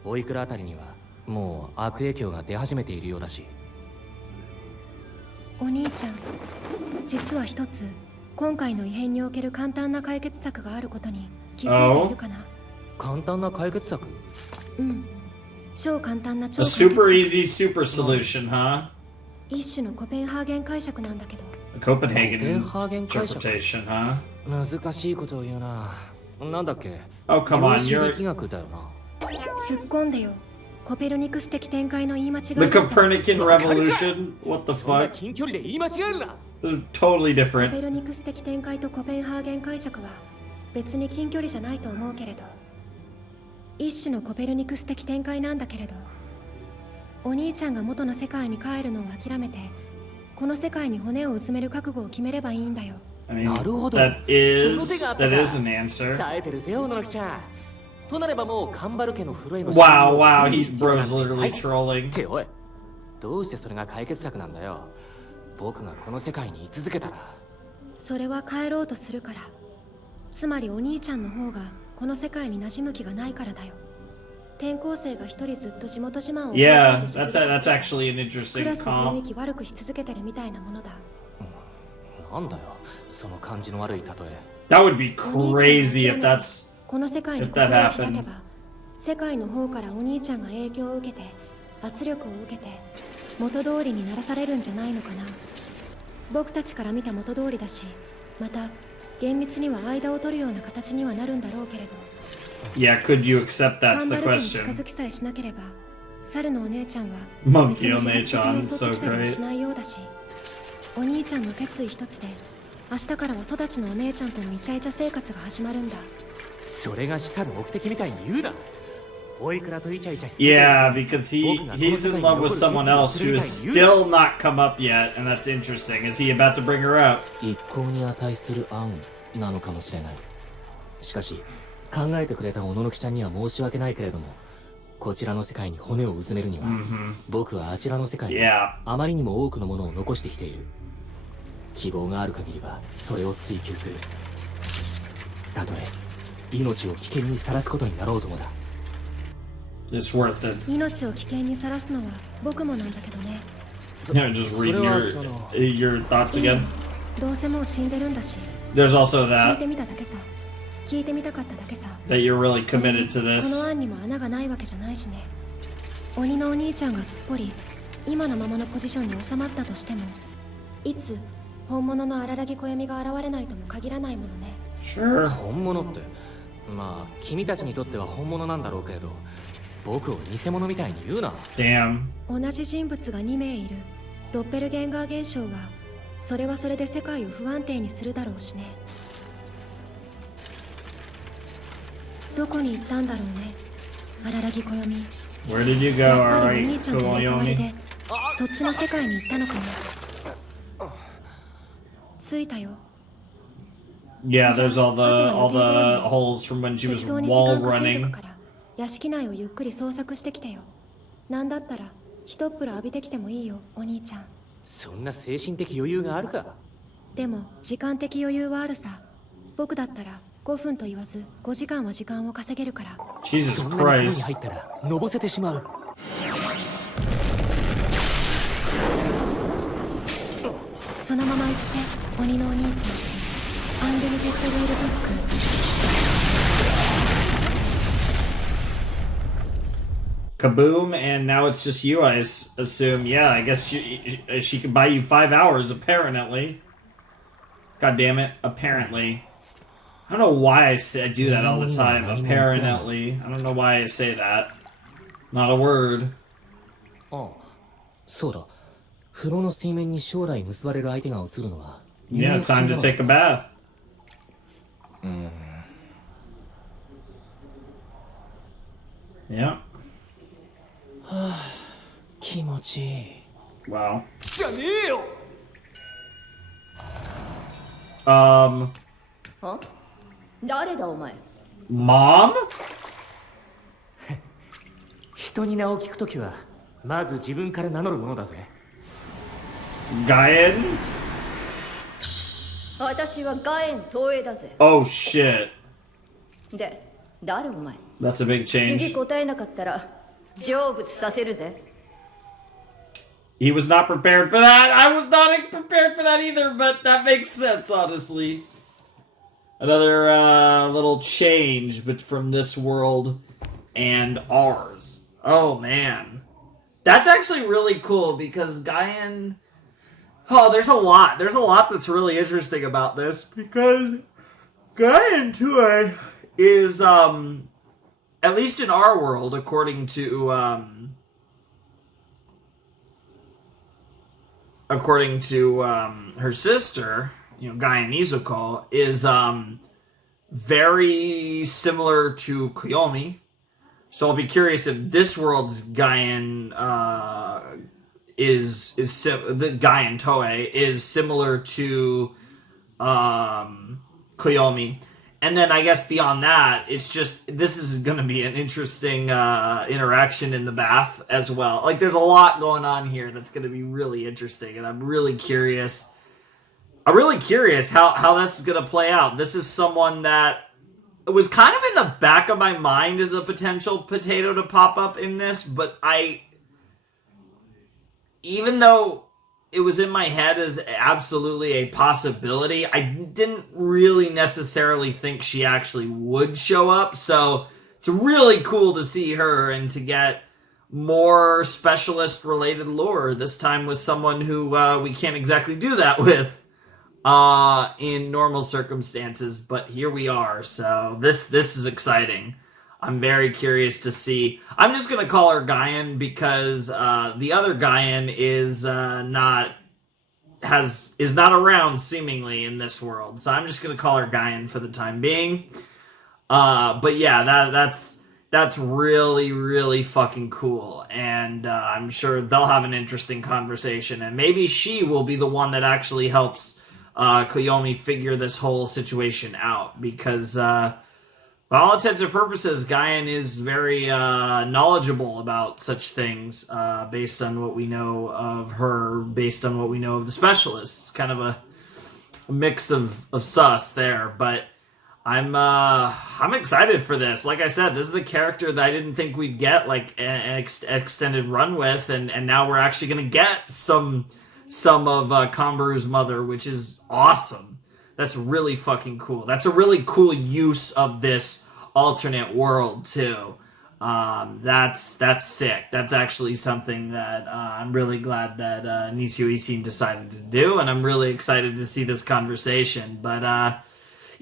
おいくらあたりにはもう悪影響が出始めているようだし。お兄ちゃん、実は一つ、今回の異変における簡単な解決策があることに気づいているかな？簡単な解決策？うん。超簡単な A 超解決 super easy super solution, huh? 一種のコペンハーゲン解釈なんだけど。 A Copenhagen ハーゲン解釈。 interpretation, huh? 難しいことを言うな。なんだっけ？ Oh, come on, 量子 you're 力学だよな。突っ込んでよ。コペルニクス的展開の言い間違い the だった。 Copernican revolution. What the そんな fuck? 近距離で言い間違えるな。 This is totally コペ different. ルニクス的展開とコペンハーゲン解釈は別に近距離じゃないと思うけれど、一種のコペルニクス的展開なんだけれど、お兄ちゃんが元の世界に帰るのを諦めて、この世界に骨をうずめる覚悟を決めればいいんだよ。 I mean, なるほど。 that その手があった that か。 is an answer. 冴えてるぜ、小野ちゃん。となればもうカンバル家の風呂への Wow, wow, 侵入を he's 必要なん bro's て literally はい trolling. っておい、どうしてそれが解決策なんだよ。僕がこの世界に居続けたら。それは帰ろうとするから。つまりお兄ちゃんの方がこの世界に馴染む気がないからだよ。転校生が一人ずっと地元自慢を Yeah, 考えて that's 喋り that's actually an ク interesting ラスの雰囲 comp. 気悪くし続けてるみたいなものだ。なんだよ、その感じの悪い例え。 That would be お兄ち crazy ゃん if が諦め that's この世界に if 心を that 開け happened. ば、世界の方からお兄ちゃんが影響を受けて、圧力を受けて、元通りにならされるんじゃないのかな。僕たちから見た元通りだし、また厳密には間を取るような形にはなるんだろうけれど、 Yeah, could you accept カ that's ン the バル家に近 question? づきさえしなければ、猿のお姉ちゃんは Monkey 別に自発的 お姉にちゃん襲ってきたりは so great. しないようだし、お兄ちゃんの決意一つで、明日からは育ちのお姉ちゃんとのイチャイチャ生活が始まるんだ。それが主たる目的みたいに言うな。おいくらとイチャイチャし続ける。 Yeah, because he's in love with someone else who has still not come up yet, and that's interesting. Is he about to bring her up? 一向に値する案なのかもしれない。しかし考えてくれた小野木ちゃんには申し訳ないけれども、こちらの世界に骨をうずめるには、僕はあちらの世界に Yeah. あまりにも多くのものを残してきている。希望がある限りはそれを追求する。たとえ命を危険にさらすことになろうともだ。 It's worth it. 命を危険にさらすのは僕もなんだけどね。 Yeah, just それ read は your その your thoughts again. どうせもう死んでるんだし、 There's also 聞い that てみただけさ。聞いてみたかっただけさ。 that you're really それに committed to この this. 案にも穴がないわけじゃないしね。鬼のお兄ちゃんがすっぽり今のままのポジションに収まったとしても、いつ本物の荒木暦が現れないとも限らないものね。 Sure. 本物って、まあ君たちにとっては本物なんだろうけれど、僕を偽物みたいに言うな。 Damn. 同じ人物が2名いるドッペルゲンガー現象はそれはそれで世界を不安定にするだろうしね。どこに行ったんだろうね、荒木暦。 Where did you go, やっぱりお alright, 兄ちゃんと入れ替わり Koyomi? でそっちの世界に行ったのかも。着いたよ。 Yeah, there's all the holes from when she was 適当に時 wall 間稼いと running. くから屋敷内をゆっくり捜索してきてよ。なんだったら一っ風呂浴びてきてもいいよ、お兄ちゃん。そんな精神的余裕があるか。でも時間的余裕はあるさ。僕だったら5分と言わず5時間は時間を稼げるから。 Jesus そんなに風呂に Christ. 入ったらのぼせてしまう。そのまま行って鬼のお兄ちゃん。アンリミテッドルールブック。 Kaboom, and now it's just you, I assume. Yeah, I guess she could buy you 5 hours, apparently. God damn it, apparently. I don't know why I do that all the time, apparently. I don't know why I say that. Not a word. ああ、そうだ。風呂の水面に将来結ばれる相手が映るのは。 Yeah, time to take a bath. Yeah. 気持ちいい。 Wow. じゃねえよ。 誰だお前。 Mom? 人に名を聞くときは、まず自分から名乗るものだぜ。 Gaien? 私はガエン東映だぜ。 Oh shit. で、誰お前。 That's a big 次 change. 答えなかったら成仏させるぜ。 He was not prepared for that. I was not prepared for that either, but that makes sense, honestly. Another little change but from this world and ours. Oh, man. That's actually really cool because Gaien... Oh, there's a lot. There's a lot that's really interesting about this because Gaien Tue is, at least in our world, according to her sister, Gaien Izuko, is very similar to Koyomi. So I'll be curious if this world's Gaien the Gaien Toei is similar to Koyomi. And then I guess beyond that, it's just, this is going to be an interesting interaction in the bath as well. Like, there's a lot going on here that's going to be really interesting, and I'm really curious. How that's going to play out. This is someone that was kind of in the back of my mind as a potential potato to pop up in this, but even though it was in my head as absolutely a possibility, I didn't really necessarily think she actually would show up. So it's really cool to see her and to get more specialist related lore, this time with someone who we can't exactly do that with in normal circumstances, but here we are. So this is exciting. I'm very curious to see. I'm just gonna call her Gaien because the other Gaien is not around seemingly in this world. So I'm just gonna call her Gaien for the time being. But yeah, that's really, really fucking cool, and I'm sure they'll have an interesting conversation, and maybe she will be the one that actually helps Koyomi figure this whole situation out, because for all intents and purposes, Gaien is very knowledgeable about such things, based on what we know of her, based on what we know of the specialists. Kind of a mix of sus there, but I'm excited for this. Like I said, this is a character that I didn't think we'd get like an extended run with, and now we're actually gonna get some of Kamburu's mother, which is awesome. That's really fucking cool. That's a really cool use of this alternate world too. That's sick. That's actually something that I'm really glad that Nisio Isin decided to do, and I'm really excited to see this conversation. But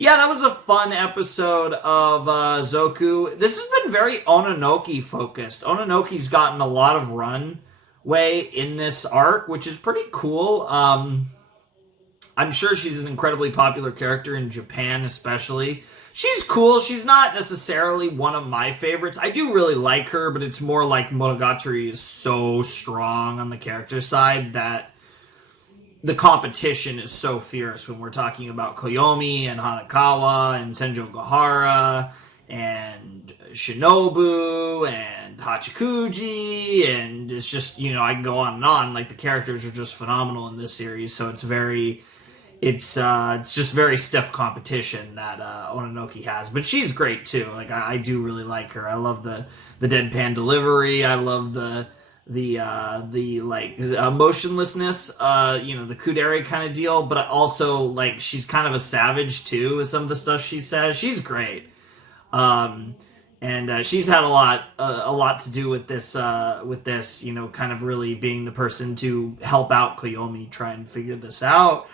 Yeah, that was a fun episode of Zoku. This has been very Ononoki focused. Ononoki's gotten a lot of runway in this arc, which is pretty cool. I'm sure she's an incredibly popular character in Japan, especially. She's cool. She's not necessarily one of my favorites. I do really like her, but it's more like Monogatari is so strong on the character side that the competition is so fierce when we're talking about Koyomi and Hanakawa and Senjo Gahara and Shinobu and Hachikuji, and it's just, you know, I can go on and on. Like, the characters are just phenomenal in this series, so it's just very stiff competition that Ononoki has. But she's great too. Like, I do really like her. I love the deadpan delivery. I love the motionlessness, the kudere kind of deal, but also, like, she's kind of a savage too with some of the stuff she says. She's great. And she's had a lot to do with this, you know, kind of really being the person to help out Koyomi try and figure this out.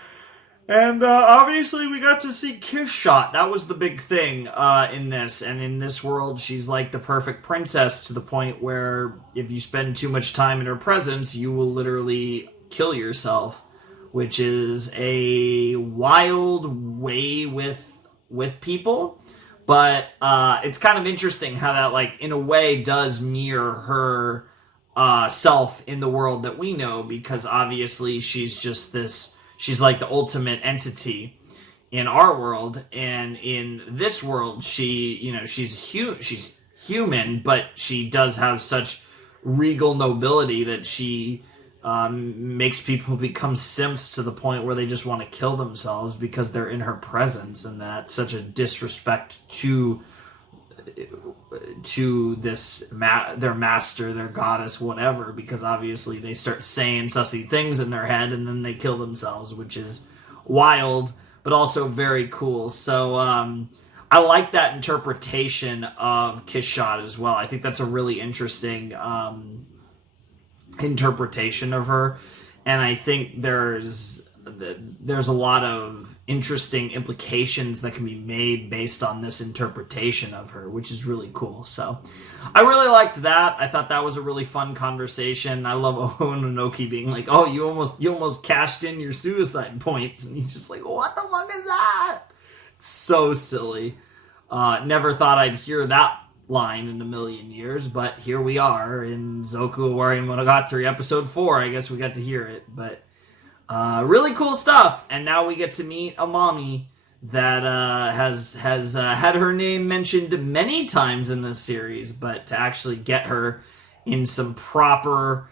And obviously we got to see Kiss Shot. That was the big thing in this. And in this world, she's like the perfect princess, to the point where if you spend too much time in her presence, you will literally kill yourself, which is a wild way with people. But it's kind of interesting how that, like, in a way does mirror her self in the world that we know, because obviously she's just this... She's like the ultimate entity in our world, and in this world, she's human, but she does have such regal nobility that she makes people become simps to the point where they just want to kill themselves because they're in her presence, and that's such a disrespect to their master, their goddess, whatever, because obviously they start saying sussy things in their head and then they kill themselves, which is wild, but also very cool. So I like that interpretation of Kiss Shot as well. I think that's a really interesting interpretation of her, and I think there's a lot of interesting implications that can be made based on this interpretation of her, which is really cool. So I really liked that. I thought that was a really fun conversation. I love Ononoki being like, oh, you almost cashed in your suicide points, and he's just like, what the fuck is that? So silly. Never thought I'd hear that line in a million years, but here we are in Zoku Owarimonogatari episode 4. I guess we got to hear it, but really cool stuff. And now we get to meet a mommy that has had her name mentioned many times in this series, but to actually get her in some proper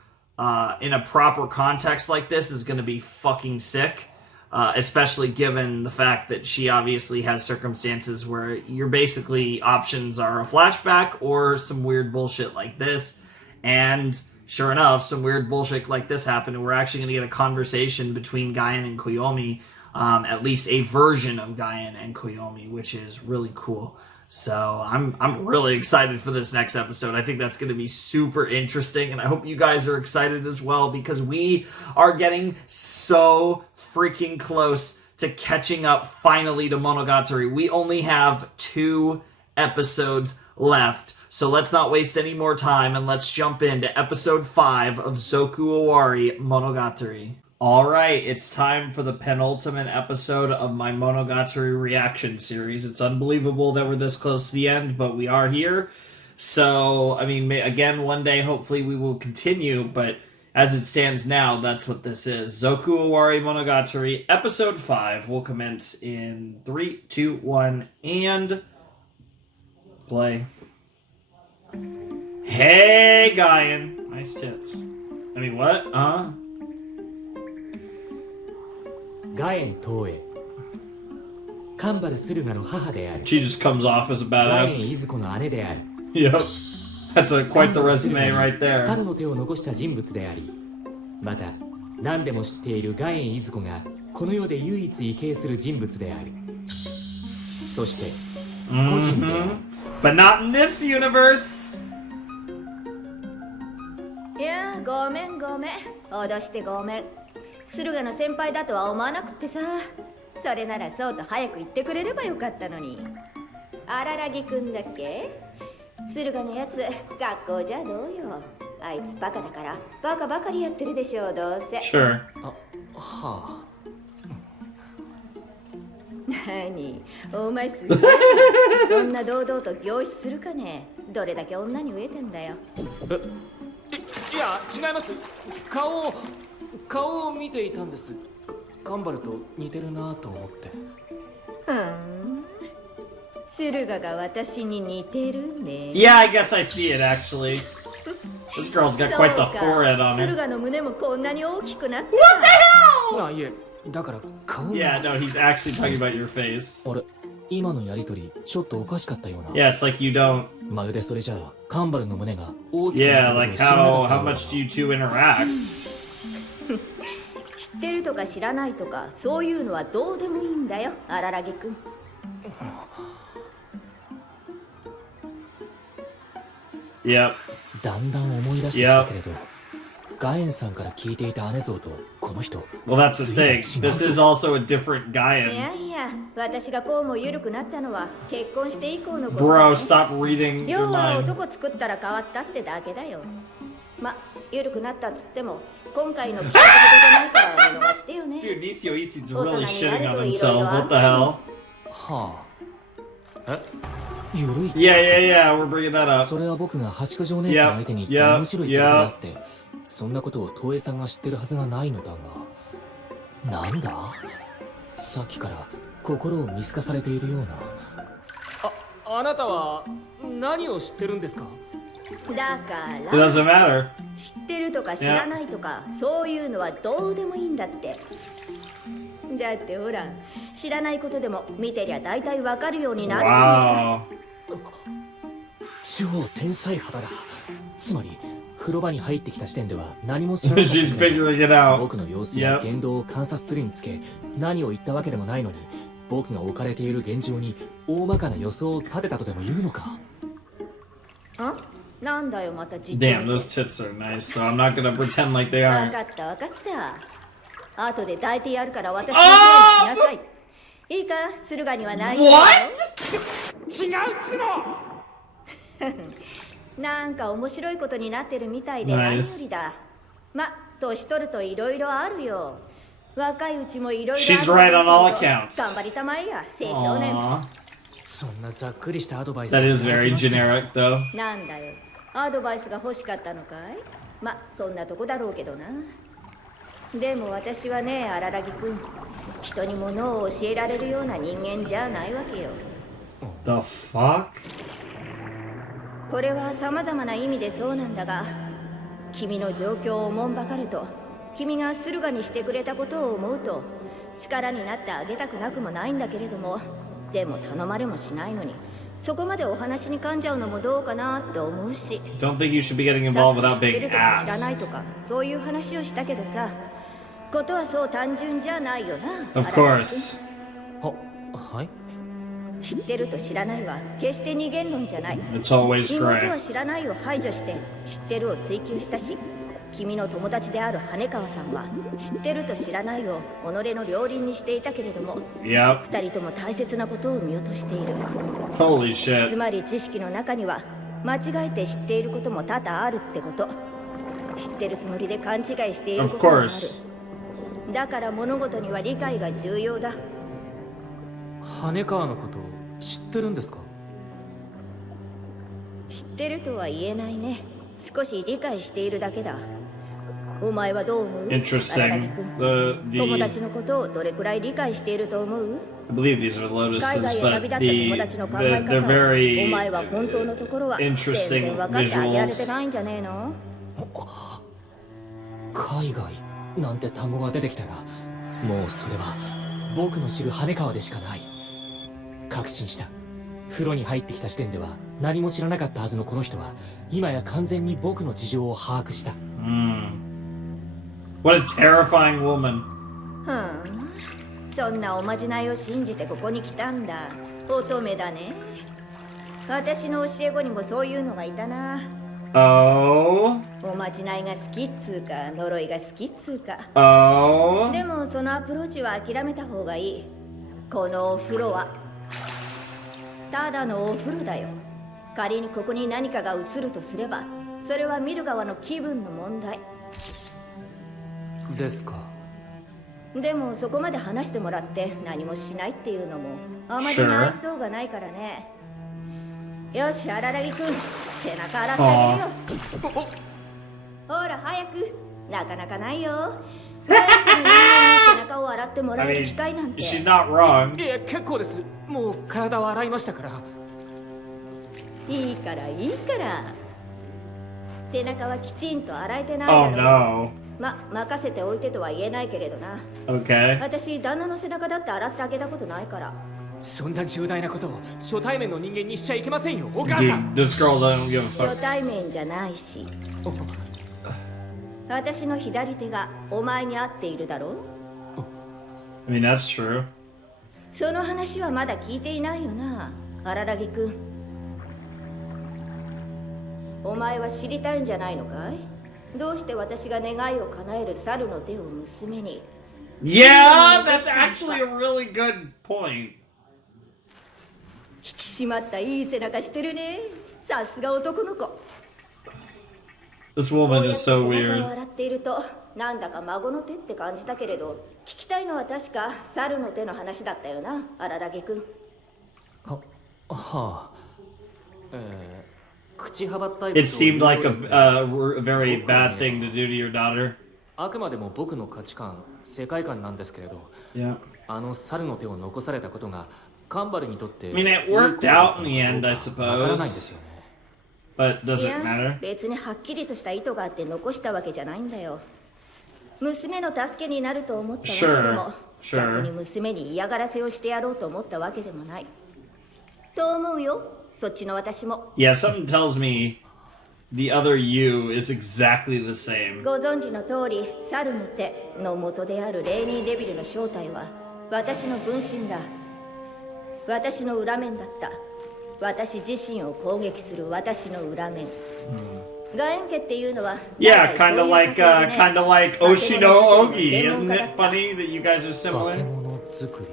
in a proper context like this is going to be fucking sick, especially given the fact that she obviously has circumstances where your basically options are a flashback or some weird bullshit like this. And sure enough, some weird bullshit like this happened, and we're actually going to get a conversation between Gaian and Koyomi, at least a version of Gaian and Koyomi, which is really cool. So I'm really excited for this next episode. I think that's going to be super interesting, and I hope you guys are excited as well, because we are getting so freaking close to catching up finally to Monogatari. We only have 2 episodes left. So let's not waste any more time, and let's jump into episode 5 of Zoku Owarimonogatari. Alright, it's time for the penultimate episode of my Monogatari reaction series. It's unbelievable that we're this close to the end, but we are here. So, I mean, again, one day hopefully we will continue, but as it stands now, that's what this is. Zoku Owarimonogatari, episode 5 will commence in 3, 2, 1, and play. Hey, Gaian. Nice tits. I mean, what? ガエン東映カンバル駿河の母である She just comes off as a ガエン badass. いずこの姉である Yep. That's quite the カンバル resume 駿河 right に there. 猿の手を残した人物でありまた何でも知っているガエンいずこがこの世で唯一畏敬する人物であるそして個人である But not in this universe. いやごめんごめん、脅してごめん。駿河の先輩だとは思わなくってさ。それならそうと早く言ってくれればよかったのに。荒木くんだっけ？駿河のやつ、学校じゃどうよ。あいつバカだからバカばかりやってるでしょう、どうせ。Sure. はあ。何お前すごいそんな堂々と凝視するかね。どれだけ女に飢えてんだよ。いや違います。顔を見ていたんです。カンバルと似てるなと思って。駿河が私に似てるね。Yeah, I guess I see it actually. This girl's got quite the forehead on 駿 her. 河の胸もこんなに大きくなった。あ、いえ、だから顔が。 Yeah, no, he's actually talking about your face. あれ、今のやりとりちょっとおかしかったような。 Yeah, it's like you don't. まるでそれじゃあカンバルの胸が大きくな Yeah, ったことを like 知らなか how ったような much do you two interact? 知ってるとか知らないとかそういうのはどうでもいいんだよ、荒木くん。Yep. だんだん思い出してきたけれど、ガエンさんから聞いていた姉像とこの人。 Well, that's the thing. This is also a different い Gaian. やいや、私がこうも緩くなったのは結婚して以降のことだ Bro, ね。 stop reading 要 your は mind. 男作ったら変わったってだけだよ。ま、緩くなったっつっても今回の企画じゃないから見逃してよね。 Dude, Nisio Isi's 大人 really にな shitting る on と himself. 色々 What the hell? はあ。ゆるい。 Yeah, yeah, yeah. We're bringing that up. それは僕が八九条姉さん相手に言った面白いセリフがあって、そんなことを東映さんが知ってるはずがないのだが、なんだ？さっきから心を見透かされているような。あなたは何を知ってるんですか？だか It ら doesn't matter. 知ってるとか知らないとかそういうのはどうでもいいんだって。だってほら、知らないことでも見てりゃ大体わかるようになるじゃないか。 Wow. 超天才肌だ。つまり風呂場に入ってきた時点では何も知らなかった She's figuring it out. 僕の様子や言動を観察するにつけ何を言ったわけでもないのに、僕が置かれている現状に大まかな予想を立てたとでも言うのか。なんだよまたじっと Damn, 見て。 those tits are nice, though. I'm not gonna pretend like they わ aren't. かったわかった。後で抱いてやるから私の部屋に来なさい。いいか、駿河にはないよ。 なんか面白いことになってるみたいで何よりだ。ま、年取るといろいろあるよ。若いうちもいろいろある。 She's right on all accounts. 頑張りたまえや、青少年。 Aww. そんなざっくりしたアドバイス That is very generic, though. なんだよ、アドバイスが欲しかったのかい？ま、そんなとこだろうけどな。でも私はね、荒木くん、人に物を教えられるような人間じゃないわけよ。 The fuck? これは様々な意味でそうなんだが、君の状況をおもんばかると、君が駿河にしてくれたことを思うと、力になってあげたくなくもないんだけれども、でも頼まれもしないのに、そこまでお話に噛んじゃうのもどうかなって思うし。 Don't think you should be getting involved だ without って知って being るとか知らない asked. とか、そういう話をしたけどさ、ことはそう単純じゃないよな。 Of course. はい。知ってると知らないは決して二元論じゃない。 It's always 妹は gray. 知らないを排除して知ってるを追求したし、君の友達である羽川さんは知ってると知らないを己の両輪にしていたけれども、 Yep. 二人とも大切なことを見落としている。 Holy つ shit. まり知識の中には間違えて知っていることも多々あるってこと。知ってるつもりで勘違いしている Of こともある。 course. だから物事には理解が重要だ。羽川のこと知ってるんですか？知ってるとは言えないね。少し理解しているだけだ。お前はどう思う？ Interesting. 荒木君。友達 The のことをどれくらい理解していると思う？ I believe these are 海 lotuses, 外へ but 旅立った友達の考え they're 方 very をお前は本当のところは全 interesting 然分かってあげられて visuals. ないんじゃねえの？海外なんて単語が出てきたが、もうそれは僕の知る羽川でしかない。確信した。風呂に入ってきた時点では何も知らなかったはずのこの人は今や完全に僕の事情を把握した。 What a terrifying woman. そんなおまじないを信じてここに来たんだ。乙女だね。私の教え子にもそういうのがいたな。 Oh. おまじないが好きっつうか呪いが好きっつうか。 Oh. でもそのアプローチは諦めた方がいい。このお風呂はただのお風呂だよ。仮にここに何かが映るとすれば、それは見る側の気分の問題ですか。でもそこまで話してもらって何もしないっていうのもあまりに愛想がないからね。よし、荒木くん、背中洗ってあげるよ。ほら早く、なかなかないよ。早く人間に背中を洗ってもら I える機 mean, 会なんて。 she's not wrong. いえ、結構です。もう体は洗いましたから。いいからいいから。背中はきちんと洗えてない Oh だろう。 no. 任せておいてとは言えないけれどな。 Okay. 私、旦那の背中だって洗ってあげたことないから。そんな重大なことを初対面の人間にしちゃいけませんよ、お母さん。 Dude, this girl doesn't give a 初 fuck. 対面じゃないし。私の左手がお前に合っているだろう。 I mean, that's true. その話はまだ聞いていないよな、荒木くん。お前は知りたいんじゃないのかい？どうして私が願いを叶える猿の手を娘に。 Yeah, that's actually a really good point. 引き締まったいい背中してるね。さすが男の子。 This こう woman や is って so 背中を weird. 洗っているとなんだか孫の手って感じたけれど、聞きたいのは確か猿の手の話だったよな、荒木くん。はあ。口はばったいことを It seemed like 言うようですけど a very bad thing to do to your daughter. あくまでも僕の価値観、世界観なんですけれど、 Yeah. あの猿の手を残されたことがカンバルにとって I mean, it worked out in the end, I わからないんです suppose. よね。 But does い it や matter? 別にはっきりとした意図があって残したわけじゃないんだよ。娘の助けになると思ったわけでも、 Sure, 逆に sure. 娘に嫌がらせをしてやろうと思ったわけでもないと思うよ、そっちの私も。 Yeah, something tells me the other you is exactly the same. ご存知の通り、猿の手の元であるレーニーデビルの正体は私の分身だ。私の裏面だった。私自身を攻撃する私の裏面。ガエン家っていうのは Yeah, kind of like ね Oshino Ogi. Isn't it funny that you guys are 化け similar? 物作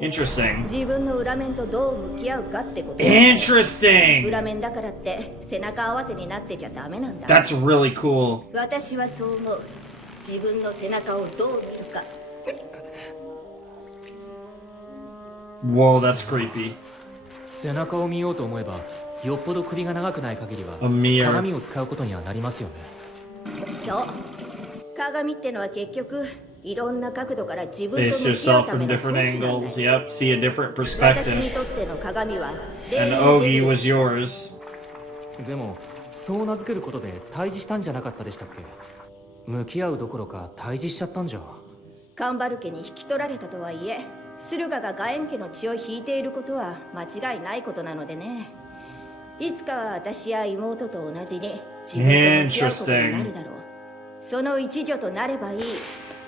り。 Interesting. 自分の裏面とどう向き合うかってこと。 Interesting. 裏面だからって背中合わせになってちゃダメなんだ。 That's really cool. 私はそう思う。自分の背中をどう見るか。 Whoa, that's creepy. 背中を見ようと思えば、よっぽど首が長くない限りは A mirror. 鏡を使うことにはなりますよね。そう。鏡ってのは結局いろんな角度から自分と Face 向き合う yourself ため from の装 different 置なんだ angles. よ。 Yep, see a different 私に perspective. とっての鏡は And Ogi was yours. でも、そう名付けることで対峙したんじゃなかったでしたっけ？向き合うどころか対峙しちゃったんじゃ。カンバル家に引き取られたとはいえ、駿河がガエン家の血を引いていることは間違いないことなのでね。いつかは私や妹と同じに自分と向き合うことになるだろう。その一助となればいい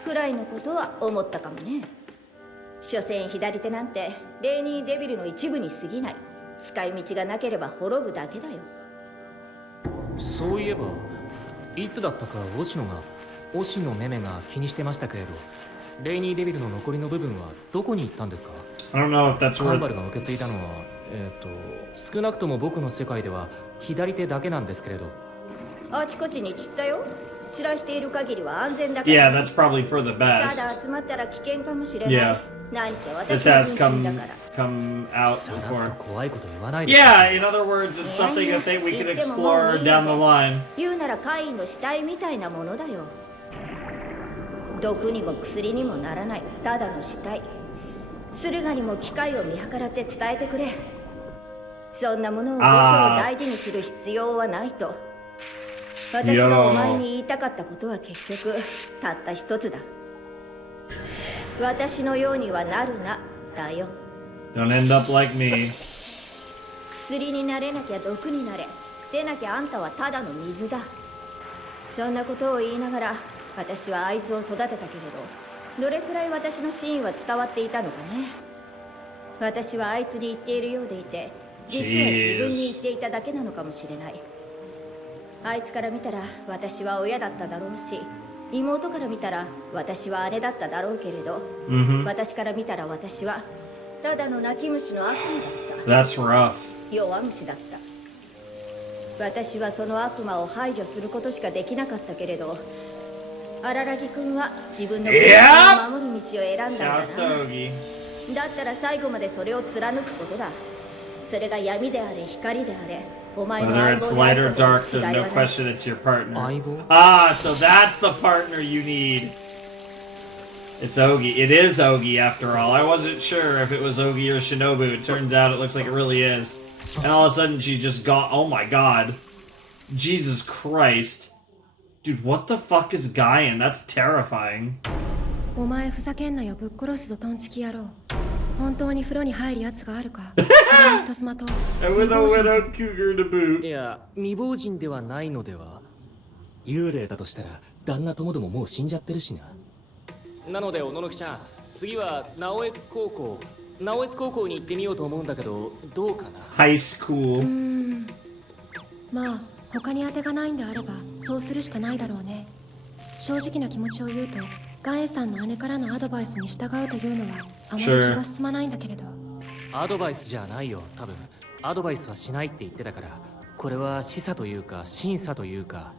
くらいのことは思ったかもね。所詮左手なんてレーニーデビルの一部に過ぎない。使い道がなければ滅ぶだけだよ。そういえば、いつだったかオシノメメが気にしてましたけれど、レイニーデビルの残りの部分はどこに行ったんですか？ I don't know if that's カンバル where. が受け継いだのは、少なくとも僕の世界では左手だけなんですけれど。あちこちに散ったよ。散らしている限りは安全だから。 Yeah, that's probably for the た best. だ集まったら危険かもしれない。 Yeah. 何せ This 私 has の分身だ come から。 come out さらっと before. 怖いこと言わないでくだ Yeah, さい。 in other words, it's something that we could explore down the line. 言うなら怪異の死体みたいなものだよ。毒にも薬にもならないただの死体。駿河にも機会を見計らって伝えてくれ。そんなものを僕を大事にする必要はないと。私がお前に言いたかったことは結局たった一つだ。私のようにはなるな、だよ。 Don't end up like me. 薬になれなきゃ毒になれ。でなきゃあんたはただの水だ。そんなことを言いながら私はあいつを育てたけれど、どれくらい私の真意は伝わっていたのかね。私はあいつに言っているようでいて、実は自分に言っていただけなのかもしれない。あいつから見たら私は親だっただろうし、妹から見たら私は姉だっただろうけれど、 Mm-hmm. 私から見たら私はただの泣き虫の悪魔だった。 That's rough. 弱虫だった。私はその悪魔を排除することしかできなかったけれど、荒木君は自分の国を守る道を選んだんだな。 Shouts to Ogi. だったら最後までそれを貫くことだ。それが闇であれ光であれ、お前の Whether 相 it's 棒 light であ or ること dark, に there's 違い no はない。 question it's your partner. 相棒 Ah, so that's the partner you need. It's Ogi. It is Ogi after all. I wasn't sure if it was Ogi or Shinobu. It turns out it looks like it really is. And all of a sudden she's just gone. Oh my god. Jesus Christ. Dude, what the fuck is Gaian? That's terrifying. お前ふざけんなよ、ぶっ殺すぞトンチキ野郎。本当に風呂に入るやつがあるか。それに人妻と And with a widow cougar to boot. いや未亡人ではないのでは。幽霊だとしたら旦那ともどももう死んじゃってるしな。なので小野のきちゃん、次は直江津高校に行ってみようと思うんだけど、どうかな。 High school. まあ他に当てがないんであればそうするしかないだろうね。正直な気持ちを言うとガエンさんの姉からのアドバイスに従うというのはあまり気が進まないんだけれど。アドバイスじゃないよ、多分。アドバイスはしないって言ってたから、これは示唆というか審査というか、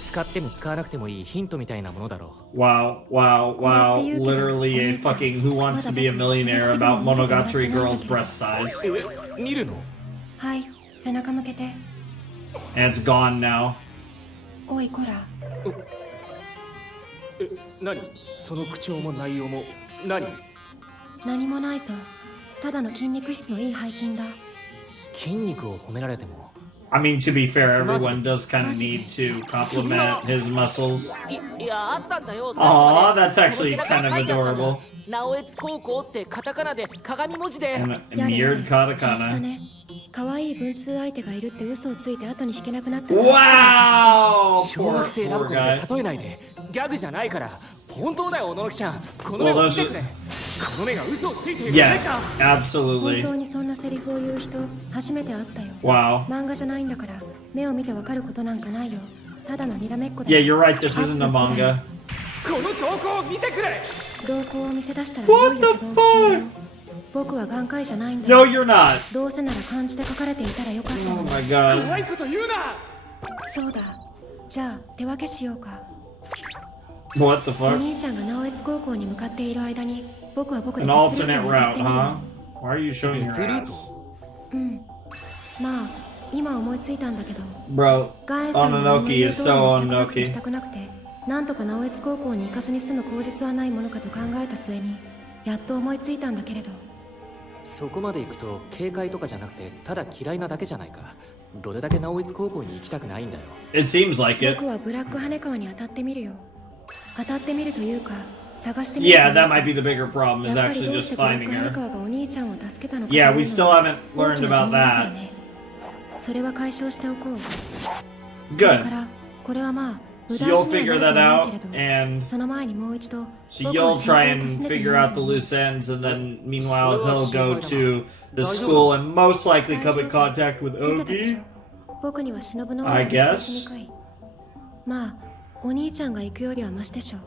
使っても使わなくてもいいヒントみたいなものだろう。 Wow, wow, wow. Literally a fucking Who Wants to Be a Millionaire about Monogatari girl's breast size. 見るの？はい、背中向けて。 And it's gone now. おいこら。何？その口調も内容も何？何もないぞ。ただの筋肉質のいい背筋だ。筋肉を褒められても。 I mean, to be fair, everyone does kind of need to compliment his muscles. いや、あったんだよ。 Aw, that's actually kind of adorable. 直江津高校ってカタカナで鏡文字で。 And やれやれ mirrored した katakana. ね。可愛い文通相手がいるって嘘をついて後に引けなくなったら。 Wow! 小 Poor, 学生ラブ poor コで guy. 例えないで。ギャグじゃないから。本当だよ、小野木ちゃん。この目を見てくれ。この目が嘘をついている。 Yes, 本 absolutely. 当にそんなセリフを言う人初めて会ったよ。 Wow. 漫画じゃないんだから目を見てわかることなんかないよ。ただのにらめっこだ Yeah, よ。 you're right. This isn't a manga. この投稿を見てくれ。動向を見せ出したらいよいよ不動心よ。僕は眼科医じゃないんだ No, よ。 you're not. どうせなら漢字で書かれていたらよかった Oh のに。 my god. 怖いこと言うな。そうだ。じゃあ手分けしようか。 What the お fuck? 兄ちゃんが直江津高校に向かっている間に僕は僕で An 別ルー alternate トに向かっ route, てみるよ。 huh? Why are you showing your 別ルート？ ass? うん。まあ今思いついたんだけど。 Bro, ガエンさんの Ononoki 言う is 通り so に従わなくて Ononoki. したくなくて、なんとか直江津高校に行かずに済む口実はないものかと考えた末にやっと思いついたんだけれど。そこまで行くと警戒とかじゃなくてただ嫌いなだけじゃないか。どれだけ直江津高校に行きたくないんだよ。 It seems like it. 僕はブラック羽川に当たってみるよ。当たってみるというか探してみるという Yeah, か。 that might be the bigger problem, is やっぱり actually どう just してブラッ finding ク羽 her. 川がお兄ちゃんを助けたのか Yeah, と we いうの still は haven't 大 learned きな疑 about 問だから that. ね。それは解消しておこう。それか Good. らこれはまあ無 So 駄 you'll 足に figure は that なると思う out, けれど、 and その前にもう一度 so 僕は you'll 仕 try 事を and 訪ねてみ figure よう out と the 思う。 loose ends, and then meanwhile he'll go to the school and most likely come in contact with 見てたでし Ogi. ょ。僕には忍の I 親が guess. 通しにくい。まあお兄ちゃんが行くよりはマシでしょう。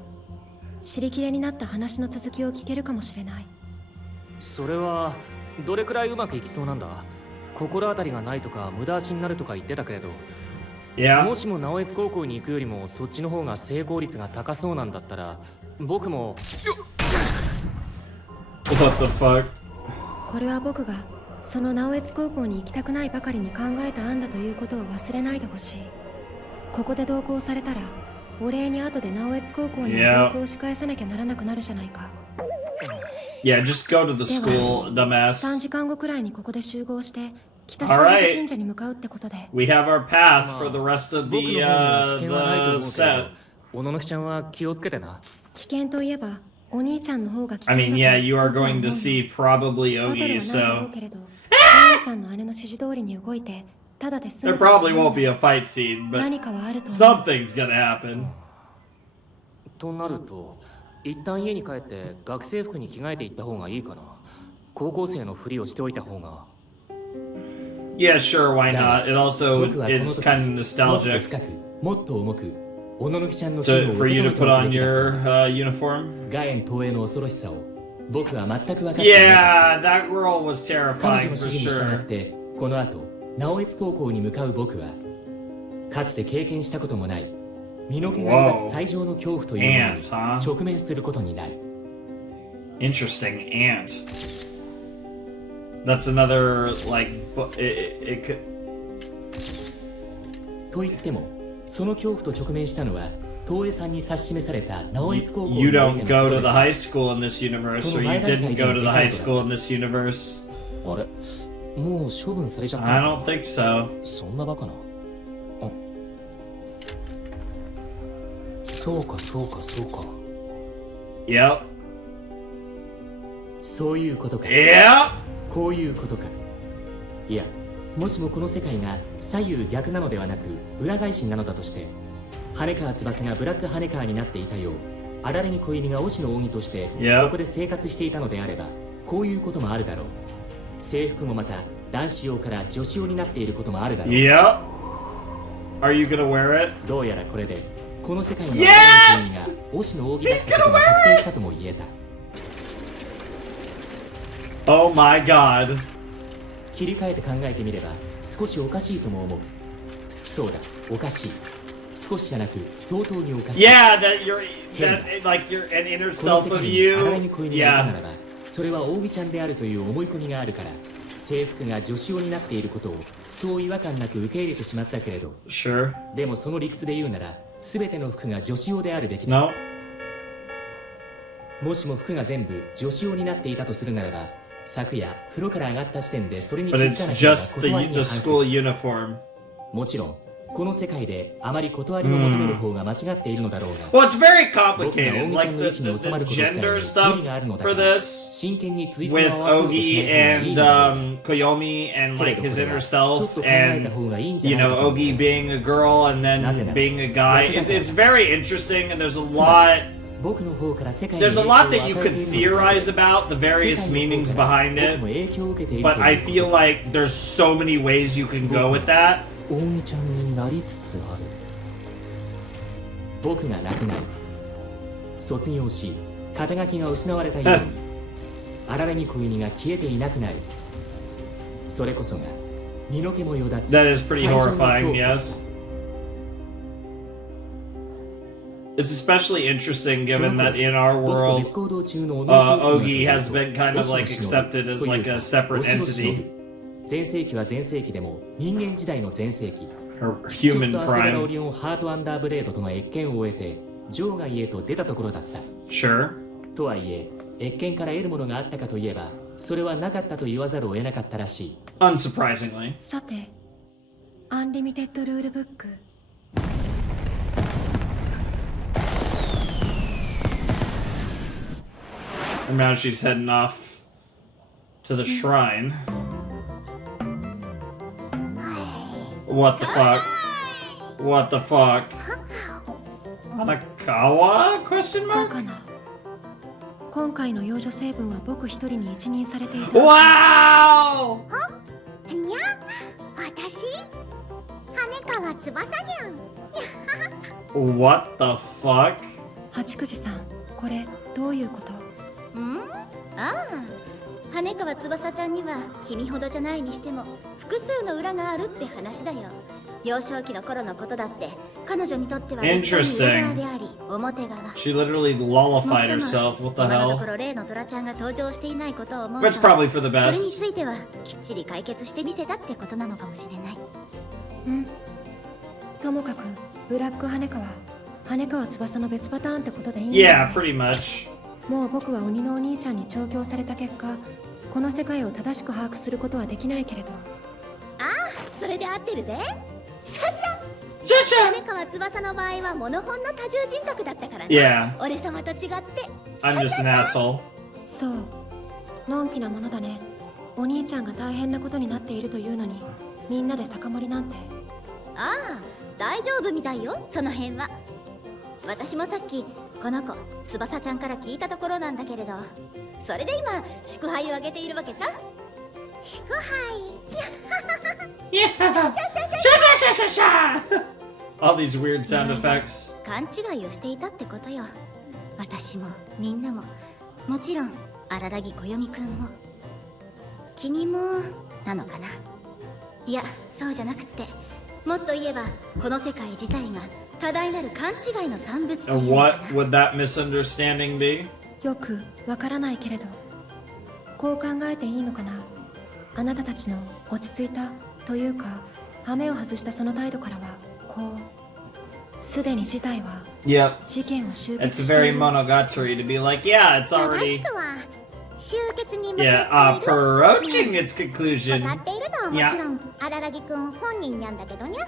尻切れになった話の続きを聞けるかもしれない。それはどれくらいうまくいきそうなんだ。心当たりがないとか無駄足になるとか言ってたけれど、 Yeah. もしも直江津高校に行くよりもそっちの方が成功率が高そうなんだったら、僕も What the fuck? これは僕がその直江津高校に行きたくないばかりに考えた案だということを忘れないでほしい。ここで同行されたらお礼に後で直江津高校にも Yeah. 同行し返さなきゃならなくなるじゃないか。 Yeah, just go to the school, 3 dumbass. 時間後くらいにここで集合して北 Alright. 白神社に向かうってことで。 We have our path for the rest of 僕 the の方には危険はないと思うけ the ど set. 小野のきちゃんは気をつけてな。危険といえばお兄ちゃんの方が危 I 険だ mean, と yeah, you are 僕は going 思 to う see probably バトル Ogi, はないだろう so けれど、お兄さんの姉の指示通りに動いてただで済 there むとは思 probably う won't be a fight scene, but 何かはあると思う。 something's gonna happen. となると、一旦家に帰って学生服に着替えていった方がいいかな。高校生のふりをしておいた方が。 Yeah, sure, why not? It also 僕はこの is 時 kind of もっと nostalgic 深くもっと重く小野のきちゃんの気を to, 受 for け you 止 to めて put おく on べきだった your uniform. ガエン投影の恐ろしさを僕は全く分かっていない。 Yeah, that girl was 彼女 terrifying の for 指示に従っ sure. てこの後直江津高校に向かう僕はかつて経験したこともない身の毛がよだつ最上の恐怖というものに Ant, huh? 直面することになる。 Interesting, ant. That's another like it could. と言ってもその恐怖と直面したのは東映さんに指し示された直江津高校 You におい don't ての go こと to で the high school in this universe, or you didn't go to the high school in this universe. あれもう処分されちゃった I の don't think so. そんなバカな。あ、そうかそうかそうか。 Yep. そういうことか。 Yep. こういうことか。いや、もしもこの世界が左右逆なのではなく裏返しなのだとして羽川翼がブラック羽川になっていたよう荒木小弓が推しの扇としてここで生活していたのであればこういうこともあるだろう。制服もまた男子用から女子用になっていることもあるだろう。 Yep. Are you gonna wear it? どうやらこれでこの世界の荒木小弓が推しの扇だったことが確定したとも言えた。 Oh my god. 切り替えて考えてみれば少しおかしいとも思う。そうだ、おかしい。少しじゃなく相当におかしい。 Yeah, that like you're an inner この self 世界 of に you. 荒木小弓がいたな Yeah. らば、それは扇ちゃんであるという思い込みがあるから制服が女子用になっていることをそう違和感なく受け入れてしまったけれど、 Sure. でもその理屈で言うなら全ての服が女子用であるべきだ。 No. もしも服が全部女子用になっていたとするならば昨夜風呂から上がった時点でそれに気 But づ it's かなければ just 断り the に反 the す school る。 uniform. もちろんこの世界であまり断りを求める方が間違っているのだろうが、 Well, it's very 僕が complicated. 扇ちゃ Like んの位置に収まること自体に gender 無 stuff 理があるのだ for から this 真剣に辻 with 褄を合わせようとし Ogi ない方がいい and のだろう。 Koyomi and けれ like ど his これ inner はちょっ self と考えた and 方がいいんじゃ you ないか know と思う。 Ogi being a girl and then Nothing. being a guy. Nothing. It's very interesting and there's a lot. 僕の方から世界に There's a 影響を lot 与 that え you て could いるのだ。 theorize about the various 世界の meanings 方から behind 僕も it, 影響を受けている but と I いうこと feel like there's so many ways you can go with that. 扇ちゃんになりつつある。僕が亡くなり卒業し肩書きが失われたように荒木小弓が消えていなくなりそれこそが身の毛もよだつ That is pretty 最上の horrifying, 恐怖 yes. It's especially interesting その given 頃 that in our 僕と world, 別行動中の鬼 Ogi has been kind of like accepted as like a separate entity. 全盛期は全盛期でも人間時代の全盛期 Her ちょっ human と焦ったオ prime. リオンハートアンダーブレードとの謁見を終えて場外へと出たところだった。 Sure. とはいえ謁見から得るものがあったかといえばそれはなかったと言わざるを得なかったらしい。 Unsurprisingly. さてアンリミテッドルールブック And now she's heading off to the shrine. What the fuck? What the fuck? Hanakawa? Question バ mark? カな今回の幼女成分は僕一人に一任されていた。 Wow! にゃ私羽川翼にゃん What the fuck? 八九時さんこれどういうこと？ああ羽川翼ちゃんには君ほどじゃないにしても複数の裏があるって話だよ。幼少期の頃のことだって彼女にとっては立派に裏側であり表側。 She literally lullified herself. What the 今のと hell? ころ例のトラちゃんが登場していないことを思う But と it's probably for the それに best. ついてはきっちり解決してみせたってことなのかもしれない。ともかくブラック羽川翼の別パターンってことでいいんだ Yeah, ね。 pretty much. もう僕は鬼のお兄ちゃんに調教された結果この世界を正しく把握することはできないけれどそれで合ってるぜ。シャシャ羽川翼の場合はモノホンの多重人格だったからね。 Yeah. 俺様と違って I'm just an asshole. そうのんきなものだね。お兄ちゃんが大変なことになっているというのにみんなで酒盛りなんて。ああ大丈夫みたいよその辺は。私もさっきこの子翼ちゃんから聞いたところなんだけれどそれで今祝杯をあげているわけさ。祝杯 All these weird sound effects. 勘違いをしていたってことよ。私もみんなももちろん荒木こよみくんも君もなのかな。いや、そうじゃなくって、もっと言えばこの世界自体が多大なる勘違いの産物という And のか what な。 would that misunderstanding be? よくわからないけれど、こう考えていいのかな。あなたたちの落ち着いたというか羽目を外したその態度からは、こうすでに事態は Yep. 事件を終 It's 結してい very る。 monogatari to be like, yeah, it's 正し already, くは終結に向かってい yeah, る approaching its conclusion. 分かっているのはもちろん荒木くん本人にゃんだけどにゃ。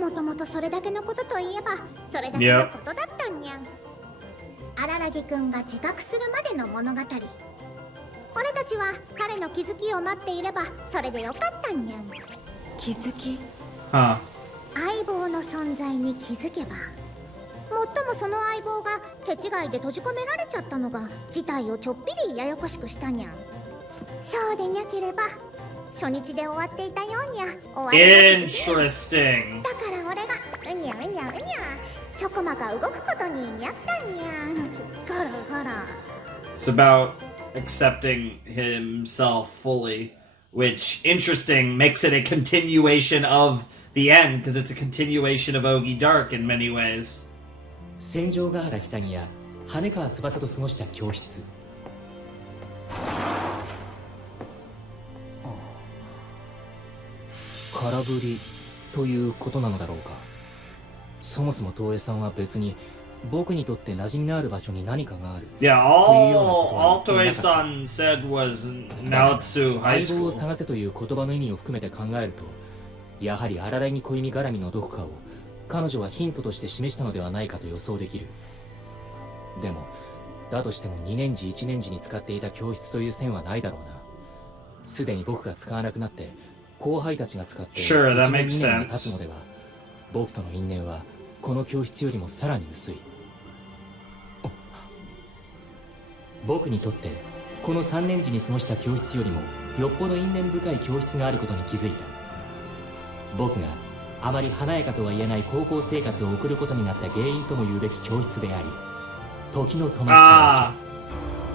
もともとそれだけのことといえばそれだけのことだったんにゃん。荒木くんが自覚するまでの物語。俺たちは彼の気づきを待っていればそれでよかったんにゃん。気づき。 Huh. 相棒の存在に気づけば、もっともその相棒が手違いで閉じ込められちゃったのが事態をちょっぴりややこしくしたにゃん。そうでにゃければ初日で終わっていたようにゃ終わりが続き Interesting. だから俺がうにゃうにゃうにゃちょこまか動くことににゃったんにゃん。ゴロゴロ。 It's about accepting himself fully, which, interesting, makes it a continuation of the end, because it's a continuation of Ogi Dark in many ways. 戦場ヶ原北木や羽川翼と過ごした教室。空振りということなのだろうか。そもそも東江さんは別に僕にとって馴染みのある場所に何かがある。 Yeah, all Toei-san said was Naotsu High 相棒を School. 探せという言葉の意味を含めて考えると、やはり荒木小弓絡みのどこかを彼女はヒントとして示したのではないかと予想できる。でもだとしても2年次1年次に使っていた教室という線はないだろうな。すでに僕が使わなくなって後輩たちが使って Sure, that 1年 makes 2年が経 sense. つのでは、僕との因縁はこの教室よりもさらに薄い。僕にとってこの3年時に過ごした教室よりもよっぽど因縁深い教室があることに気づいた。僕があまり華やかとは言えない高校生活を送ることになった原因とも言うべき教室であり、時の止まった場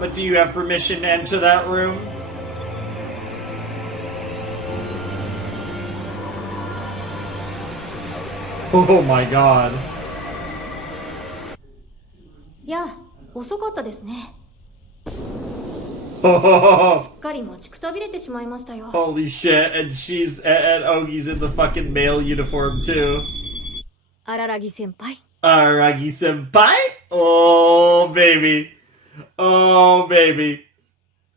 Ah, but do you have permission to enter that room? Oh my god. いや、遅かったですね。 Holy すっかり待ちくたびれてしまいましたよ。 shit, and Ogi's in the fucking male uniform too. 荒木先輩。 Aragi senpai? Oh baby. Oh baby.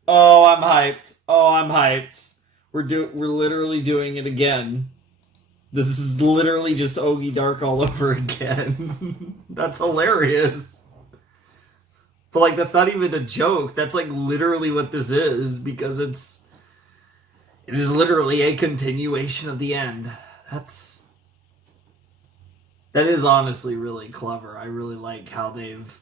Oh, I'm hyped. Oh, I'm hyped. We're literally doing it again. This is literally just Ogi Dark all over again. That's hilarious. But like that's not even a joke. That's like literally what this is, because it is literally a continuation of the end. That is honestly really clever. I really like how they've...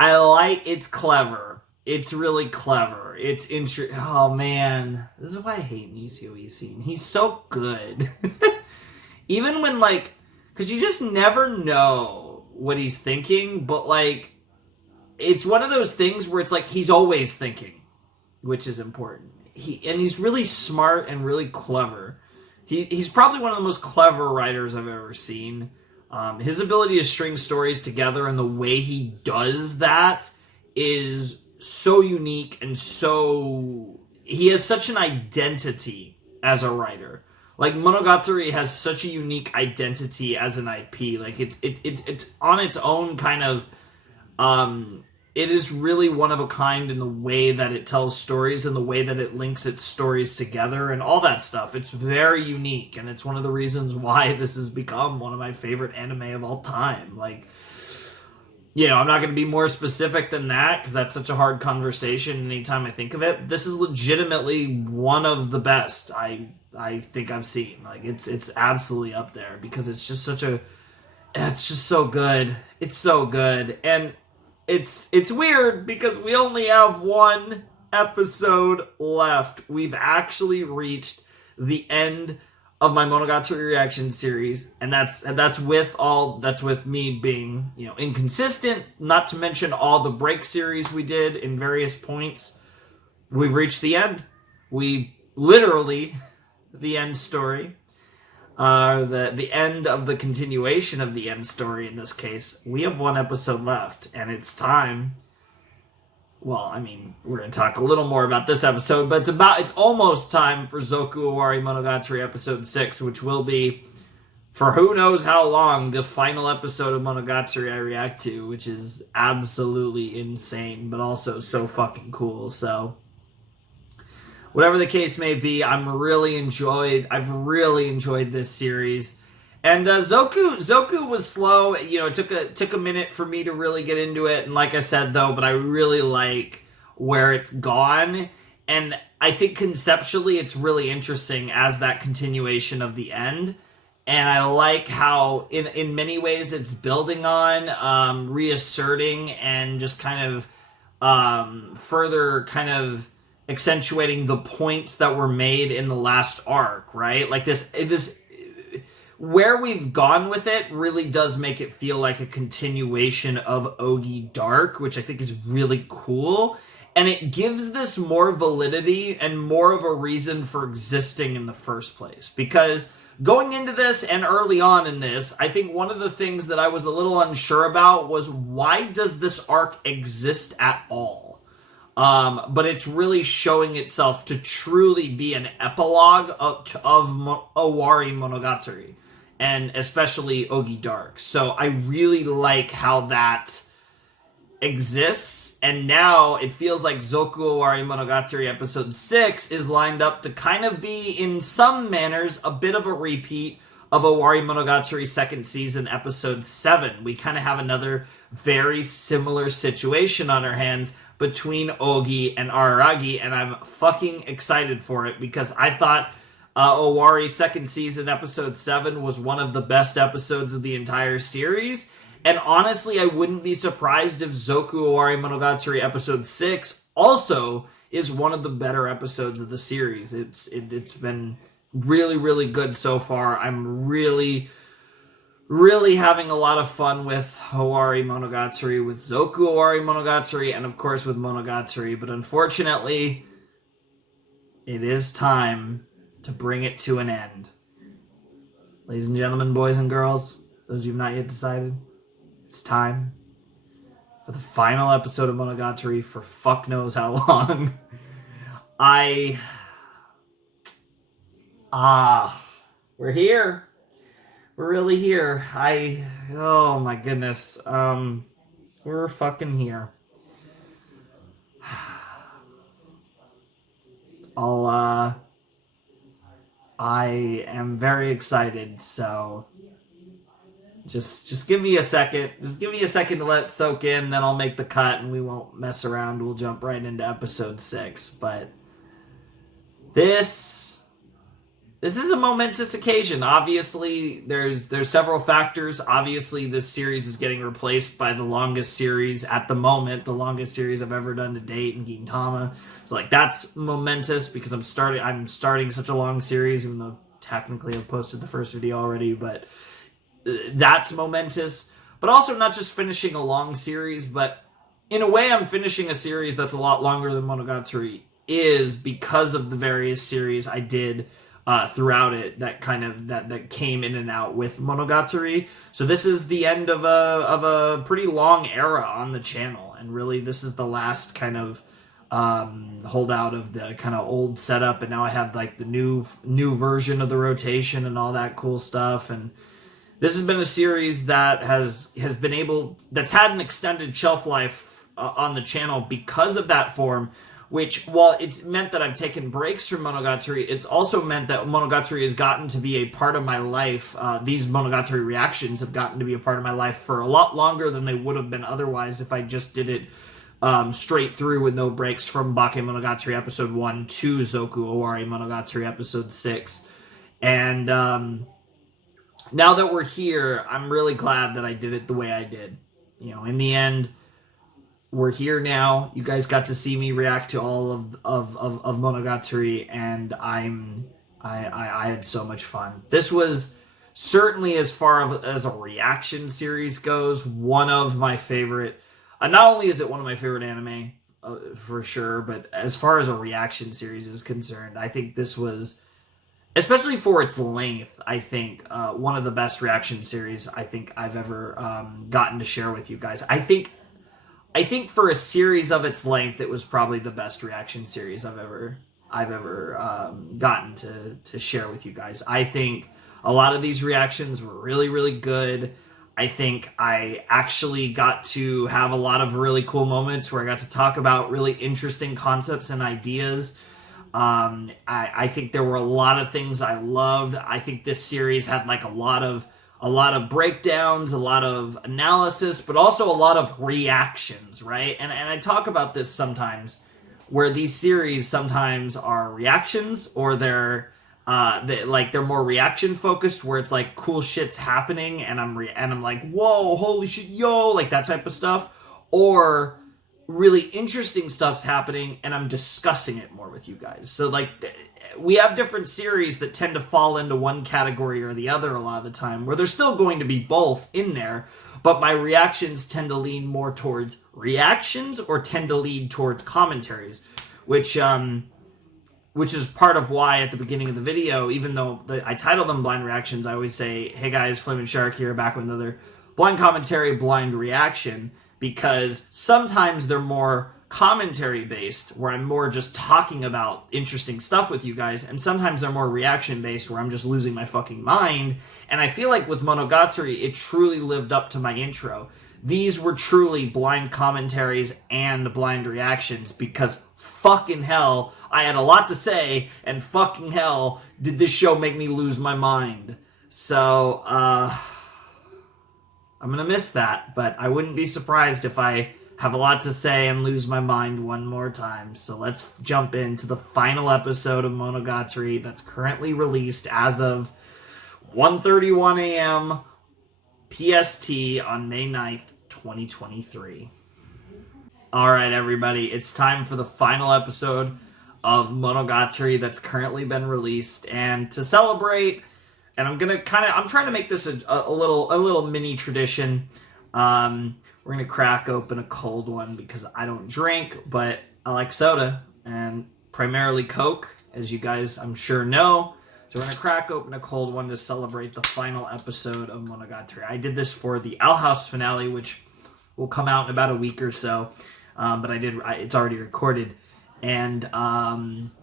It's clever. It's really clever. It's oh man. This is why I hate Nisio Isin. He's so good. Even when like... Because you just never know what he's thinking, but like... It's one of those things where it's like he's always thinking, which is important. He's really smart and really clever. He's probably one of the most clever writers I've ever seen. His ability to string stories together and the way he does that is so unique and so... He has such an identity as a writer. Like, Monogatari has such a unique identity as an IP. Like, it's on its own kind of... It is really one of a kind in the way that it tells stories and the way that it links its stories together and all that stuff. It's very unique, and it's one of the reasons why this has become one of my favorite anime of all time. Like, you know, I'm not going to be more specific than that because that's such a hard conversation anytime I think of it. This is legitimately one of the best I think I've seen. Like, it's absolutely up there because it's just such a... It's just so good. It's so good. And... It's weird because we only have one episode left. We've actually reached the end of my Monogatari reaction series, and that's with me being, you know, inconsistent, not to mention all the break series we did in various points. We've reached the end. We literally the end story. The end of the continuation of the end story in this case. We have one episode left, and it's time. Well, I mean, we're going to talk a little more about this episode, but it's almost time for Zoku Owarimonogatari episode 6, which will be, for who knows how long, the final episode of Monogatari I react to, which is absolutely insane, but also so fucking cool. So, whatever the case may be, I've really enjoyed this series. And Zoku was slow. You know, it took a minute for me to really get into it. And like I said, though, but I really like where it's gone. And I think conceptually it's really interesting as that continuation of the end. And I like how, in many ways, it's building on, reasserting, and just kind of further kind of accentuating the points that were made in the last arc, right? Like this where we've gone with it really does make it feel like a continuation of Ogi Dark, which I think is really cool. And it gives this more validity and more of a reason for existing in the first place. Because going into this and early on in this, I think one of the things that I was a little unsure about was, why does this arc exist at all? But it's really showing itself to truly be an epilogue of Owarimonogatari, and especially Ogi Dark. So I really like how that exists, and now it feels like Zoku Owarimonogatari episode 6 is lined up to kind of be, in some manners, a bit of a repeat of Owarimonogatari second season episode 7. We kind of have another very similar situation on our hands between Ogi and Araragi, and I'm fucking excited for it, because I thought Owari second season episode 7 was one of the best episodes of the entire series, and honestly I wouldn't be surprised if Zoku Owarimonogatari episode 6 also is one of the better episodes of the series. It's been really, really good so far. I'm really having a lot of fun with Owarimonogatari, with Zoku Owarimonogatari, and of course with Monogatari, but unfortunately it is time to bring it to an end. Ladies and gentlemen, boys and girls, those of you who have not yet decided, it's time for the final episode of Monogatari for fuck knows how long. We're here. We're really here. Oh my goodness. We're fucking here. I am very excited, so just give me a second. Just give me a second to let it soak in, then I'll make the cut and we won't mess around. We'll jump right into episode 6. But this is a momentous occasion. Obviously, there's several factors. Obviously, this series is getting replaced by the longest series at the moment, the longest series I've ever done to date in Gintama. So, like, that's momentous because I'm starting such a long series, even though technically I've posted the first video already, but that's momentous. But also not just finishing a long series, but in a way I'm finishing a series that's a lot longer than Monogatari is, because of the various series I did throughout it that kind of that came in and out with Monogatari. So this is the end of a pretty long era on the channel, and really this is the last kind of holdout of the kind of old setup, and now I have like the new version of the rotation and all that cool stuff. And this has been a series that has that's had an extended shelf life on the channel because of that form, which, while it's meant that I've taken breaks from Monogatari, it's also meant that Monogatari has gotten to be a part of my life. These Monogatari reactions have gotten to be a part of my life for a lot longer than they would have been otherwise if I just did it straight through with no breaks from Bakemonogatari episode 1 to Zoku Owarimonogatari episode 6. And now that we're here, I'm really glad that I did it the way I did. You know, in the end, we're here now. You guys got to see me react to all of Monogatari, and I'm I had so much fun. This was certainly, as far as a reaction series goes, one of my favorite. Not only is it one of my favorite anime, for sure, but as far as a reaction series is concerned, I think this was, especially for its length, I think one of the best reaction series I think I've ever gotten to share with you guys. I think for a series of its length, it was probably the best reaction series I've ever gotten to share with you guys. I think a lot of these reactions were really, really good. I think I actually got to have a lot of really cool moments where I got to talk about really interesting concepts and ideas. I think there were a lot of things I loved. I think this series had like a lot of breakdowns, a lot of analysis, but also a lot of reactions, right? And I talk about this sometimes, where these series sometimes are reactions, or they're more reaction focused, where it's like cool shit's happening and I'm like, whoa, holy shit, yo, like that type of stuff, or really interesting stuff's happening and I'm discussing it more with you guys. So like we have different series that tend to fall into one category or the other a lot of the time, where there's still going to be both in there, but my reactions tend to lean more towards reactions or tend to lead towards commentaries, which is part of why at the beginning of the video, even though I title them blind reactions, I always say, hey guys, Flamin' Shark here, back with another blind commentary, blind reaction, because sometimes they're more commentary based, where I'm more just talking about interesting stuff with you guys, and sometimes they're more reaction based, where I'm just losing my fucking mind. And I feel like with Monogatari, it truly lived up to my intro. These were truly blind commentaries and blind reactions, because fucking hell, I had a lot to say, and fucking hell, did this show make me lose my mind. So, I'm gonna miss that, but I wouldn't be surprised if I have a lot to say and lose my mind one more time. So let's jump into the final episode of Monogatari that's currently released as of 1:31 a.m. PST on May 9th, 2023. Alright everybody, it's time for the final episode of Monogatari that's currently been released, and to celebrate, and I'm trying to make this a little mini tradition. We're gonna crack open a cold one because I don't drink, but I like soda, and primarily Coke, as you guys I'm sure know. So we're gonna crack open a cold one to celebrate the final episode of Monogatari. I did this for the Owl House finale, which will come out in about a week or so, but it's already recorded. And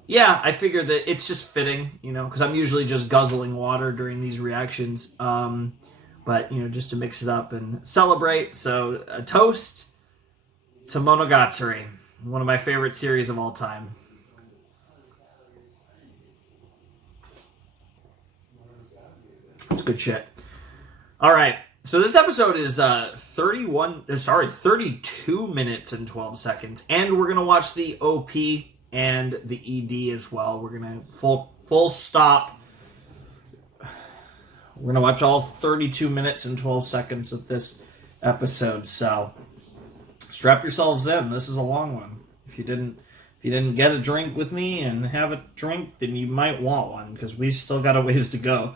yeah, I figured that it's just fitting, because I'm usually just guzzling water during these reactions. But, just to mix it up and celebrate. So, a toast to Monogatari, one of my favorite series of all time. It's good shit. All right. So this episode is 32 minutes and 12 seconds, and we're gonna watch the OP and the ED as well. We're gonna full stop. We're gonna watch all 32 minutes and 12 seconds of this episode. So strap yourselves in. This is a long one. If you didn't get a drink with me and have a drink, then you might want one, because we still got a ways to go.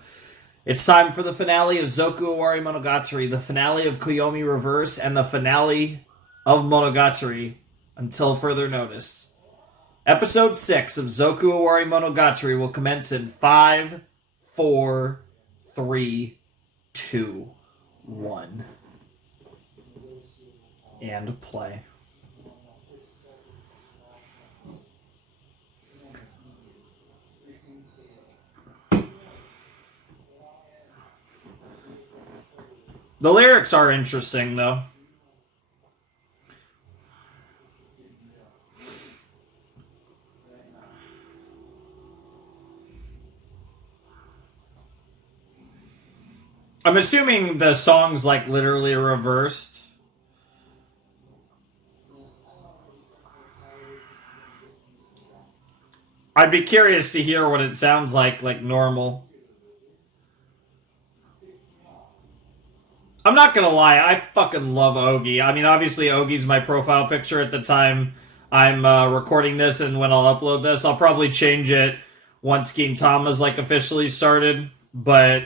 It's time for the finale of Zoku Owarimonogatari, the finale of Koyomi Reverse, and the finale of Monogatari until further notice. Episode 6 of Zoku Owarimonogatari will commence in 5, 4, 3, 2, 1. And play. The lyrics are interesting, though. I'm assuming the song's like literally reversed. I'd be curious to hear what it sounds like normal. I'm not gonna lie, I fucking love Ogi. I mean, obviously Ogi's my profile picture at the time I'm recording this, and when I'll upload this, I'll probably change it once Gintama's like officially started. But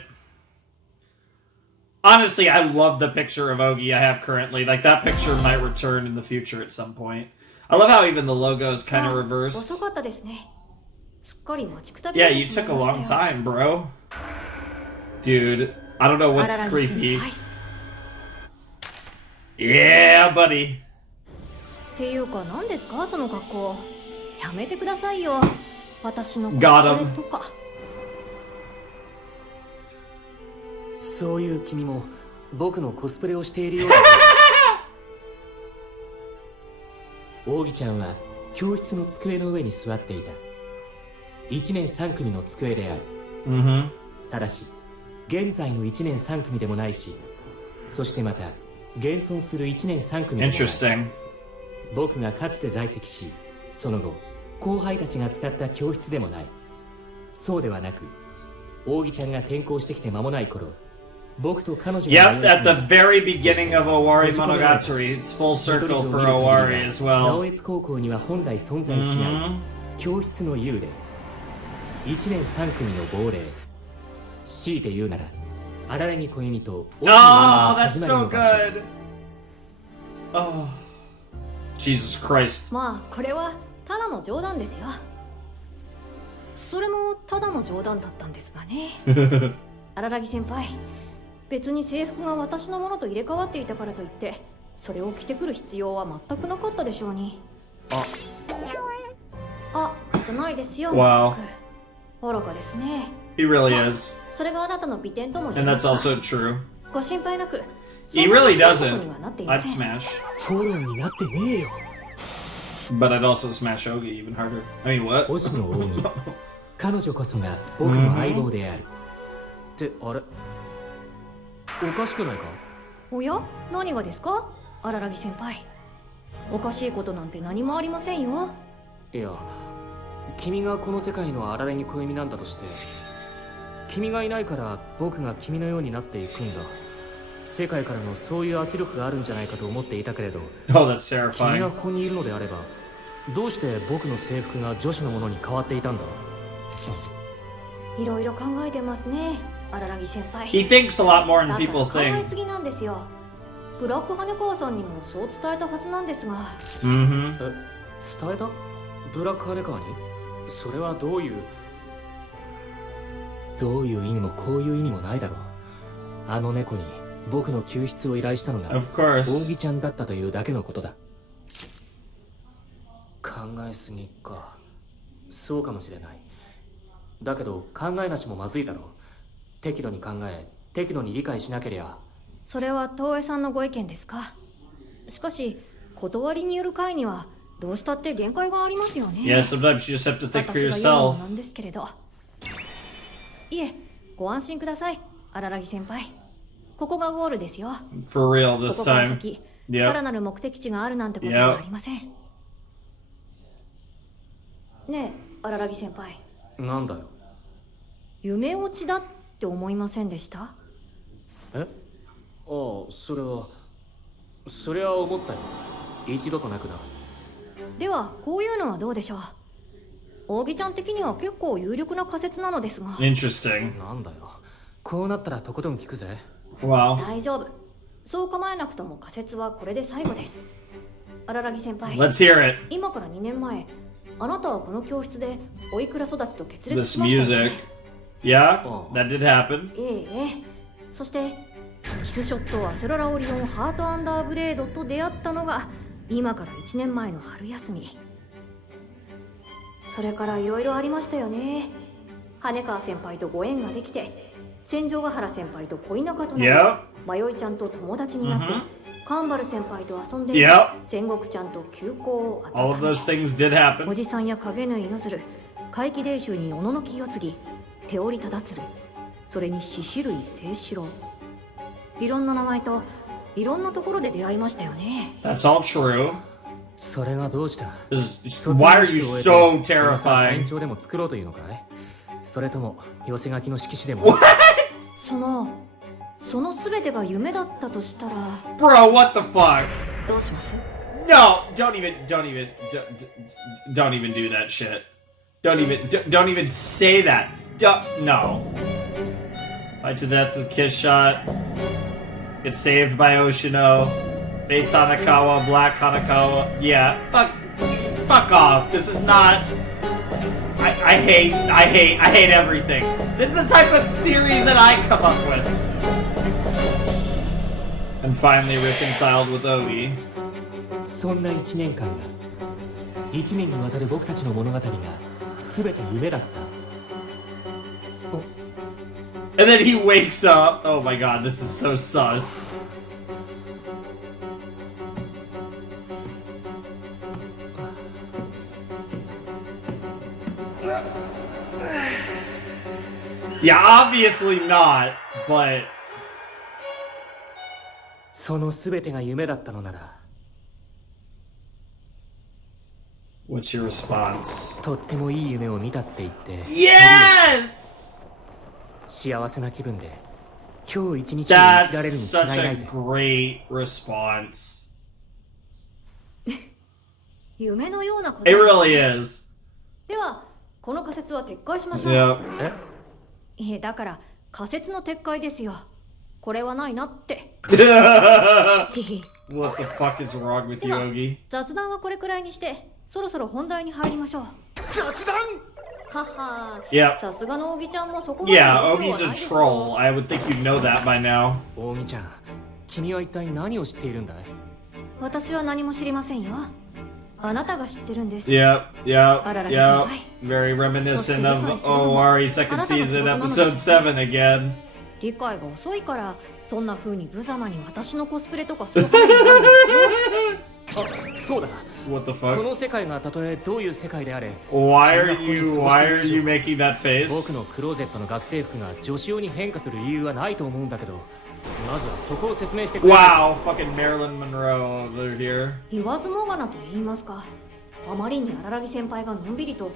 honestly, I love the picture of Ogi I have currently. Like, that picture might return in the future at some point. I love how even the logo is kind of reversed. 遅かったですね。すっかり待ちくたび Yeah, れて you しまい took a ました long よ。 time, bro. Dude, I don't know what's 荒木 creepy. 先輩 Yeah, buddy. っていうか何ですかその格好。やめてくださいよ。私のコスプ Got レ him. とか。そういう君も僕のコスプレをしているようだ。扇ちゃんは教室の机の上に座っていた。1年3組の机である。Mm-hmm. ただし現在の1年3組でもないし、そしてまた現存する1年3組でもない。 Interesting. 僕がかつて在籍し、その後後輩たちが使った教室でもない。そうではなく、扇ちゃんが転校してきて間もない頃、僕と彼女が Yep, at the very beginning of Owarimonogatari, it's full circle for Owari as 直 well. 江津高校には本来存在しない、 Mhm. 教室の幽霊、1年3組の亡霊、強いて言うなら荒木小弓と Oh, that's so good. Oh, Jesus Christ. まあこれはただの冗談ですよ。それもただの冗談だったんですがね。荒木先輩、別に制服が私のものと入れ替わっていたからといってそれを着てくる必要は全くなかったでしょうに。あ、じゃないですよ。 Wow. 全く愚かですね。 He really is. それがあなたの美点とも言え And ま that's すが also true. ご心配なく。 He really そんなことに doesn't. はなっていま I'd せん。 smash. フォローになってねえよ。 But I'd also smash Ogi even harder. I mean, what? 星野扇、彼女こそが僕の相棒である。ってあれ、おかしくないか？おや、何がですか荒木先輩。おかしいことなんて何もありませんよ。いや、君がこの世界の荒木小弓なんだとして、君がいないから僕が君のようになっていくんだ。世界からのそういう圧力があるんじゃないかと思っていたけれど、 Oh, that's 君が terrifying. ここにいるのであれば、どうして僕の制服が女子のものに変わっていたんだ？いろいろ考えてますね、荒木先輩。 He thinks a lot more だ than から people 考え think. すぎなんですよ。ブラック羽川さんにもそう伝えたはずなんですが。 Mm-hmm. 伝えた？ブラック羽川に？それはどういう？どういう意味もこういう意味もないだろう。あの猫に僕の救出を依頼したのが Of course. 扇ちゃんだったというだけのことだ。考えすぎか。そうかもしれない。だけど考えなしもまずいだろう。適度に考え、適度に理解しなけりゃ。それは東江さんのご意見ですか。しかし断りによる会にはどうしたって限界がありますよね。 Yeah, sometimes you just have to think 私 for が言うのも yourself. なんですけれど。いえ、ご安心ください、荒木先輩。ここがゴールですよ。 For real こ this こから time. 先、 Yep. さらなる目的地があるなんてことはありません。ねえ、荒木先輩。なんだよ。夢落ちだって思いませんでした？え？ああ、それは思ったよ。一度となくな。ではこういうのはどうでしょう。扇ちゃん的には結構有力な仮説なのですが。 Interesting. なんだよ。こうなったらとことん聞くぜ。 Wow. 大丈夫。そう構えなくとも仮説はこれで最後です。荒木先輩。 Let's hear it. 今から2年前、あなたはこの教室でおいくら育ちと決裂 This しましたよ music. ね。 Yeah, Oh. that did happen. ええ。そしてキスショットはセロラオリオンハートアンダーブレードと出会ったのが今から1年前の春休み。それからいろいろありましたよね。羽川先輩とご縁ができて、千条ヶ原先輩と恋仲となって、 Yep. 迷いちゃんと友達になって、カンバル先輩と遊んで、 Yep. 戦国ちゃんと休校を All of 温め、 those things did お happen. じさんや影縫いのずる、怪奇伝習におののき世継ぎ、手織り忠次、それに獅子類清志郎。いろんな名前といろんなところで出会いましたよね。 That's all true. それがどうした？ This- Why are you so サイン terrifying? 帳でも作ろうというのかい？それとも寄せ書きの色紙でも？その全てが夢だったとしたら Bro, what the fuck? どうします？ No, don't even do that shit. Don't even say that. No. Fight to death with kiss shot. Get saved by Oshino. Face Hanakawa, Black Hanakawa. Yeah, fuck off. This is not. I hate everything. This is the type of theories that I come up with. And finally reconciled with Ogi. そんな1年間が1年にわたる僕たちの物語が全て夢だった。 And then he wakes up. Oh my god, this is so sus. Yeah, obviously not, but その全てが夢だったのなら what's your response? とってもいい夢を見たって言って Yes! 幸せな気分で今日一日を生きられる That's に such 違いな a いぜ。 great response. 夢のようなこと It really is. ではこの仮説は撤回しましょう。 Yep. いえ、だから仮説の撤回ですよ。これはないなって。 What the fuck is wrong with で you, は Ogi? 雑談はこれくらいにしてそろそろ本題に入りましょう。雑談はは。 Yep. さすがのオギちゃんもそこまで Yeah, の量は Ogi's な a いですよ troll. I would think you'd know that by now. 大見ちゃん、君は一体何を知っているんだい？私は何も知りませんよ。あなたが知ってるんです。 Yep, yep, Araragi yep. senpai. Very reminiscent of Araragi senpai. Owari second season, episode 7 again. 理解が遅いからそんな風に無様に私のコスプレとかするからになるんですよ。あ、そうだ。 What the こ fuck? の世界がたとえどういう世界であれ、 Why are you making that face? 僕のクローゼットの学生服が女子用に変化する理由はないと思うんだけど、まずはそこを説明してくれ。 Wow, fucking Marilyn Monroe over here. 言わずもがなと言いますか。あまりに荒木先輩がのんびりと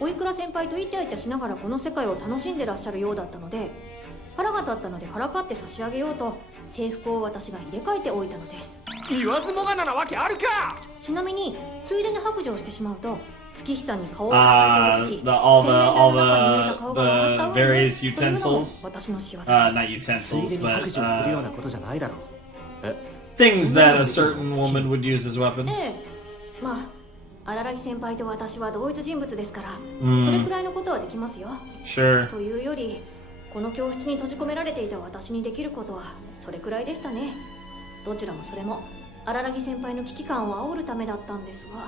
おいくら先輩とイチャイチャしながらこの世界を楽しんでらっしゃるようだったので、腹が立ったのでからかって差し上げようと制服を私が入れ替えておいたのです。言わずもがななわけあるか。ちなみについでに白状してしまうと月日さんに顔を洗っている時、 all the 洗面台の中に入れた顔が笑った上 the に various というのも utensils. 私の仕業です。 Not つい utensils, でに but 白状するようなことじゃないだろう。え、 things that a certain woman would use as weapons. ええ、まあ荒木先輩と私は同一人物ですから、うんそれくらいのことはできますよ。 Sure. というよりこの教室に閉じ込められていた私にできることはそれくらいでしたね。どちらもそれも荒木先輩の危機感を煽るためだったんですが。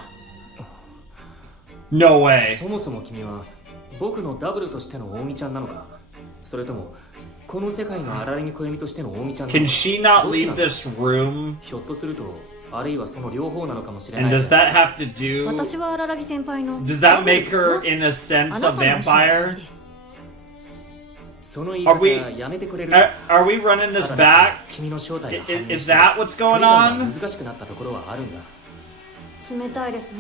No way. そもそも君は僕のダブルとしての大見ちゃんなのか、それともこの世界の荒木小弓としての大見ちゃんなの Can か。 she not leave this room? ひょっとするとあるいはその両方なのかもしれな And い。 does that have to do? 私は荒木先輩の Does that make her, in a sense, a あなたの意思の vampire? です。その言い Are we- 方やめてくれる？ Are we running た this だでさ back? え君の正体が判明 Is して that what's 距 going 離感が on? 難しくなったところはあるんだ。冷たいですね。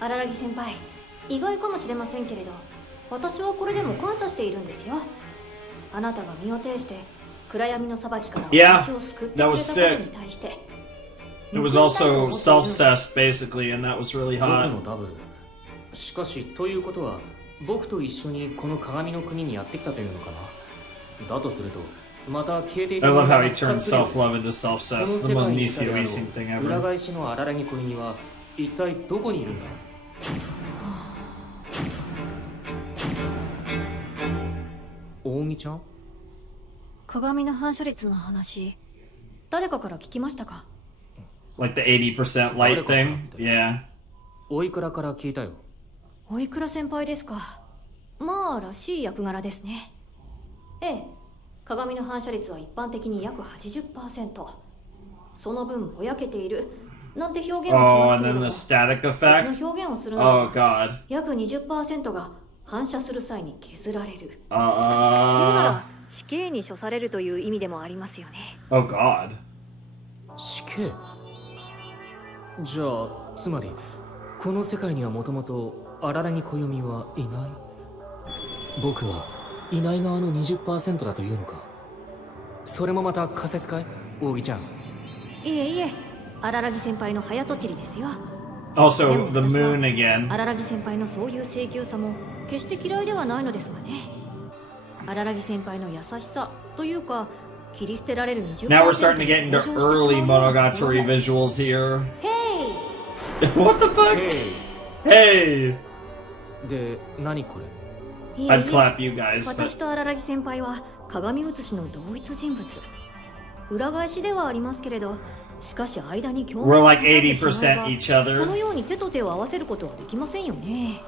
荒木先輩、意外かもしれませんけれど、私はこれでも感謝しているんですよ。あなたが身を挺して暗闇の裁きから Yeah, 私を救ってくれた that こ was とに対して。 It was also self-cessed, basically, and that was really 僕 hot. のダブル。しかしということは僕と一緒にこの鏡の国にやってきたというのかな。だとするとまた消えてい I た love how he 復活 turned する。 self-love into この self-cess. 世 The 界 most にい Nisio たであろ thing う裏 ever. 返しの荒木小弓は一体どこにいるんだ？大見ちゃん？鏡の反射率の話、誰かから聞きましたか？ Like the 80% light thing? Yeah. おいくらから聞いたよ。おいくら先輩ですか。まあらしい役柄ですね。ええ、鏡の反射率は一般的に約 80%。その分ぼやけているなんて表現をし Oh, ます and けれ then ども、 the static 別 effect? の表現をするな Oh らば god. 約 20% が反射する際に削られる。言うな Uh. ら死刑に処されるという意味でもありますよね。 Oh god. 死刑？じゃあつまりこの世界にはもともと荒木小弓はいない。僕はいない側の 20% だというのか。それもまた仮説かい、扇ちゃん。いえいえ、荒木先輩の早とちりですよ。Also, the でも私は moon again. 荒木先輩のそういう請求さも決して嫌いではないのですがね。荒木先輩の優しさというか切り捨てられる 20% Now we're starting to get into early Monogatari visuals here. What the fuck? Hey! で、何これ？いえいえ I'd clap you guys, 私 but と荒木先輩は鏡写しの同一人物。裏返しではありますけれど、しかし間に共 we're 鳴 like が挟んでしまえば 80% each この other. ように手と手を合わせることはできませんよね。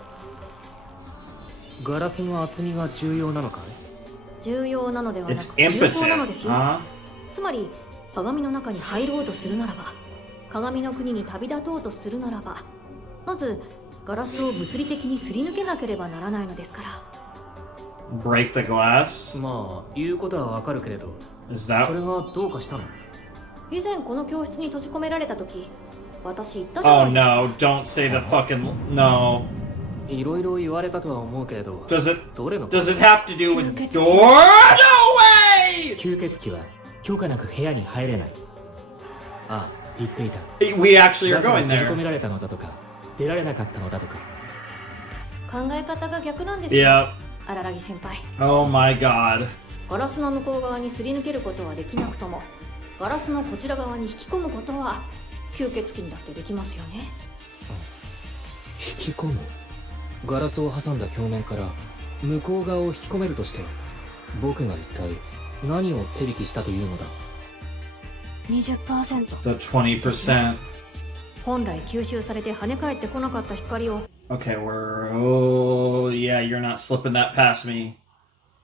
ガラスの厚みが重要なのかい？重要なのではな It's く重厚なの impotent, ですよ。 huh? つまり鏡の中に入ろうとするならば、鏡の国に旅立とうとするならば、まずガラスを物理的にすり抜けなければならないのですから。 Break the glass? まあ、言うことはわかるけれど、 Is それ that... がどうかしたの？以前この教室に閉じ込められた時、私言ったじゃな Oh いですか。 no, don't say the fucking... No. いろいろ言われたとは思うけれど、 Does it... どれの？ Does it have to do with... Kyuketsuki. Door? No way! 吸血鬼は許可なく部屋に入れない。ああ、言っていた。 We actually are だから going 閉じ込 there. められたのだとか、出られなかったのだとか。考え方が逆なんですよ。 Yeah. 荒木先輩。 Oh my god. ガラスの向こう側にすり抜けることはできなくとも、ガラスのこちら側に引き込むことは吸血鬼にだってできますよね。引き込む？ガラスを挟んだ鏡面から向こう側を引き込めるとして、僕が一体何を手引きしたというのだ？ 20%。 The 20%. 本来吸収されて跳ね返ってこなかった光を Okay, we're... Oh, yeah, you're not slipping that past me.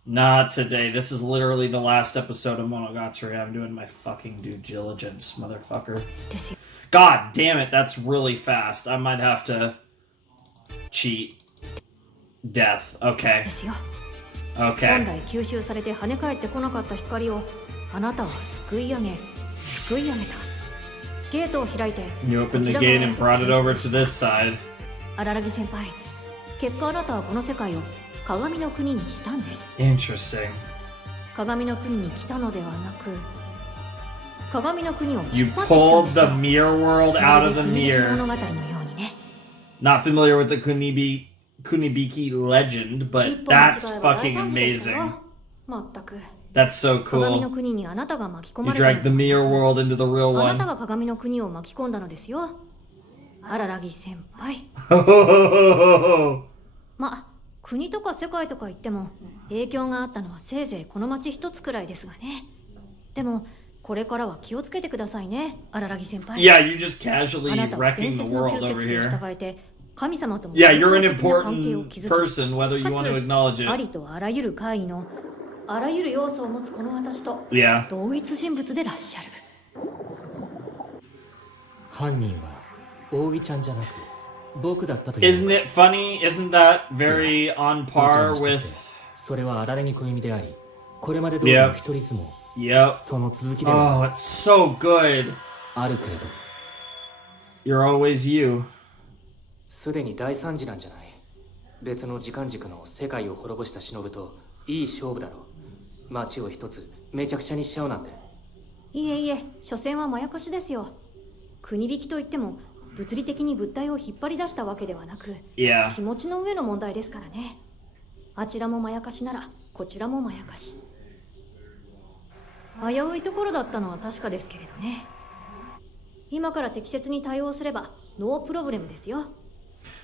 Not today. This is literally the last episode of Monogatari. I'm doing my fucking due diligence, motherfucker. ですよ。 God damn it, that's really fast. I might have to cheat. Death. で Okay. すよ。 Okay. 本来吸収されて跳ね返ってこなかった光をあなたはすくい上げ、すくい上げた。ゲートを開いて You opened the gate and brought it over to this side. 荒木先輩、結果あなたはこの世界を鏡の国にしたんです。 Interesting. 鏡の国に来たのではなく、鏡の国を You 引っ張ってきたん pulled です the よ。 mirror world ま out る of で the 国引き mirror. 物語のようにね。 Not familiar with the Kunibiki legend, 一 but 歩間違 that's えば大 fucking 惨事でしたよ amazing. まったく。 That's so 鏡の cool. 国にあなたが巻き込 You まれ dragged た the mirror world into the real あなた one. が鏡の国を巻き込んだのですよ。荒木先輩。まあ、国とか世界とか言っても影響があったのはせいぜいこの町一つくらいですがね。でもこれからは気をつけてくださいね、荒木先輩。 Yeah, you're just casually あなたは wrecking 伝 the 説の world 吸 over 血鬼を here. 従えて神様とも Yeah, you're an 友好的な関係を important 築き、 person, whether you want to acknowledge あ it. りとあらゆる怪異のあらゆる要素を持つこの私と Yeah. 同一人物でらっしゃる。犯人は扇ちゃんじゃなく僕だったという。 Isn't it funny? Isn't that very on どちら par にしたっ with... てそれは荒木小弓であり、これまで通りの一人相撲、 Yep. その続きでは Oh, it's so good. あるけれど、 You're always you. すでに大惨事なんじゃない？別の時間軸の世界を滅ぼした忍といい勝負だろう。街を一つめちゃくちゃにしちゃうなんて。いえいえ、所詮はまやかしですよ。国引きといっても物理的に物体を引っ張り出したわけではなく、 Yeah. 気持ちの上の問題ですからね。あちらもまやかしならこちらもまやかし。危ういところだったのは確かですけれどね。今から適切に対応すればノープロブレムですよ。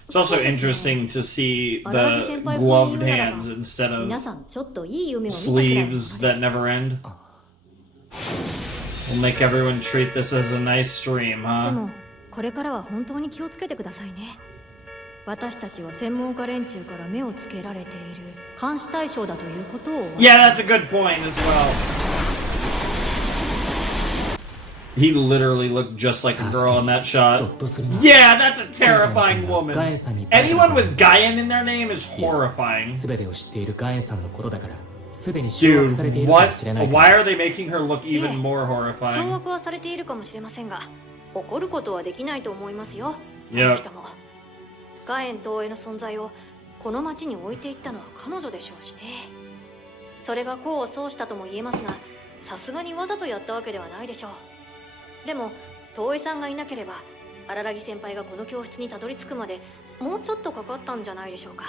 It's also interesting to see 荒木 the 先輩風に gloved 言うならば hands instead 皆 of さんちょっといい夢を見たくらいのものです sleeves that never end. We'll make everyone treat this as a nice stream, で huh? もこれからは本当に気をつけてくださいね。私たちは専門家連中から目をつけられている監視対象だということを。 Yeah, that's a good point as well. He literally looked just like a girl in that ゾ shot. ッとするな。 Yeah, that's a terrifying ガエン woman. さんに Anyone with Gaien in their name is horrifying. 全てを知っているガエンさんのことだから、すでに掌握されてい Dude, るかも what? しれないか Why ら。 are they making her look even more 掌 horrifying? 握はされているかもしれませんが、怒ることはできないと思いますよ。 Yep. あの人もガエン東映の存在をこの町に置いていったのは彼女でしょうしね。それが功を奏したとも言えますが、さすがにわざとやったわけではないでしょう。でも遠井さんがいなければ荒木先輩がこの教室にたどり着くまでもうちょっとかかったんじゃないでしょうか。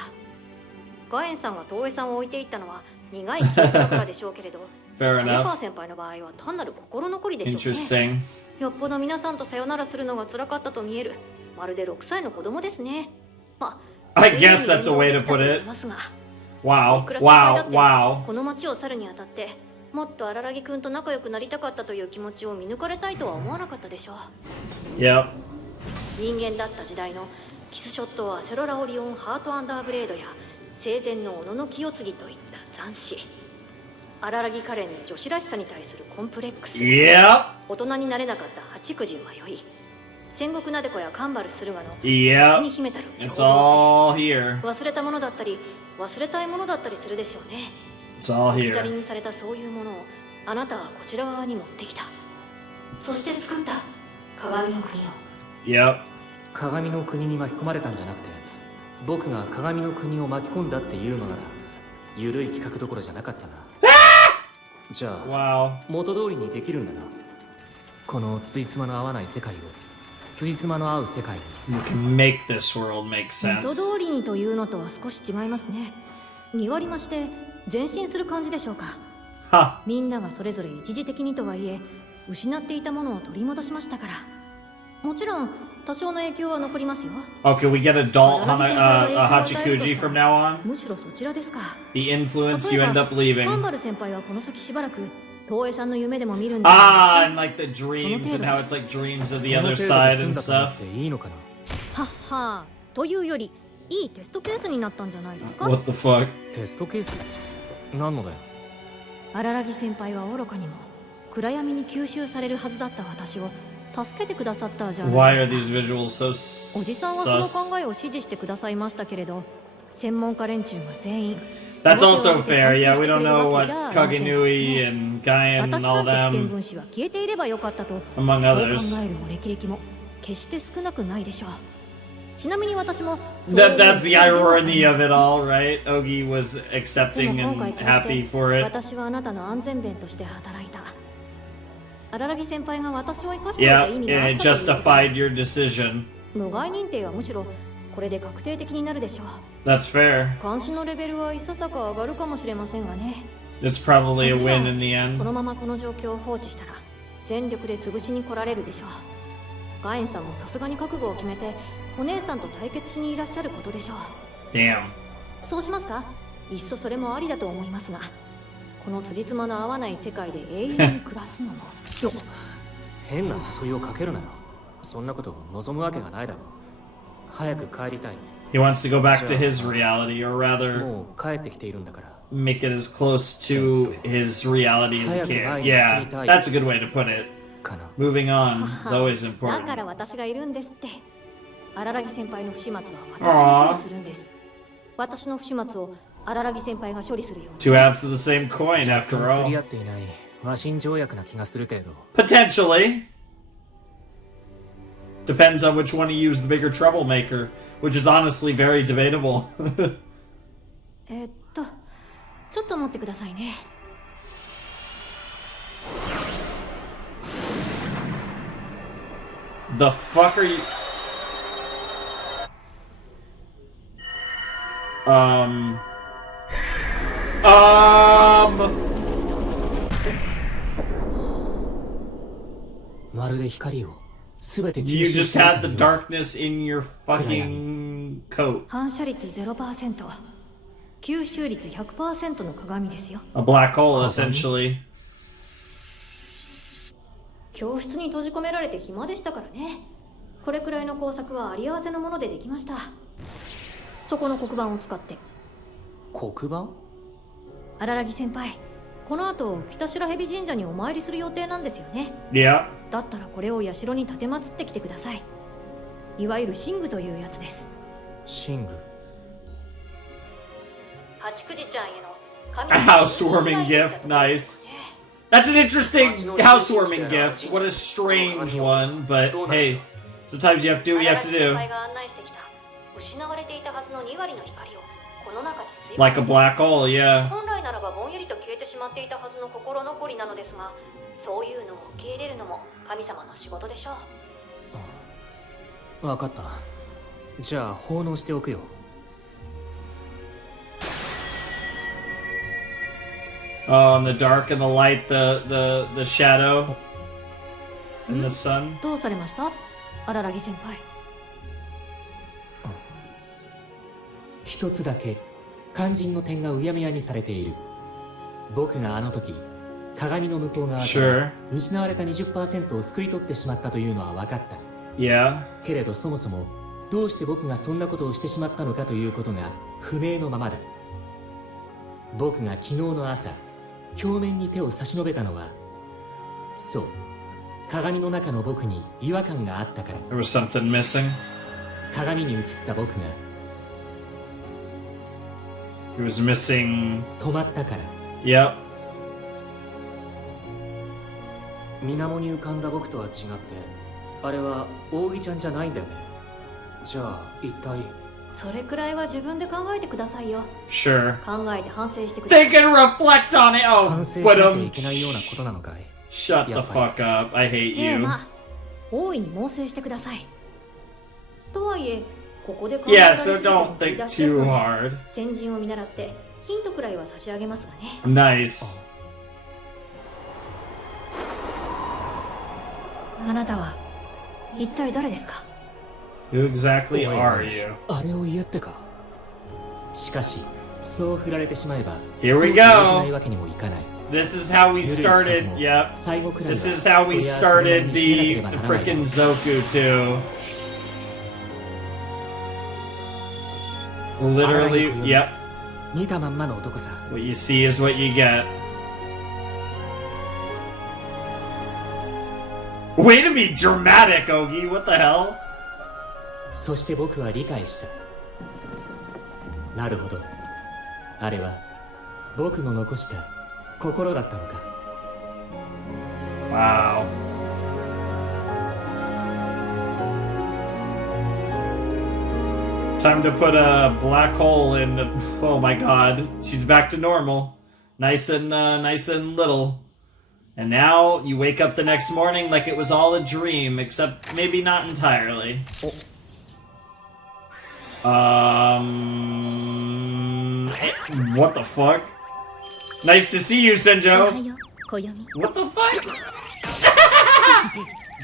ガエンさんが東映さんを置いていったのは苦い記憶だからでしょうけれどFair 早 enough. 川先輩の場合は単なる心残りでしょうね。 Interesting. よっぽど皆さんとさよならするのが辛かったと見えるまるで6歳の子供ですね。まあ I guess that's a way to put it. いますが Wow. いくら先輩だ Wow. って Wow. この町を去るにあたってもっと荒木くんと仲良くなりたかったという気持ちを見抜かれたいとは思わなかったでしょう。 Yep. 人間だった時代のキスショットはセロラオリオンハートアンダーブレードや生前の小野の清継といった斬新荒木カレンの女子らしさに対するコンプレックス、 Yep. 大人になれなかった八九時迷い戦国なでこやカンバル駿河の内 Yep. に秘めたる It's 強豪 all here. 忘れたものだったり忘れたいものだったりするでしょうね。 It's all 置き去り here. にされたそういうものをあなたはこちら側に持ってきた。そして作った鏡の国を。 Yep. 鏡の国に巻き込まれたんじゃなくて、僕が鏡の国を巻き込んだっていうのなら緩い企画どころじゃなかったな。じゃあ Wow. 元通りにできるんだな。この辻褄の合わない世界を辻褄の合う世界に。 You can make this world make 元 sense. 通りにというのとは少し違いますね。2割増して前進する感じでしょうか。 Huh. みんながそれぞれ一時的にとはいえ失っていたものを取り戻しましたから。もちろん多少の影響は残りますよ。 Oh, can we get adult Hachikuji from now on? むしろそちらですか。 The influence you end up カン leaving. バル先輩はこの先しばらく東映さんの夢でも見るんで Ah, and like the dreams and how it's like dreams of the other side and その stuff. 程度で済んだと思っていいのかな。はっはというよりいいテストケースになったんじゃないですか。 What the fuck? テストケース何のだよ。荒木先輩は愚かにも暗闇に吸収されるはずだった私を助けてくださったじゃ Why ない are ですか。 these visuals so おじさんはその sus? 考えを支持してくださいましたけれど専門家連中が全員 That's also fair. Yeah, we don't know what Kagenui and Gaien and 私 all だって危険 them, 分子は消えていればよかったと among そう others. 考えるも歴々も決して少なくないでしょう。ちなみに私も That's the irony of it all, right? Ogi was で accepting も今 and 回こう happy し for て it. 私はあなたの安全弁として働いた。荒木先輩が私を生かしてい Yeah, た意味があ and っ it たということで justified す。 your decision. 無害認定はむしろこれで確定的になるでしょう。 That's fair. 監視のレベルはいささか上がるかもしれませんがね。 It's probably a もちろん win in the この end. ままこの状況を放置したら全力で潰しに来られるでしょう。ガエンさんもさすがに覚悟を決めてお姉さんと対決しにいらっしゃることでしょう。 Damn. そうしますか。いっそそれもありだと思いますが、この辻褄の合わない世界で永遠に暮らすのも変な誘いをかけるなよ。そんなこと望むわけがないだろう。早く帰りたい。 He wants to go back to his reality, or rather, もう帰ってきているんだから。 make it as close to his reality as he can. Yeah, that's a good way to put it. かな。 Moving on is always だから important. 私がいるんですって。荒木先輩の不始末は私が処理するんです。私の不始末を荒木先輩が処理するように。 Two halves of the same coin, 若 after 干釣り合 all. っていない和親条約な気がするけれど。 Potentially. Depends on which one you use the bigger troublemaker, which is honestly very debatable. ちょっと待ってくださいね。The fuck are you? Um. まるで光をすべて You 吸収 just していた had the よう darkness in your fucking coat. 反射率 0%、吸収率 100% の鏡ですよ。 A black hole, essentially. 教室に閉じ込められて暇でしたからね。これくらいの工作はあり合わせのものでできました。そこの黒板を使って。黒板。荒木先輩、この後北白蛇神社にお参りする予定なんですよね。 Yeah. だったらこれを社に立てまつってきてください。いわゆる神具というやつです。神具。八九時ちゃんへの A housewarming gift. Nice. That's an interesting housewarming gift. What a strange one, but hey, sometimes you have to do what you have to 先 do. 輩が案内してきた失われていたはずの2割の光をこの中に吸い込んで Like a black hole, yeah. 本来ならばぼんやりと消えてしまっていたはずの心残りなのですが、そういうのを受け入れるのも神様の仕事でしょう。わかった。じゃあ奉納しておくよ。Oh, in the dark and the light, the shadow and the sun. どうされました、荒木先輩。一つだけ肝心の点がうやむやにされている。僕があの時鏡の向こう側から失われた 20% を救い取ってしまったというのは分かった。Yeah. けれどそもそもどうして僕がそんなことをしてしまったのかということが不明のままだ。僕が昨日の朝鏡面に手を差し伸べたのは、そう、鏡の中の僕に違和感があったから。 There was something missing. 鏡に映った僕が He was missing. 止まったから。 Yep. 水面に浮かんだ僕とは違って、あれは扇ちゃんじゃないんだよね。じゃあ一体。それくらいは自分で考えてくださいよ。 Sure. 考えて反省してください。 They can reflect on it. Oh, 反省し but なきゃいけないようなことなのかい。shut the fuck up. I hate ま you. あ大いに猛省してください。とはいえ、ここで考 Yeah, られ so すぎて don't も振り think 出しです too ので、 hard. 先人を見習ってヒントくらいは差し上げますがね。 Nice. あなたは一体誰ですか？ Who exactly are you? あれを言えってか。しかしそう振られてしまえば Here we そう感じ go. ないわけにもいかない。 This is how we started. Yep. 最後くらいは This is how we そりゃそれなり started にしなけ the ればならない freaking Zoku too. Literally, yep. 見たまんまの男さ。 What you see is what you get. Way to be dramatic, Ogi. What the hell? そして僕は理解した。なるほど。あれは僕の残した心だったのか。 Wow. Time to put a black hole in the... Oh my god. She's back to normal. Nice and little. And now you wake up the next morning like it was all a dream, except maybe not entirely. What the fuck? Nice to see you, Senjo. What the fuck?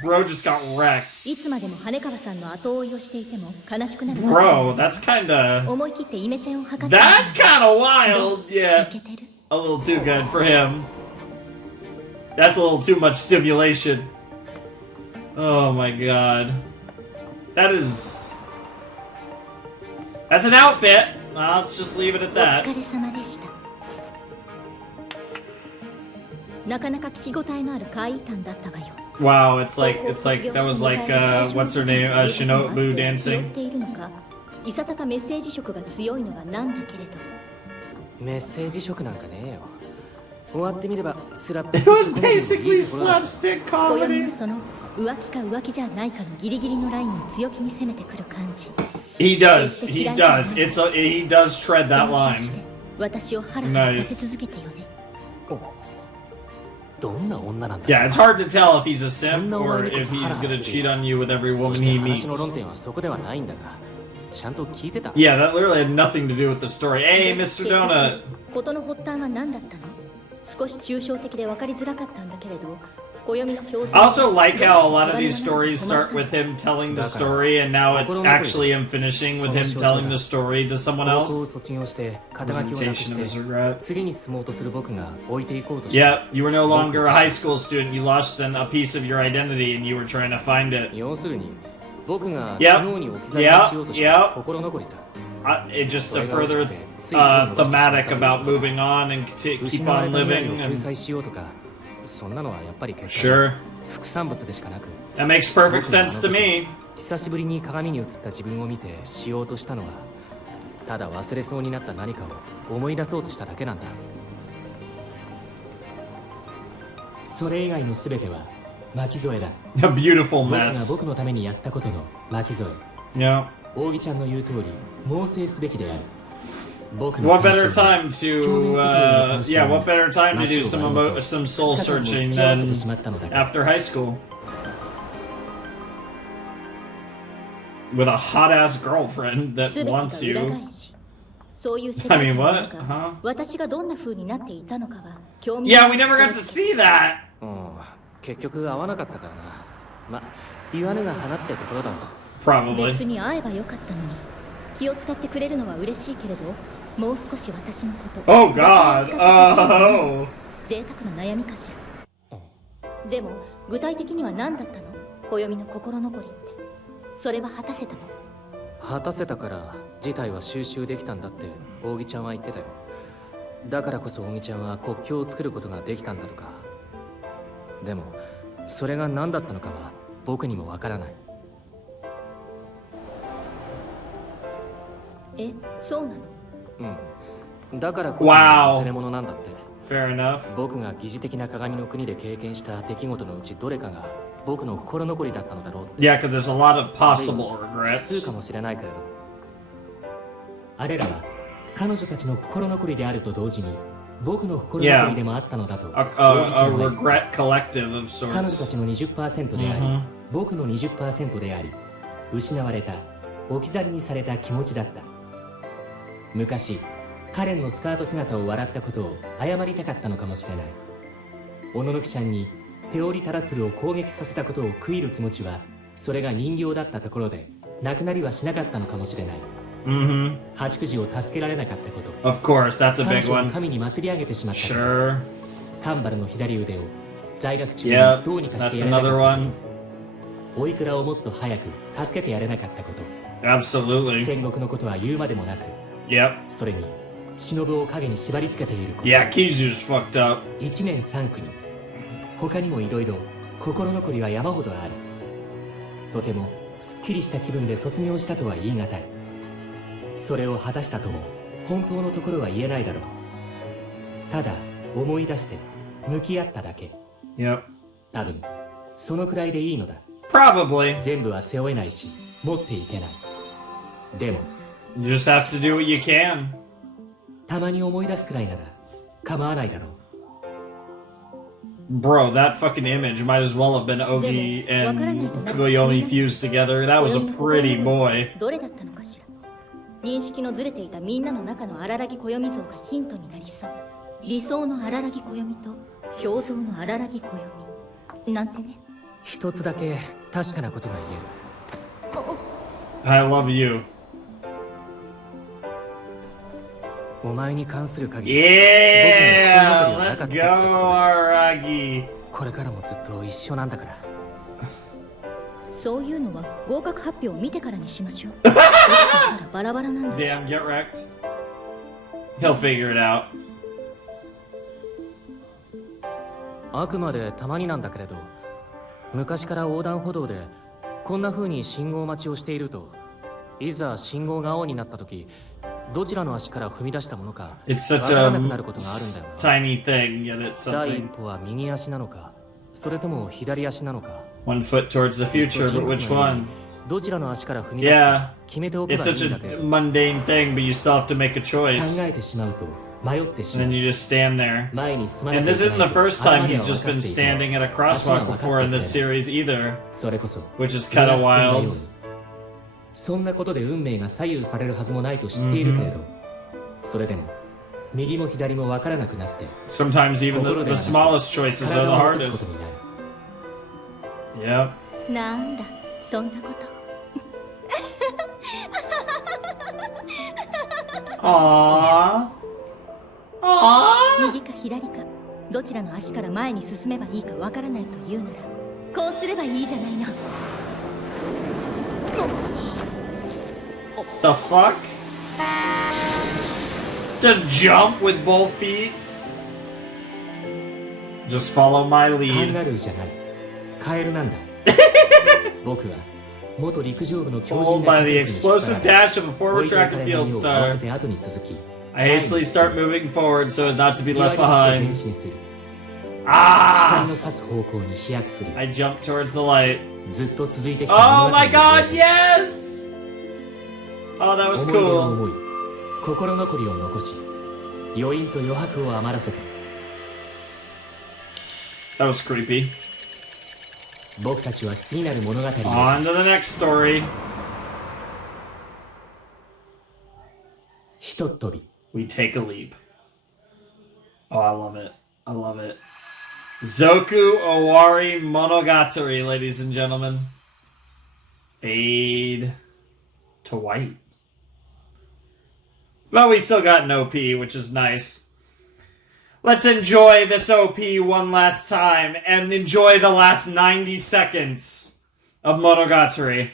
Bro just got wrecked. いつまでも羽川さんの後追いをしていても悲しくなる。 Bro, that's kinda... 思い切ってイメチェンを図って。 That's kinda wild. Yeah. A little too good for him. That's a little too much stimulation. Oh my god. That is... That's an outfit. Well, let's just leave it at お that. 疲れ様でした。なかなか聞き応えのある怪異譚だったわよ。 Wow, it's like that was like what's her name? Shinobu 寄 dancing. っているのか、いささかメッセージ色が強いのがなんだけれど。メッセージ色なんかねえよ。終わってみればスラップ It was basically slapstick 暦 comedy. のその浮気か浮気じゃないかのギリギリのラインを強気に攻めてくる感じ。 He does. He does. He does tread そ that の調子で line. 私をハラハラさせ続けてよね。どんな女なんだ。 Yeah, it's hard to tell if he's a simp or if he's gonna cheat on you with every そ woman して he 話 meets. の論点はそこではないんだが、ちゃんと聞いてた。 Yeah, that literally had nothing to do with the story. Hey, 結 Mr. 局 Donut. 事の発端は何だったの？少し抽象的で分かりづらかったんだけれど、暦の表情 I also like how a lot of these stories start with him telling the story, and now it's actually him finishing with him telling the story to someone 高校を else. 卒業して肩書きをなく Presentation of his して regret. 次に進もうとする僕が置いていこうとして。 Yeah, you were no longer a high school student. You lost a piece of your identity, and you were trying to find it. 要するに僕が Yep. 昨日に置き去りにしようとし Yep. た心残りさ。 It just a further thematic about moving on and keep 失わ on れた未来 living. を救 And 済しようとか、そんなのはやっぱり結 sure, 副産物でしかなく、 that makes perfect sense to me. 久しぶりに鏡に映った自分を見てしようとしたのは、ただ忘れそうになった何かを思い出そうとしただけなんだ。それ以外の全ては巻き添えだ。 A beautiful 僕が mess. 僕のためにやったことの巻き添え。 Yeah. 扇ちゃんの言う通り、猛省すべきである。僕の What 関 better 心は time to yeah, what better time to do some soul searching than after high school? with a hot ass girlfriend that 全てが wants 裏 you. 返しそういう世 I 界 mean, 観の what? 中、 Huh? 私がどんな風になっていたのかは興味 Yeah, we never got to see that. うん結局会わなかったからなま言わぬが花ってところだろ Probably. 別に会えばよかったのに気を使ってくれるのは嬉しいけれどもう少し私のこと Oh 雑に God. 扱ってほしいわね Oh. 贅沢な悩みかしらでも具体的には何だったの暦の心残りってそれは果たせたの果たせたから事態は収集できたんだって扇ちゃんは言ってたよだからこそ扇ちゃんは国境を作ることができたんだとかでもそれが何だったのかは僕にもわからないえそうなのうんだからこそ Wow. 忘れ物なんだって Fair enough. 僕が疑似的な鏡の国で経験した出来事のうちどれかが僕の心残りだったのだろうって Yeah, because there's a lot of possible 複数 regrets. かもしれないけれどあれらは彼女たちの心残りであると同時に僕の心残りでもあったのだと A 扇ちゃんは言う regret collective of 彼女 sorts. たちの 20% であり、Mhm. 僕の 20% であり失われた置き去りにされた気持ちだった昔カレンのスカート姿を笑ったことを謝りたかったのかもしれない小野のきちゃんに手織りタラツルを攻撃させたことを悔いる気持ちはそれが人形だったところでなくなりはしなかったのかもしれない Mm-hmm. 八九時を助けられなかったこと Of course, that's a 彼 big 女を one. 神に祭り上げてしまったこと Sure. カンバルの左腕を在学中に Yeah, どうにかして that's やれなかった another こ one. とおいくらをもっと早く助けてやれなかったこと Absolutely. 戦国のことは言うまでもなく Yep. それに忍を影に縛り付けていること Yeah, Kizu's fucked up. 1年3組他にもいろいろ心残りは山ほどあるとてもすっきりした気分で卒業したとは言い難いそれを果たしたとも本当のところは言えないだろうただ思い出して向き合っただけ Yep. 多分そのくらいでいいのだ Probably. 全部は背負えないし持っていけないでも You just have to do what you can. たまに思い出すくらいなら構わないだろう Bro, that fucking image might as well have been Ogi and Koyomi fused together. That was a pretty boy. どれだったのかしら認識のずれていたみんなの中の荒木暦像がヒントになりそう理想の荒木暦と胸像の荒木暦なんてね一つだけ確かなことが言える I love you. お前に関する限り Yeah! 僕の心残りはな Let's かった go, Aragi. これからもずっと一緒なんだからそういうのは合格発表を見てからにしましょう落ちてたらバラバラなんだし Damn, get wrecked. He'll figure it out. あくまでたまになんだけれど昔から横断歩道でこんな風に信号待ちをしているといざ信号が青になった時どちらの足から踏み出したものか It's わ such から a なくなることがあるんだよな tiny thing, yet it's 第一 something. 歩は右足なのかそれとも左足なのか One foot towards the future, but which one? どちらの足から踏み出す Yeah. か決めておけ It's ばいい such んだ a けど mundane thing, but you still have to make a 考 choice. えてしまうと迷ってし And ま then う you just stand there. 前に進まな And きゃい this けない isn't the first time 頭で he's は just 分か been っていて standing at a crosswalk before in this series either, それこそ which is 気 kind が of 済んだよう wild. にそんなことで運命が左右されるはずもないと知っているけれど、それでも右も左も分からなくなって Sometimes even the smallest choices are the 体を起こすこ hardest. とになる Yep. なんだそんなこと Aww. Aww. 右か左かどちらの足から前に進めばいいかわからないというならこうすればいいじゃないの The fuck? Just jump with both feet? Just follow my カン lead. ガルーじゃないカエルなんだ僕は元陸上部の強 Pulled 靭な by the 筋肉に引っ張 explosive られ dash of a 追 former いてい track か and れないよ field う慌 star. てて後に続き I hastily start moving forward so as not to be 岩 left にして前 behind. 進する光 Ah! の差す方向に飛躍する I jumped towards the light. ずっと続いてきた Oh 物語 my の god, yes! Oh, that was 思い出の cool. 思い心残りを残し余韻と余白を余らせて That was creepy. 僕たちは次なる物語を On to the next story. とっ飛び We take a leap. Oh, I love it. I love it. Zoku Owarimonogatari, ladies and gentlemen. Fade to white. But we still got an OP, which is nice. Let's enjoy this OP one last time and enjoy the last 90 seconds of Monogatari.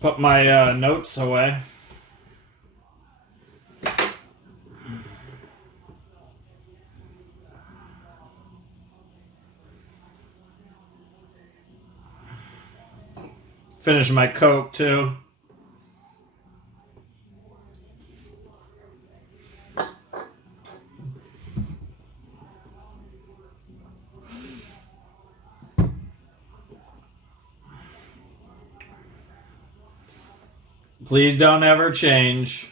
Put my notes away. Finish my Coke, too. Please don't ever change.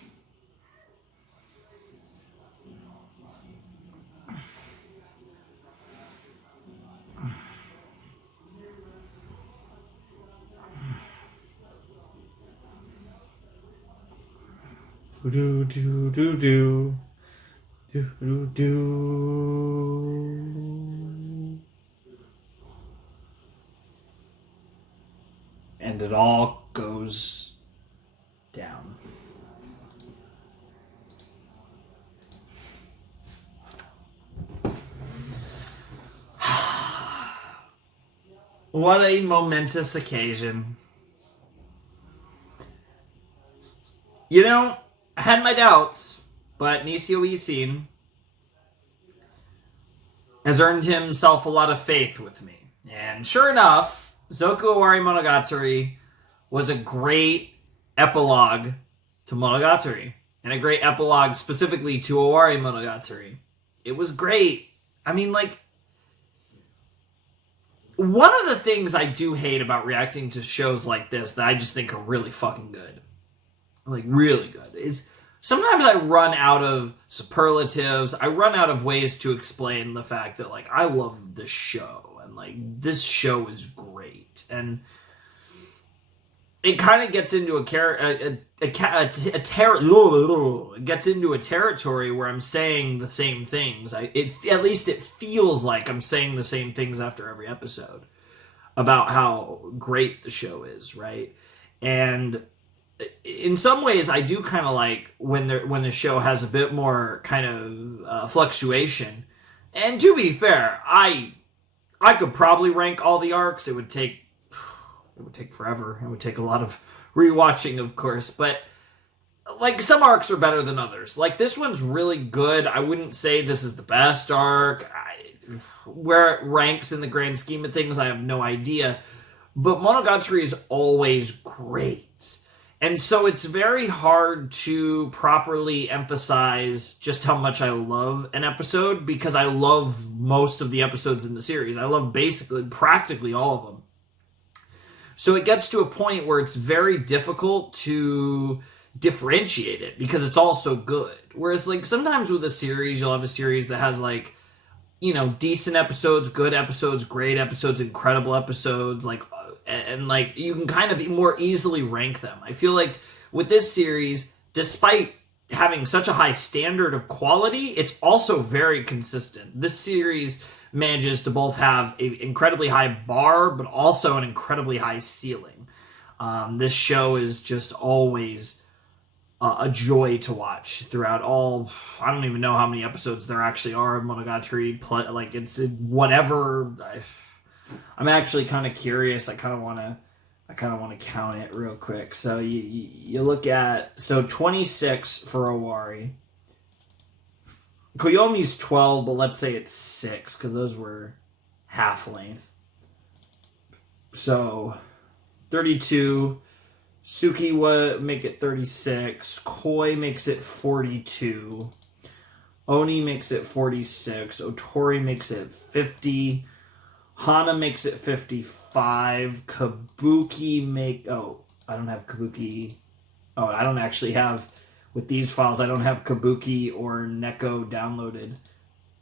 Do do do do do do do. And it all goes down. What a momentous occasion. You know, I had my doubts, but Nisio Isin has earned himself a lot of faith with me. And sure enough, Zoku Owarimonogatari was a great epilogue to Monogatari. And a great epilogue specifically to Owarimonogatari. It was great. I mean, like, one of the things I do hate about reacting to shows like this that I just think are really fucking good, like really good, is sometimes I run out of superlatives. I run out of ways to explain the fact that, like, I love this show and, like, this show is great. And it kind of gets into it gets into a territory where I'm saying the same things. At least it feels like I'm saying the same things after every episode about how great the show is, right? And in some ways, I do kind of like when the show has a bit more kind of fluctuation. And to be fair, I could probably rank all the arcs. It would take forever. It would take a lot of rewatching, of course. But, like, some arcs are better than others. Like, this one's really good. I wouldn't say this is the best arc. Where it ranks in the grand scheme of things, I have no idea. But Monogatari is always great. And so it's very hard to properly emphasize just how much I love an episode, because I love most of the episodes in the series. I love practically all of them. So it gets to a point where it's very difficult to differentiate it because it's all so good. Whereas, like, sometimes with a series, you'll have a series that has, like, you know, decent episodes, good episodes, great episodes, incredible episodes, like, and like, you can kind of more easily rank them. I feel like with this series, despite having such a high standard of quality, it's also very consistent. This series manages to both have an incredibly high bar, but also an incredibly high ceiling. This show is just always a joy to watch throughout all. I don't even know how many episodes there actually are of Monogatari. Like, it's whatever. I'm actually kind of curious. I kind of want to count it real quick. So you look at 26 for Owari. Koyomi's 12, but let's say it's 6, because those were half length. So, 32. Suki would make it 36. Koi makes it 42. Oni makes it 46. Otori makes it 50. Hana makes it 55. Kabuki I don't have Kabuki. Oh, I don't actually have, with these files, I don't have Kabuki or Neko downloaded.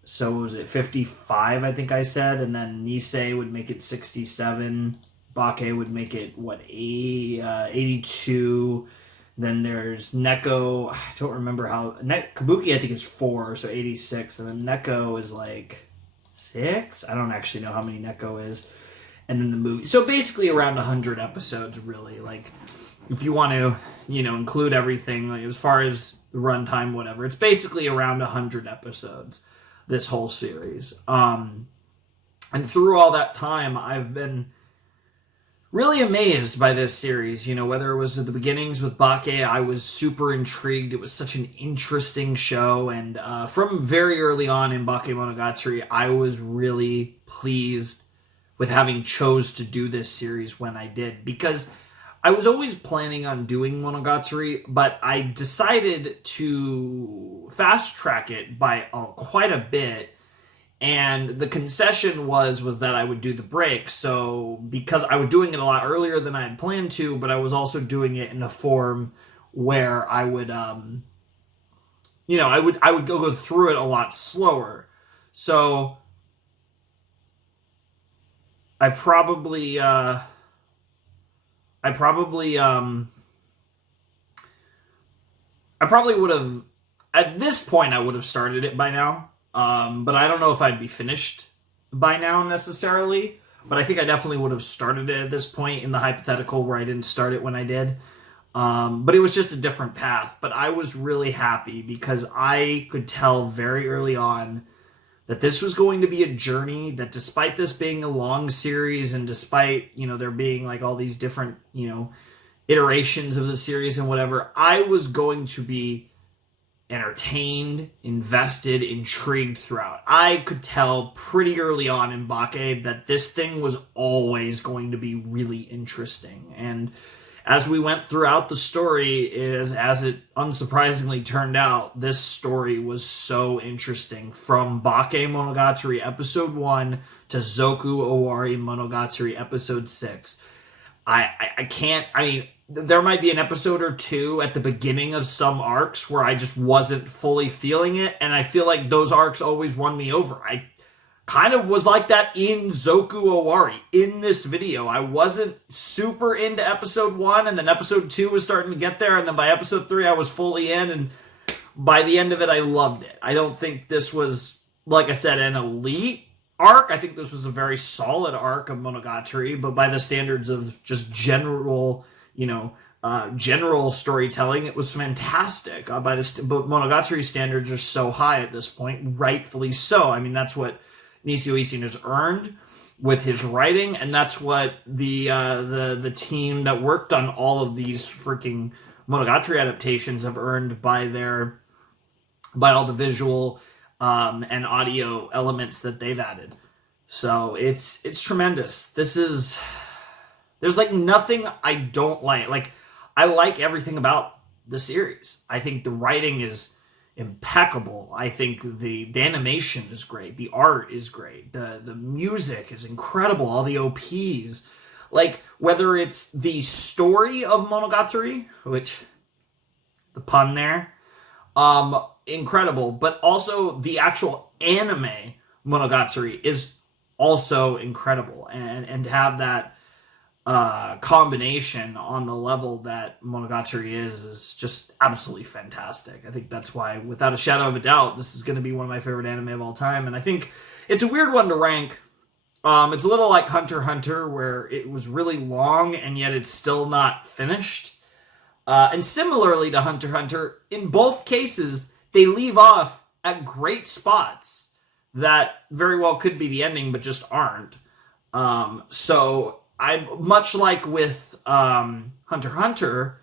So was it 55, I think I said? And then Nisei would make it 67. Bake would make it, 82. Then there's Neko. I don't remember how. Kabuki, I think, is 4, so 86. And then Neko is like 6. I don't actually know how many Neko is. And then the movie. So basically around 100 episodes, really. Like, if you want to, include everything, like as far as runtime, whatever, it's basically around 100 episodes, this whole series. And through all that time, I've been really amazed by this series. Whether it was at the beginnings with Bake, I was super intrigued. It was such an interesting show. And from very early on in Bakemonogatari, I was really pleased with having chose to do this series when I did. Because I was always planning on doing Monogatari, but I decided to fast track it by quite a bit. And the concession was that I would do the break. So because I was doing it a lot earlier than I had planned to, but I was also doing it in a form where I would, I would go through it a lot slower. So I probably would have, at this point, I would have started it by now. But I don't know if I'd be finished by now necessarily. But I think I definitely would have started it at this point in the hypothetical where I didn't start it when I did. But it was just a different path. But I was really happy because I could tell very early on that this was going to be a journey, that despite this being a long series and despite, there being like all these different, iterations of the series and whatever, I was going to be entertained, invested, intrigued throughout. I could tell pretty early on in Bake that this thing was always going to be really interesting. And as we went throughout the story, as it unsurprisingly turned out, this story was so interesting. From Bakemonogatari episode 1 to Zoku Owarimonogatari episode 6. There might be an episode or two at the beginning of some arcs where I just wasn't fully feeling it, and I feel like those arcs always won me over. I kind of was like that in Zoku Owari. In this video, I wasn't super into episode 1, and then episode 2 was starting to get there, and then by episode 3 I was fully in, and by the end of it I loved it. I don't think this was, like I said, an elite arc. I think this was a very solid arc of Monogatari, but by the standards of just general storytelling, it was fantastic. But Monogatari standards are so high at this point, rightfully so. I mean, that's what Nisio Isin has earned with his writing, and that's what the team that worked on all of these freaking Monogatari adaptations have earned by all the visual and audio elements that they've added. So it's tremendous. There's like nothing I don't like. Like, I like everything about the series. I think the writing is impeccable. I think the animation is great. The art is great. The music is incredible. All the OPs. Like, whether it's the story of Monogatari, which, the pun there, incredible, but also the actual anime Monogatari is also incredible. And to have that combination on the level that Monogatari is just absolutely fantastic. I think that's why, without a shadow of a doubt, this is going to be one of my favorite anime of all time. And I think it's a weird one to rank. It's a little like Hunter x Hunter, where it was really long and yet it's still not finished. And similarly to Hunter x Hunter, in both cases, they leave off at great spots that very well could be the ending, but just aren't. So I'm much like with Hunter x Hunter,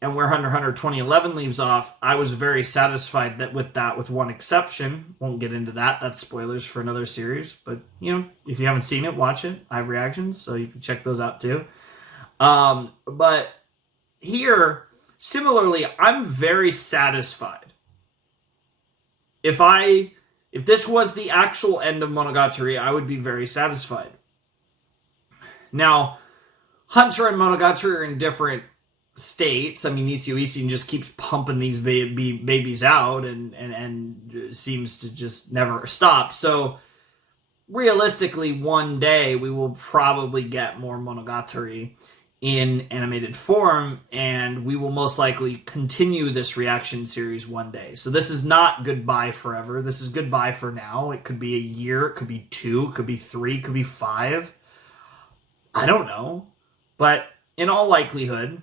and where Hunter x Hunter 2011 leaves off, I was very satisfied with one exception. Won't get into that. That's spoilers for another series. But, if you haven't seen it, watch it. I have reactions, so you can check those out too. But here, similarly, I'm very satisfied. If this was the actual end of Monogatari, I would be very satisfied. Now, Hunter and Monogatari are in different states. I mean, Nisio Isin just keeps pumping these babies out and seems to just never stop. So, realistically, one day we will probably get more Monogatari in animated form, and we will most likely continue this reaction series one day. So this is not goodbye forever. This is goodbye for now. It could be a year, it could be 2, it could be 3, it could be 5. I don't know. But in all likelihood,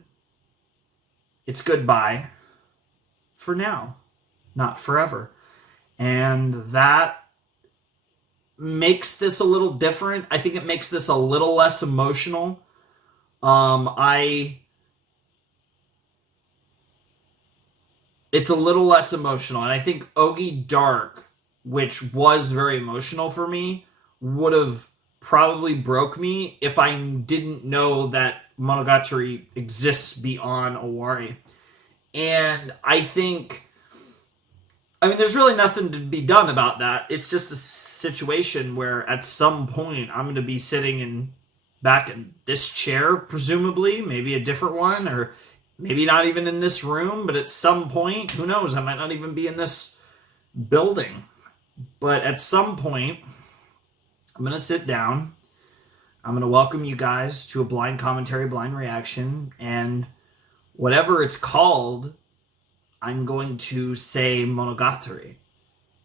it's goodbye for now, not forever. And that makes this a little different. I think it makes this a little less emotional. It's a little less emotional, and I think Ogi Dark, which was very emotional for me, would have probably broke me if I didn't know that Monogatari exists beyond Owari. And I think, I mean, there's really nothing to be done about that. It's just a situation where at some point I'm going to be sitting back in this chair, presumably, maybe a different one, or maybe not even in this room, but at some point, who knows, I might not even be in this building. But at some point, I'm going to sit down, I'm going to welcome you guys to a blind commentary, blind reaction, and whatever it's called, I'm going to say Monogatari.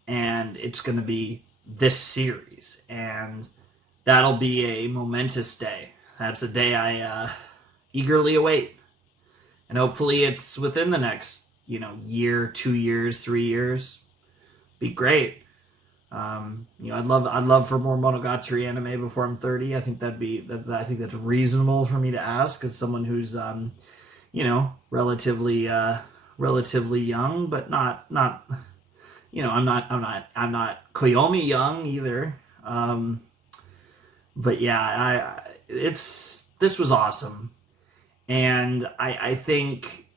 And it's going to be this series. And that'll be a momentous day. That's a day I eagerly await. And hopefully it's within the next, year, 2 years, 3 years. Be great. I'd love for more Monogatari anime before I'm 30. I think I think that's reasonable for me to ask as someone who's relatively young, but not I'm not Koyomi young either. But yeah, this was awesome. And I think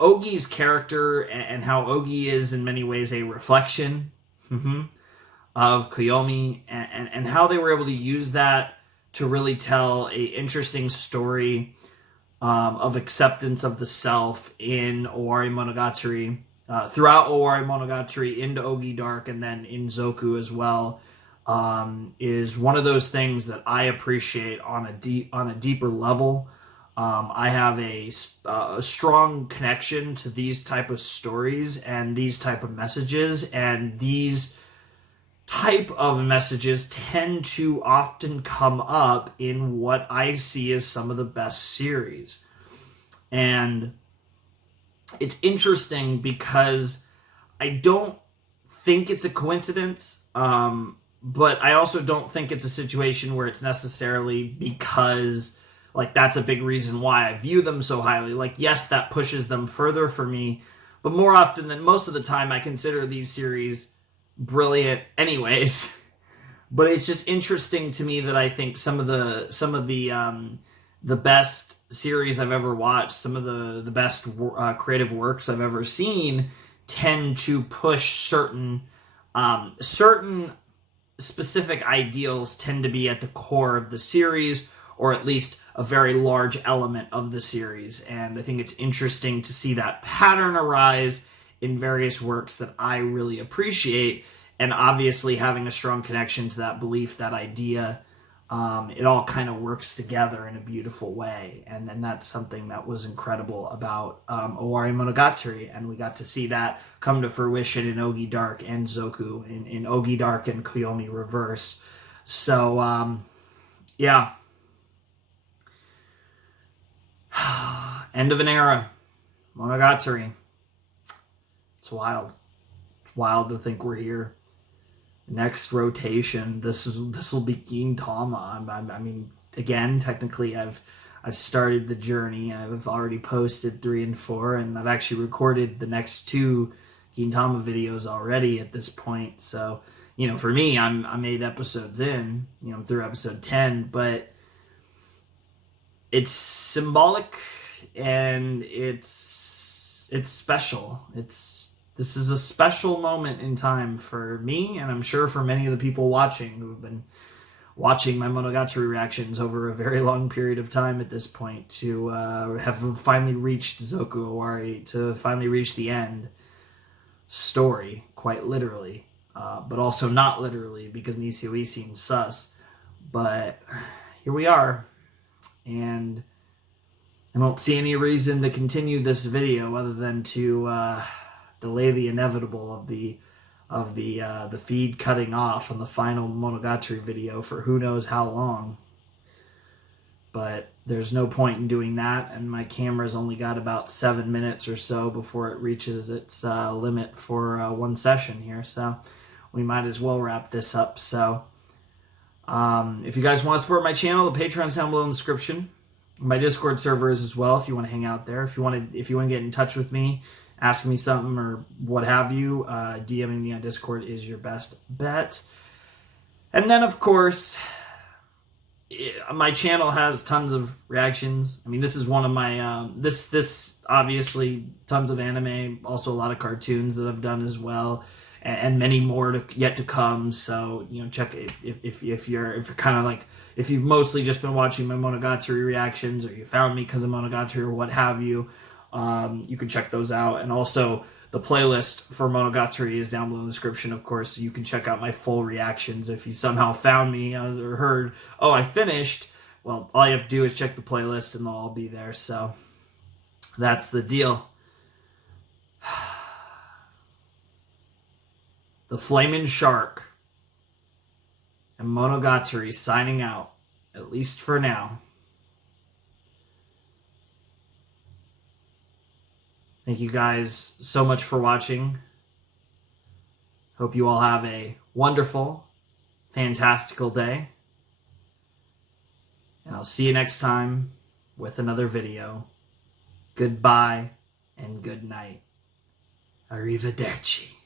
Ogi's character and how Ogi is in many ways a reflection of Koyomi, and how they were able to use that to really tell a interesting story of acceptance of the self in Owarimonogatari, throughout Owarimonogatari, into Ogi Dark, and then in Zoku as well. Is one of those things that I appreciate on a deeper level. I have a strong connection to these type of stories and these type of messages, and these type of messages tend to often come up in what I see as some of the best series. And it's interesting because I don't think it's a coincidence, but I also don't think it's a situation where it's necessarily because, that's a big reason why I view them so highly. Yes, that pushes them further for me, but more often than most of the time, I consider these series brilliant anyways. But it's just interesting to me that I think some of the best series I've ever watched, some of the best creative works I've ever seen, tend to push certain specific ideals tend to be at the core of the series, or at least a very large element of the series. And I think it's interesting to see that pattern arise in various works that I really appreciate. And obviously having a strong connection to that belief, that idea, it all kind of works together in a beautiful way. And that's something that was incredible about Owarimonogatari. And we got to see that come to fruition in Ogi Dark and Zoku, in Ogi Dark and Koyomi Reverse. So, yeah. End of an era. Monogatari. It's wild. It's wild to think we're here. Next rotation, this will be Gintama. I mean, again, technically, I've started the journey. I've already posted 3 and 4, and I've actually recorded the next 2 Gintama videos already at this point. So, for me, I'm 8 episodes in. I'm through episode 10, but it's symbolic and it's special. This is a special moment in time for me, and I'm sure for many of the people watching who have been watching my Monogatari reactions over a very long period of time at this point to have finally reached Zoku Owari, to finally reach the end story, quite literally, but also not literally because Nisio seems sus. But here we are, and I don't see any reason to continue this video other than to delay the inevitable of the feed cutting off on the final Monogatari video for who knows how long. But there's no point in doing that, and my camera's only got about 7 minutes or so before it reaches its limit for one session here, so we might as well wrap this up. So if you guys want to support my channel, the Patreon's down below in the description. My Discord server is as well if you want to hang out there. If you want to get in touch with me, asking me something or what have you, DMing me on Discord is your best bet. And then, of course, my channel has tons of reactions. I mean, this is one of my this obviously tons of anime, also a lot of cartoons that I've done as well, and many more yet to come. So check if you're kind of like, if you've mostly just been watching my Monogatari reactions, or you found me because of Monogatari or what have you, you can check those out. And also the playlist for Monogatari is down below in the description, of course, so you can check out my full reactions. If you somehow found me or heard, oh, I finished, well, all you have to do is check the playlist and they'll all be there. So that's the deal. The Flamin' Shark and Monogatari signing out, at least for now. Thank you guys so much for watching. Hope you all have a wonderful, fantastical day. And I'll see you next time with another video. Goodbye and good night. Arrivederci.